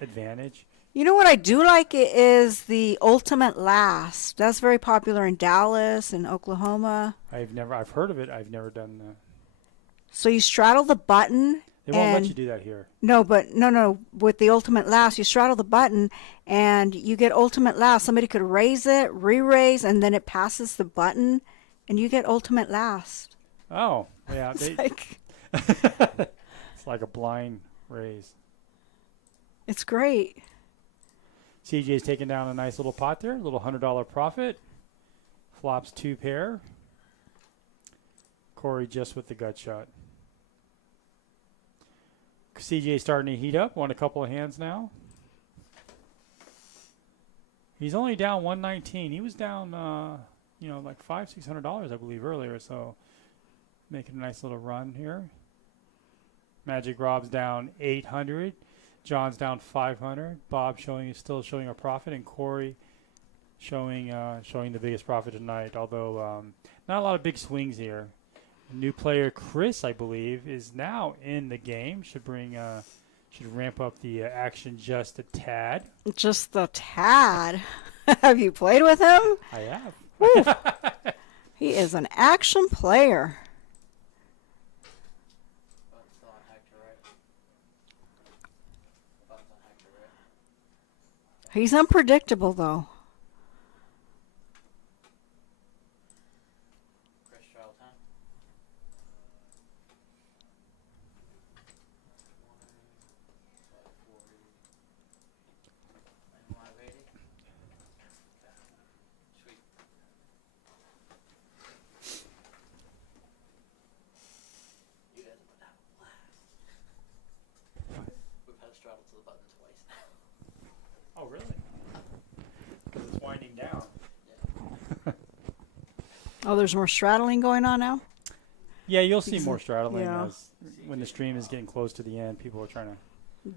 advantage. You know what I do like is the ultimate last. That's very popular in Dallas and Oklahoma. I've heard of it. I've never done that. So you straddle the button. They won't let and you do that here. No, but no. With the ultimate last, you straddle the button and you get ultimate last. Somebody could raise it, re-raise, and then it passes the button, and you get ultimate last. Oh, yeah. It's like, It's like a blind raise. it's great. CJ's taking down a nice little pot there, a little $100 profit. Flops 2 pair. Corey just with the gut shot. CJ starting to heat up. Won a couple of hands now. He's only down 119. He was down, like $500-600 I believe earlier. So making a nice little run here. Magic Rob's down 800. John's down 500. Bob still showing a profit, and Corey showing the biggest profit tonight. Although not a lot of big swings here. New player Chris, I believe, is now in the game. Should ramp up the action just a tad. Just the tad. Have you played with him? I have. He is an action player. Button's still on Hector, right? Button's on Hector, right? He's unpredictable, though. Chris straddle time. 540. And 580. Sweet. You guys have put that last. We've had a straddle to the button twice now. Oh, really? Because it's winding down. Oh, there's more straddling going on now? Yeah, you'll see more straddling Yeah. as when the stream is getting close to the end. People are trying to.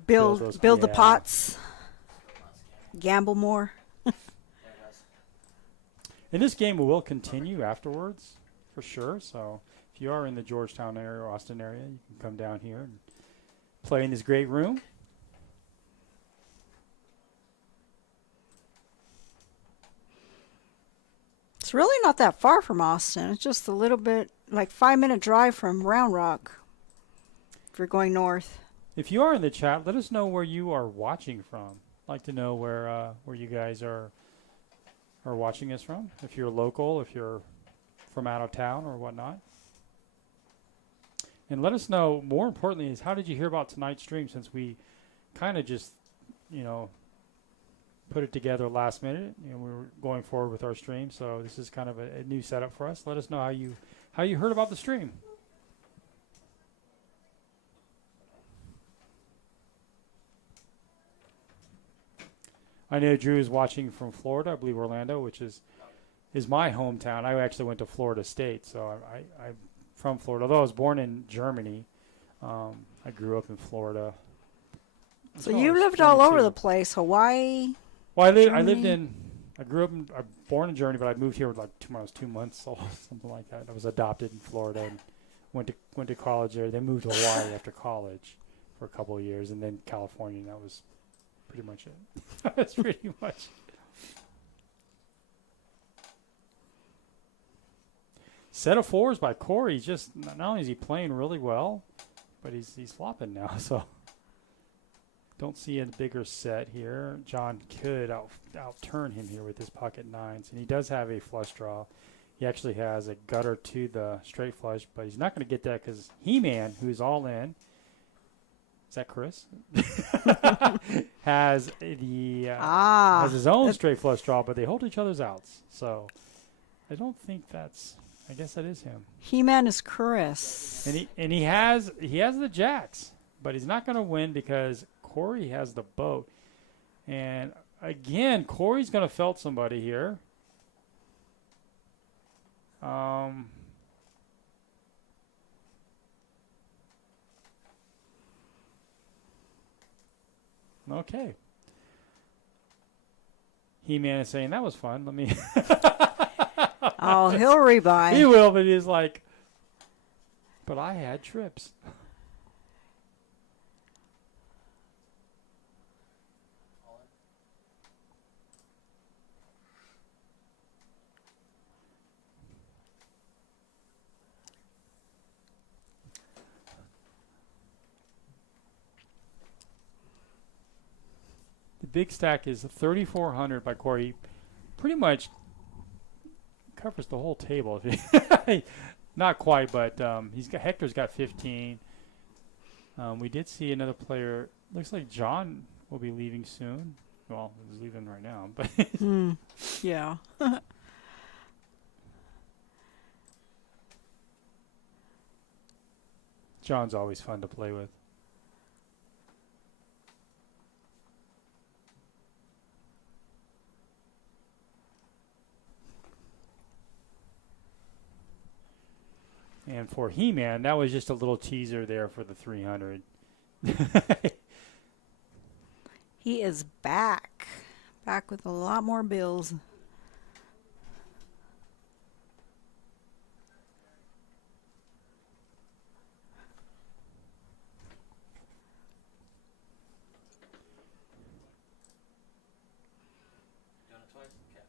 Build those- the yeah. pots, Not scamming. gamble more. There it goes. And this game will continue afterwards, for sure. So if you are in the Georgetown area or Austin area, you can come down here and play in this great room. It's really not that far from Austin. It's just a little bit, like 5-minute drive from Round Rock if you're going north. If you are in the chat, let us know where you are watching from. I'd like to know where you guys are watching us from. If you're local, if you're from out of town or whatnot. And let us know, more importantly, is how did you hear about tonight's stream, since we kind of just, put it together last minute. We were going forward with our stream, so this is kind of a new setup for us. Let us know how you heard about the stream. I know Drew is watching from Florida, I believe Orlando, which is my hometown. I actually went to Florida State, so I'm from Florida. Although I was born in Germany, I grew up in Florida. So Until I you was lived all over 22. the place. Hawaii. Well, I Germany? lived in, I grew up in, I'm born in Germany, but I moved here like when I was 2 months old, something like that. I was adopted in Florida and went to college there. Then moved to Hawaii after college for a couple of years, and then California, and that was pretty much it. That's pretty much. set of fours by Corey. He's just not only is he playing really well, but he's flopping now. So don't see a bigger set here. John could outturn him here with his pocket nines, and he does have a flush draw. He actually has a gutter to the straight flush, but he's not going to get that because He-Man, who's all in, is that Chris? has his own straight flush draw, but they hold each other's outs. So I don't think that's. I guess that is him. He-Man is Chris. And he has the jacks, but he's not going to win because Corey has the boat. And again, Corey's going to felt somebody here. Okay. He-Man is saying that was fun. Let me. Oh, he'll rebuy. He will, but he's like, but I had trips. The big stack is 3,400 by Corey. Pretty much covers the whole table. Not quite, but Hector's got 15. We did see another player. Looks like John will be leaving soon. Well, he's leaving right now, but Yeah. John's always fun to play with. And for He-Man, that was just a little teaser there for the 300. He is back. Back with a lot more bills. Doing it twice? Okay.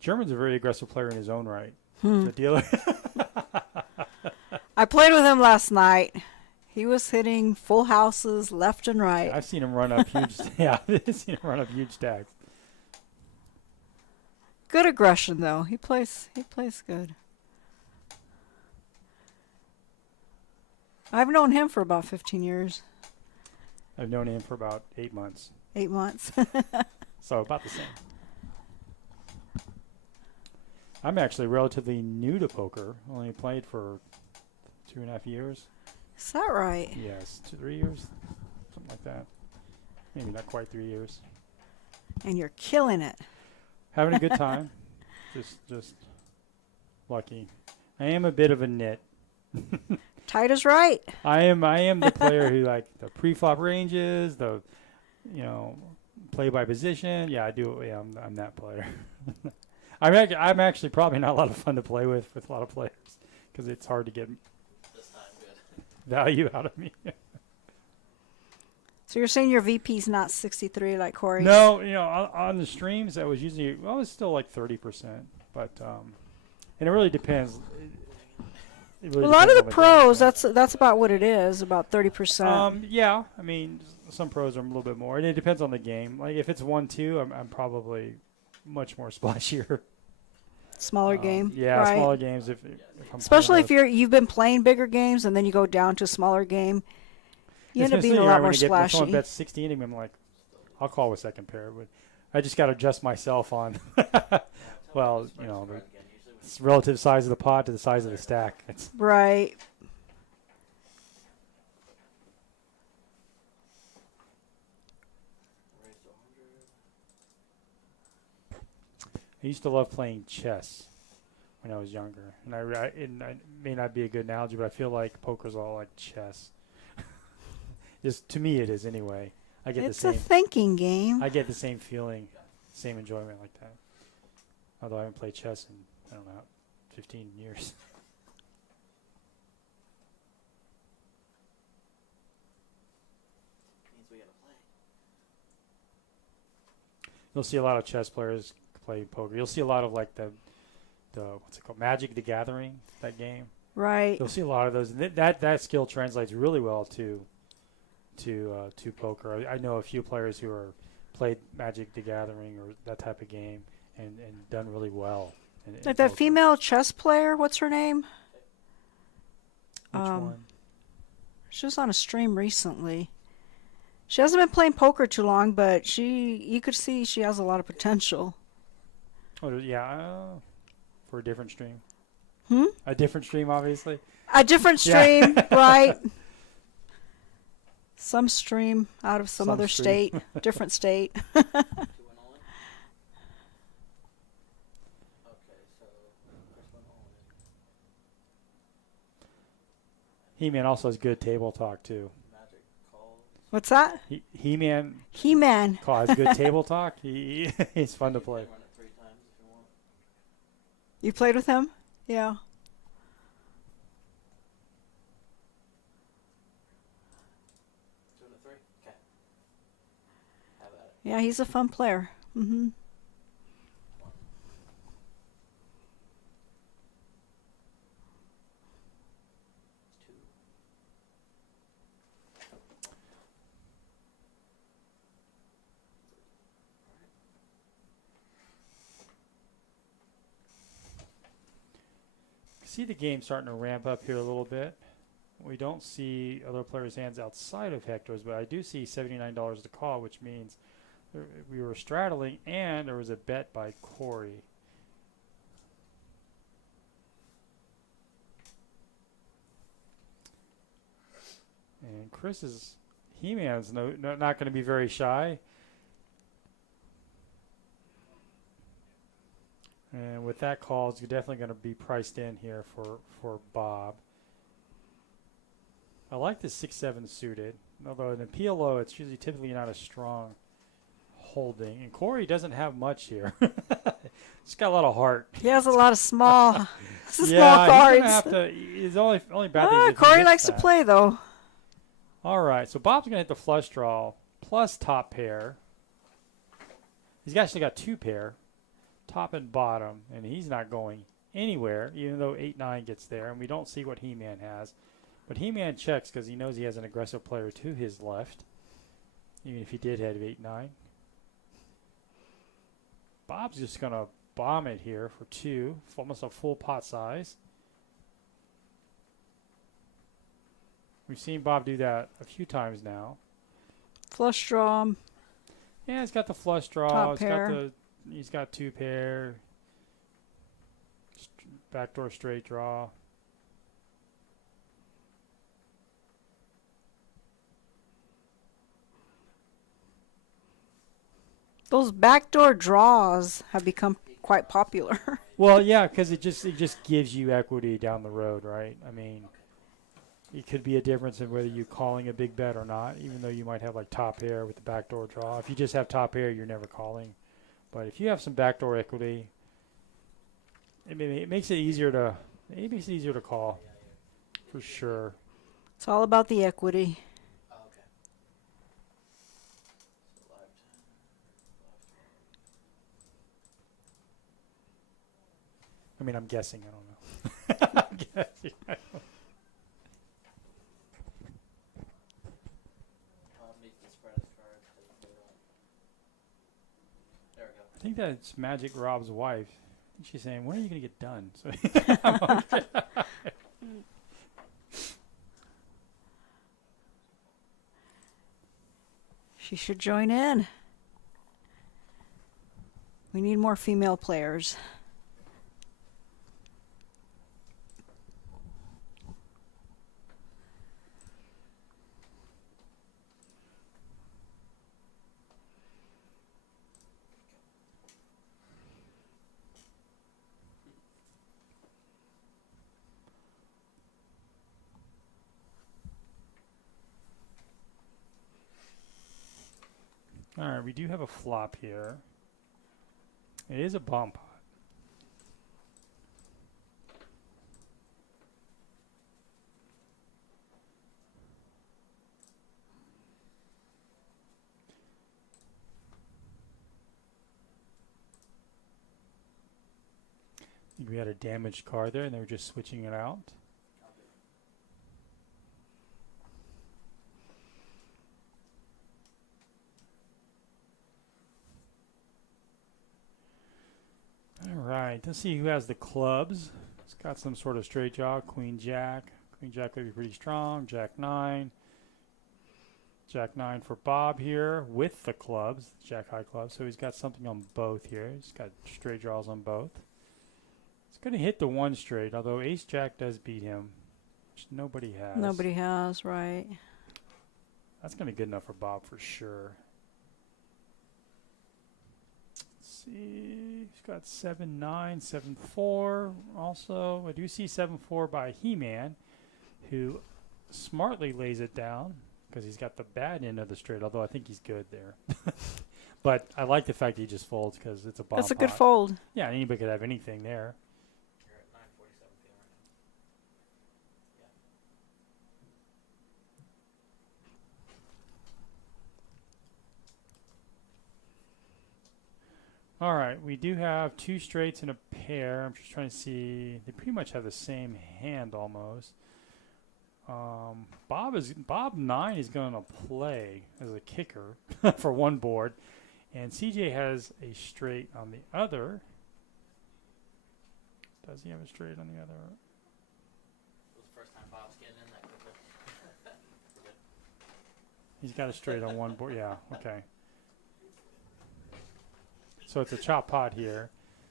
German's a very aggressive player in his own right. The dealer. I played with him last night. He was hitting full houses left and right. I've seen him run up huge. Yeah, I've seen him run up huge stacks. Good aggression though. He plays good. I've known him for about 15 years. I've known him for about 8 months. 8 months. So about the same. I'm actually relatively new to poker. Only played for 2.5 years. Is that right? Yes, 3 years, something like that. Maybe not quite 3 years. And you're killing it. Having a good time. just lucky. I am a bit of a nit. Tight is right. I am the player who like the pre-flop ranges, the play by position. Yeah, I do. Yeah, I'm that player. I'm actually probably not a lot of fun to play with a lot of players because it's hard to get This time, good. value out of me. So you're saying your VP's not 63 like Corey? No, on the streams that was usually it was still like 30%, but and it really depends. It really A lot of depends the on game. pros, that's about what it is, about 30%. Yeah, I mean some pros are a little bit more, and it depends on the game. Like if it's 1-2, I'm probably much more splashier. Smaller game. Yeah, right? smaller games. If I'm Especially playing if you've been playing bigger games and then you go down to a smaller game, you end up being a lot more When someone splashy. bets 60 inning, I'm like, I'll call with second pair, but I just got to adjust myself on. Well, the It's relative size of the pot to the size of the stack. It's Right. Raise to 100. I used to love playing chess when I was younger, and I may not be a good analogy, but I feel like poker's all like chess. Just to me, it is anyway. I get It's the a same. thinking game. I get the same feeling, same enjoyment like that. Although I haven't played chess in, I don't know, 15 years. Means we gotta play. You'll see a lot of chess players play poker. You'll see a lot of like the what's it called, Magic the Gathering, that game. Right. You'll see a lot of those. And that skill translates really well to poker. I know a few players who are played Magic the Gathering or that type of game and done really well. In Like that poker. female chess player, what's her name? Which one? She was on a stream recently. She hasn't been playing poker too long, but you could see she has a lot of potential. Oh, yeah, for a different stream. Hmm? A different stream, obviously. A different Yeah. stream, right? Some stream out of some Some other stream. state, different state. 2 and all in. Okay, so first one all in. He-Man also has good table talk too. Magic calls. What's that? He-Man He-Man. has good table talk. He's fun to play. You can run it 3 times if you want. You played with him? Yeah. 2 and a 3. Okay. Have at it. Yeah, he's a fun player. Mm-hmm. 2. See the game starting to ramp up here a little bit. We don't see other players' hands outside of Hector's, but I do see $79 to call, which means we were straddling, and there was a bet by Corey. And Chris's He-Man's not going to be very shy. And with that call, it's definitely going to be priced in here for Bob. I like the 6-7 suited, although in the PLO, it's usually typically not a strong holding. And Corey doesn't have much here. He's got a lot of heart. He has a lot of small He's cards. gonna have to. His only bad thing is if he Corey hits likes to that. play, though. All right, so Bob's gonna hit the flush draw plus top pair. He's actually got 2 pair, top and bottom, and he's not going anywhere, even though 8-9 gets there, and we don't see what He-Man has. But He-Man checks because he knows he has an aggressive player to his left, even if he did have 8-9. Bob's just gonna bomb it here for 2, almost a full pot size. We've seen Bob do that a few times now. Flush draw. Yeah, he's got the flush draw. Top pair. He's got 2 pair. Backdoor straight draw. Those backdoor draws have become quite popular. Well, yeah, because it just gives you equity down the road, right? I mean, it could be a difference in whether you're calling a big bet or not, even though you might have like top pair with the backdoor draw. If you just have top pair, you're never calling. But if you have some backdoor equity, it makes it easier to call, for sure. It's all about the equity. Oh, okay. So live 10, live 12. I mean, I'm guessing. I don't know. I'm guessing. Needs to spread his cards. 'Cause they're on. There we go. I think that's Magic Rob's wife. I think she's saying, "When are you going to get done?" So She should join in. We need more female players. All right, we do have a flop here. It is a bomb pot. I think we had a damaged card there, and they were just switching it out. All right, let's see who has the clubs. It's got some sort of straight jaw. Queen Jack. Queen Jack could be pretty strong. Jack 9. Jack 9 for Bob here with the clubs. Jack high clubs. So he's got something on both here. He's got straight draws on both. He's going to hit the 1 straight, although Ace Jack does beat him, which nobody has. Nobody has, right. That's going to be good enough for Bob for sure. Let's see. He's got 7-9, 7-4 also. I do see 7-4 by He-Man, who smartly lays it down because he's got the bad end of the straight, although I think he's good there. But I like the fact that he just folds because it's a bomb That's a good pot. fold. Yeah, anybody could have anything there. You're at 9:47 p.m. right now. All right, we do have 2 straights and a pair. I'm just trying to see. They pretty much have the same hand almost. Bob 9 is going to play as a kicker for 1 board, and CJ has a straight on the other. Does he have a straight on the other? It was the first time Bob's getting in that quickly. He's got a straight on 1 board. Yeah, okay. So it's a chop pot here.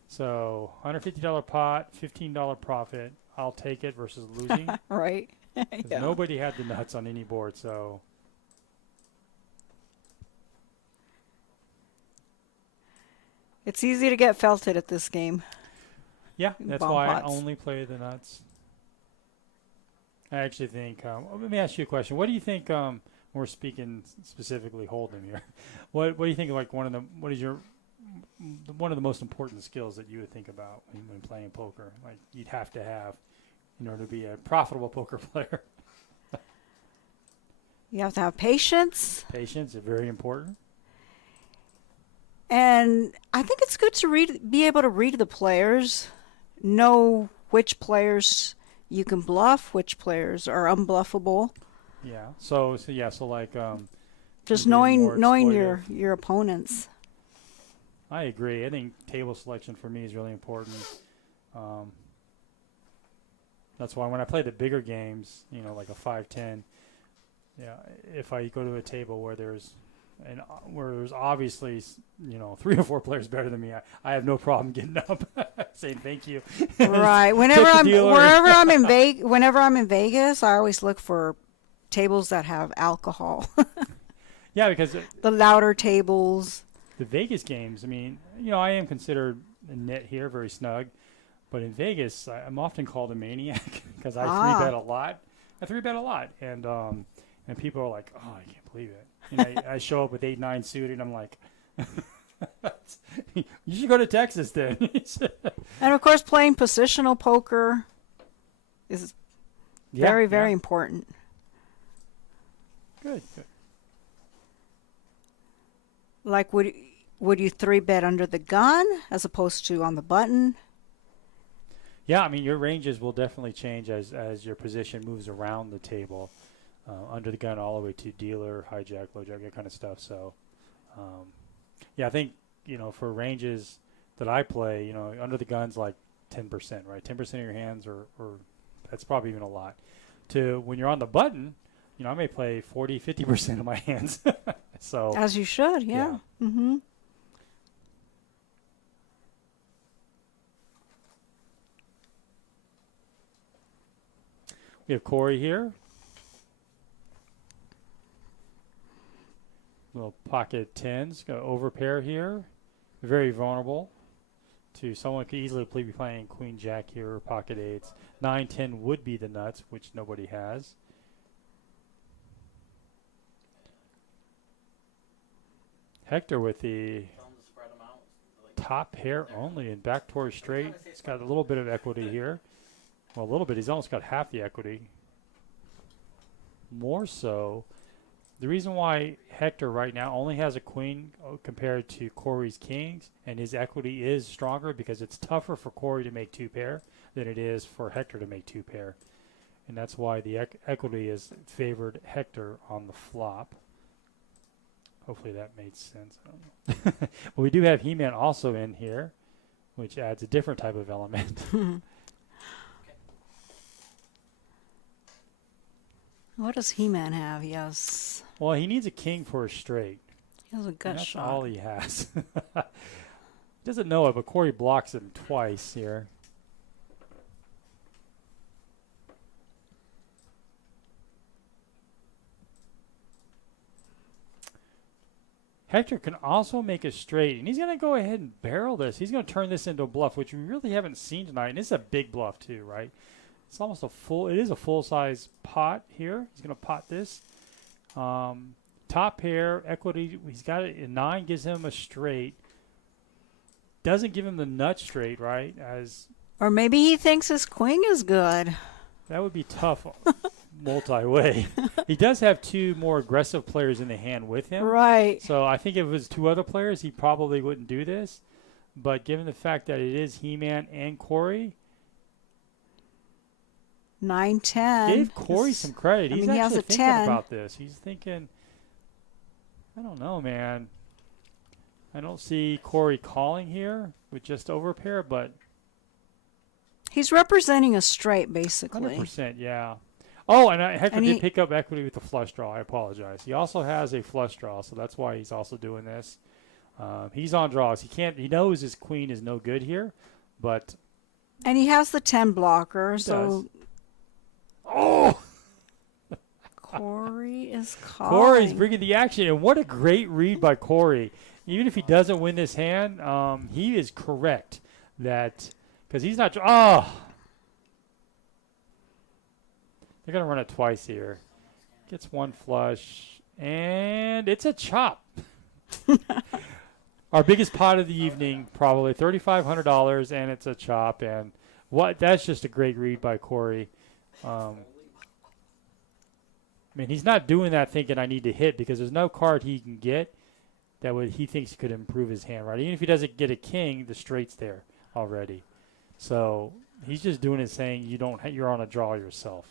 So $150 pot, $15 profit. I'll take it versus losing. Right. 'Cause Yeah. nobody had the nuts on any board, so. It's easy to get felted at this game. Yeah, that's Bomb why pots. I only play the nuts. I actually think, let me ask you a question. What do you think, we're speaking specifically Hold'em here. What do you think, like, one of the most important skills that you would think about when playing poker? Like, you'd have to have in order to be a profitable poker player. You have to have patience. Patience is very important. And I think it's good to be able to read the players, know which players you can bluff, which players are unbluffable. Yeah. So like, Just being more knowing exploitive. your opponents. I agree. I think table selection for me is really important. That's why when I play the bigger games, like a 5-10, yeah, if I go to a table where there's obviously 3 or 4 players better than me, I have no problem getting up saying thank you. Right. Whenever I'm in Vegas, I always look for tables that have alcohol. Yeah, because The louder tables. the Vegas games, I mean, I am considered a net here, very snug, but in Vegas, I'm often called a maniac because I 3-bet a lot. And people are like, "Oh, I can't believe it." And I show up with 8-9 suited, and I'm like, "You should go to Texas then." And of course, playing positional poker is very, very important. Good. Like, would you 3-bet under the gun as opposed to on the button? Yeah, I mean, your ranges will definitely change as your position moves around the table, under the gun all the way to dealer, hijack, low jack, that kind of stuff. So, I think, for ranges that I play, under the gun's like 10%, right? 10% of your hands, or that's probably even a lot. To when you're on the button, I may play 40, 50% of my hands. So As you should, yeah. Mm-hmm. we have Corey here. Little pocket 10s, got overpair here. Very vulnerable to someone could easily be playing Queen Jack here or pocket 8s. 9-10 would be the nuts, which nobody has. Hector with the Tell him to spread them out. Like, top pair only and back towards straight. He's got a little bit of equity here. Well, a little bit. He's almost got half the equity. More so, the reason why Hector right now only has a queen compared to Corey's kings, and his equity is stronger because it's tougher for Corey to make two pair than it is for Hector to make two pair. And that's why the equity is favored Hector on the flop. Hopefully that made sense. I don't know. But we do have He-Man also in here, which adds a different type of element. What does He-Man have? He has Well, he needs a king for a straight. a And gut that's shot. all he has. He doesn't know it, but Corey blocks him twice here. Hector can also make a straight, and he's going to go ahead and barrel this. He's going to turn this into a bluff, which we really haven't seen tonight. And it's a big bluff too, right? It's almost a full. It is a full-size pot here. He's going to pot this. Top pair equity. He's got it. A 9 gives him a straight. Doesn't give him the nut straight, right? As Or maybe he thinks his queen is good. that would be tough, multi-way. He does have two more aggressive players in the hand with him. Right. So I think if it was two other players, he probably wouldn't do this. But given the fact that it is He-Man and Corey, 9-10. give Corey some credit. I He's mean, he has actually a thinking 10. about this. He's thinking, I don't know, man. I don't see Corey calling here with just overpair, but He's representing a straight, basically. 100%, yeah. Oh, and Hector And did he- pick up equity with the flush draw. I apologize. He also has a flush draw, so that's why he's also doing this. He's on draws. He can't. He knows his queen is no good here, but And he has the 10 blocker, so oh, Corey is calling. Corey's bringing the action, and what a great read by Corey. Even if he doesn't win this hand, he is correct that because he's not. Oh, they're gonna run it twice here. Gets one flush, and it's a chop. Our biggest pot of the evening, probably $3,500, and it's a chop. And what? That's just a great read by Corey. I mean, he's not doing that thinking I need to hit because there's no card he can get that would he thinks could improve his hand, right? Even if he doesn't get a king, the straight's there already. So he's just doing it saying you're on a draw yourself.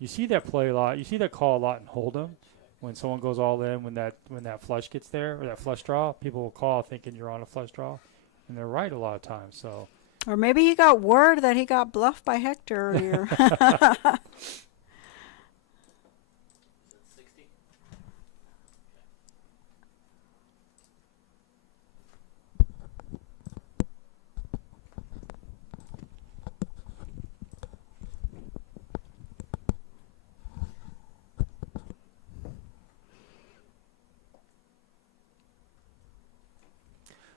You see that play a lot. You see that call a lot in Hold'em when someone goes all in when that flush gets there or that flush draw. People will call thinking you're on a flush draw, and they're right a lot of times. So. Or maybe he got word that he got bluffed by Hector earlier. 60?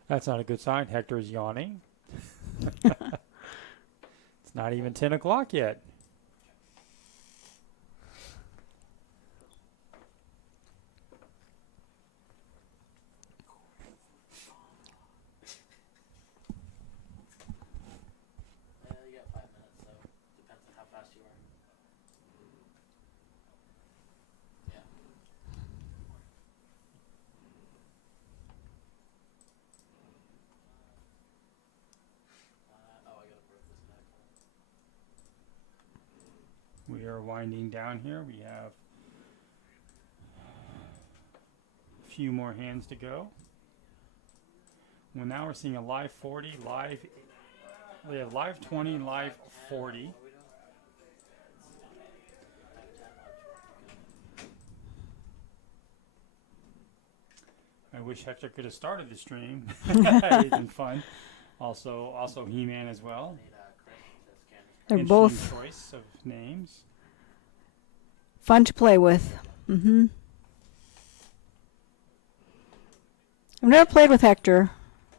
That's not a good sign. Hector is yawning. It's not even 10 o'clock yet. You got 5 minutes, so depends on how fast you are. Yeah. Oh, I gotta break this back. We are winding down here. We have a few more hands to go. Well, now we're seeing a live 40, live. We have live 20, live 40. I wish Hector could have started the stream. It's been fun. Also He-Man as well. Need Chris to scan his They're card. both Choice of names. fun to play with. Mm-hmm. I've never played with Hector.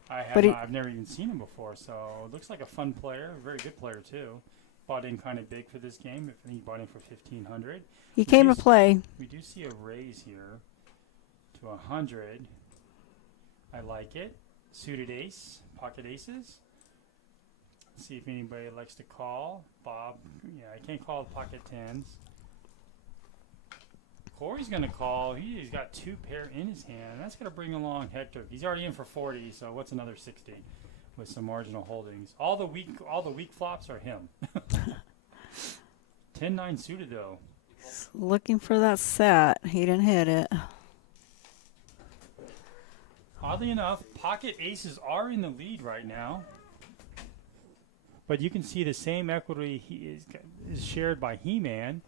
I have But not, I've never even seen him before, so it looks like a fun player, a very good player too. Bought in kind of big for this game. I think he bought in for $1,500. He came to play. We do see a raise here. to 100. I like it. Suited ace, pocket aces. Let's see if anybody likes to call. Bob, yeah, I can't call the pocket tens. Corey's going to call. He's got 2 pair in his hand. That's going to bring along Hector. He's already in for 40, so what's another 60 with some marginal holdings? All the weak flops are him. 10-9 suited though. Looking for that set. He didn't hit it. Oddly enough, pocket aces are in the lead right now. But you can see the same equity is shared by He-Man,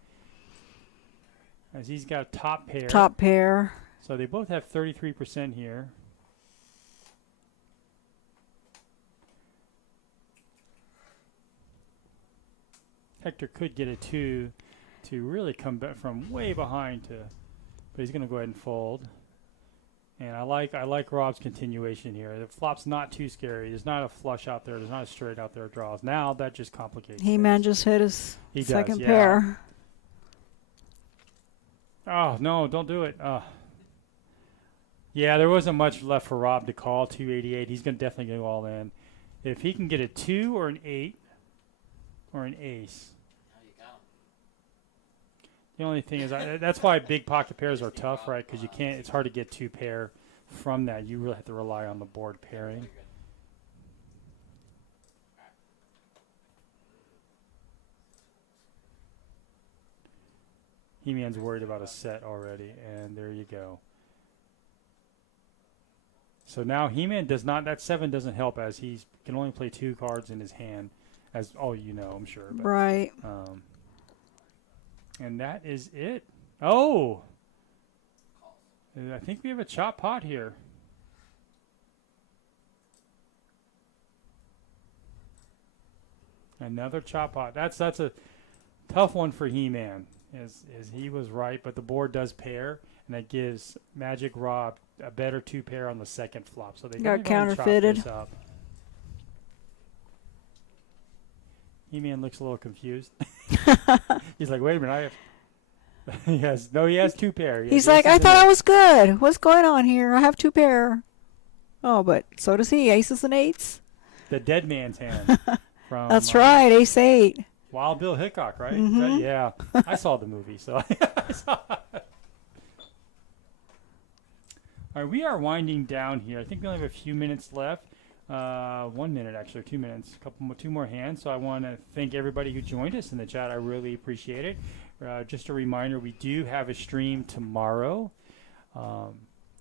as he's got a top pair. Top pair. So they both have 33% here. Hector could get a 2 to really come back from way behind to, but he's going to go ahead and fold. And I like Rob's continuation here. The flop's not too scary. There's not a flush out there. There's not a straight out there draws. Now that just complicates things. He-Man just hit his second pair. Oh, no, don't do it. Yeah, there wasn't much left for Rob to call. 288. He's going to definitely go all in. If he can get a 2 or an 8 or an ace. The only thing is, that's why big pocket pairs are tough, right? Because you can't. It's hard to get 2 pair from that. You really have to rely on the board pairing. He-Man's worried about a set already, and there you go. So now He-Man does not. That 7 doesn't help, as he can only play 2 cards in his hand, as all you know, I'm sure. But, right. And that is it. Oh! I think we have a chop pot here. Another chop pot. That's a tough one for He-Man. As he was right, but the board does pair, and that gives Magic Rob a better 2 pair on the second flop. So they got counterfeited. This up. He-Man looks a little confused. He's like, wait a minute, he has 2 pair. He's like, I thought I was good. What's going on here? I have 2 pair. Oh, but so does he. Aces and 8s. The dead man's hand. From, that's right, ace 8. Wild Bill Hickok, right? Mm-hmm. Yeah, I saw the movie, so I saw it. All right, we are winding down here. I think we only have a few minutes left. 1 minute, actually, 2 minutes. 2 more hands. So I want to thank everybody who joined us in the chat. I really appreciate it. Just a reminder, we do have a stream tomorrow.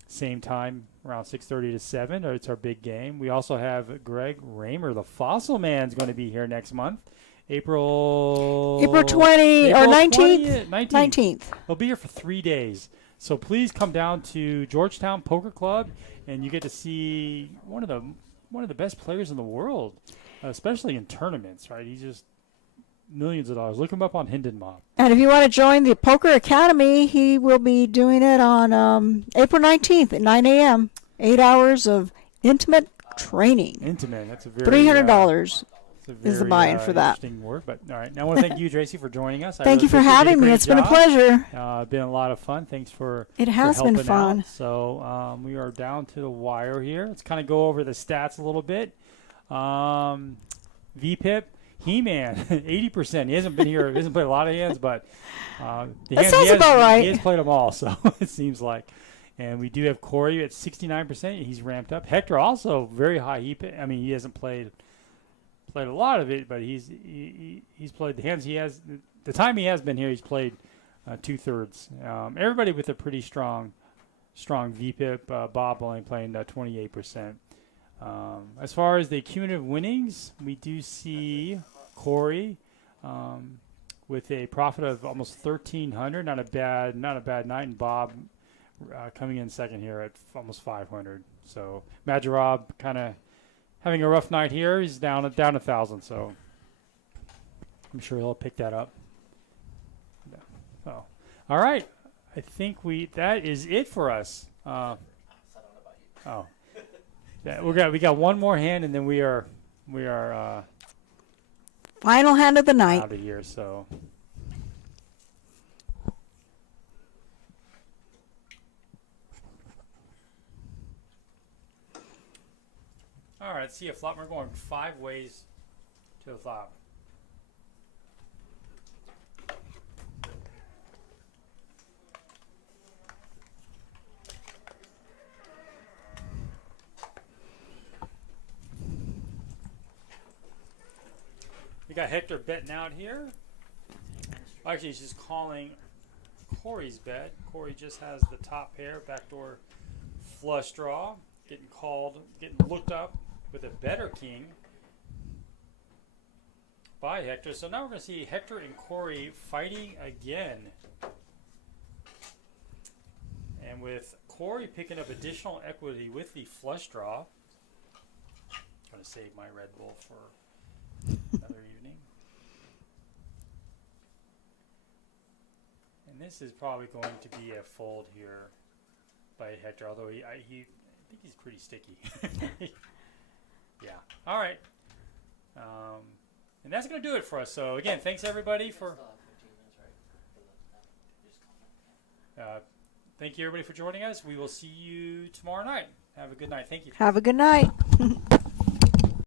Same time, around 6:30 to 7. It's our big game. We also have Greg Raymer, the Fossil Man's going to be here next month. April 20 or 19th. 19th. He'll be here for 3 days. So please come down to Georgetown Poker Club, and you get to see one of the best players in the world, especially in tournaments, right? He's just millions of dollars. Look him up on Hendon Mob. And if you want to join the Poker Academy, he will be doing it on April 19th at 9 a.m. 8 hours of intimate training. Intimate. That's a very $300. Is the buy-in for that. Interesting word, but all right. Now I want to thank you, Tracy, for joining us. Thank you for having me. It's been a pleasure. Been a lot of fun. Thanks for it has for been helping fun. Out. So we are down to the wire here. Let's kind of go over the stats a little bit. VPIP, He-Man, 80%. He hasn't been here. He hasn't played a lot of hands, but that sounds about right. He has played them all, so it seems like. And we do have Corey at 69%. He's ramped up. Hector also very high. He hasn't played a lot of it, but he's played the hands he has. The time he has been here, he's played 2/3. Everybody with a pretty strong VPIP. Bob only playing 28%. As far as the cumulative winnings, we do see Corey with a profit of almost 1,300. Not a bad night, and Bob coming in second here at almost 500. So Magic Rob kind of having a rough night here. He's down 1,000, so I'm sure he'll pick that up. So, all right. I think that is it for us. Yeah, we got one more hand, and then we are final hand of the night out of here. So. All right, let's see a flop. We're going 5 ways to the flop. We got Hector betting out here. Actually, he's just calling Corey's bet. Corey just has the top pair, backdoor flush draw, getting called, getting looked up with a better king by Hector. So now we're going to see Hector and Corey fighting again. And with Corey picking up additional equity with the flush draw. I'm going to save my Red Bull for another evening. And this is probably going to be a fold here by Hector, although I think he's pretty sticky. Yeah. All right. And that's going to do it for us. So, again, thanks, everybody, for... thank you, everybody, for joining us. We will see you tomorrow night. Have a good night. Thank you. Have a good night.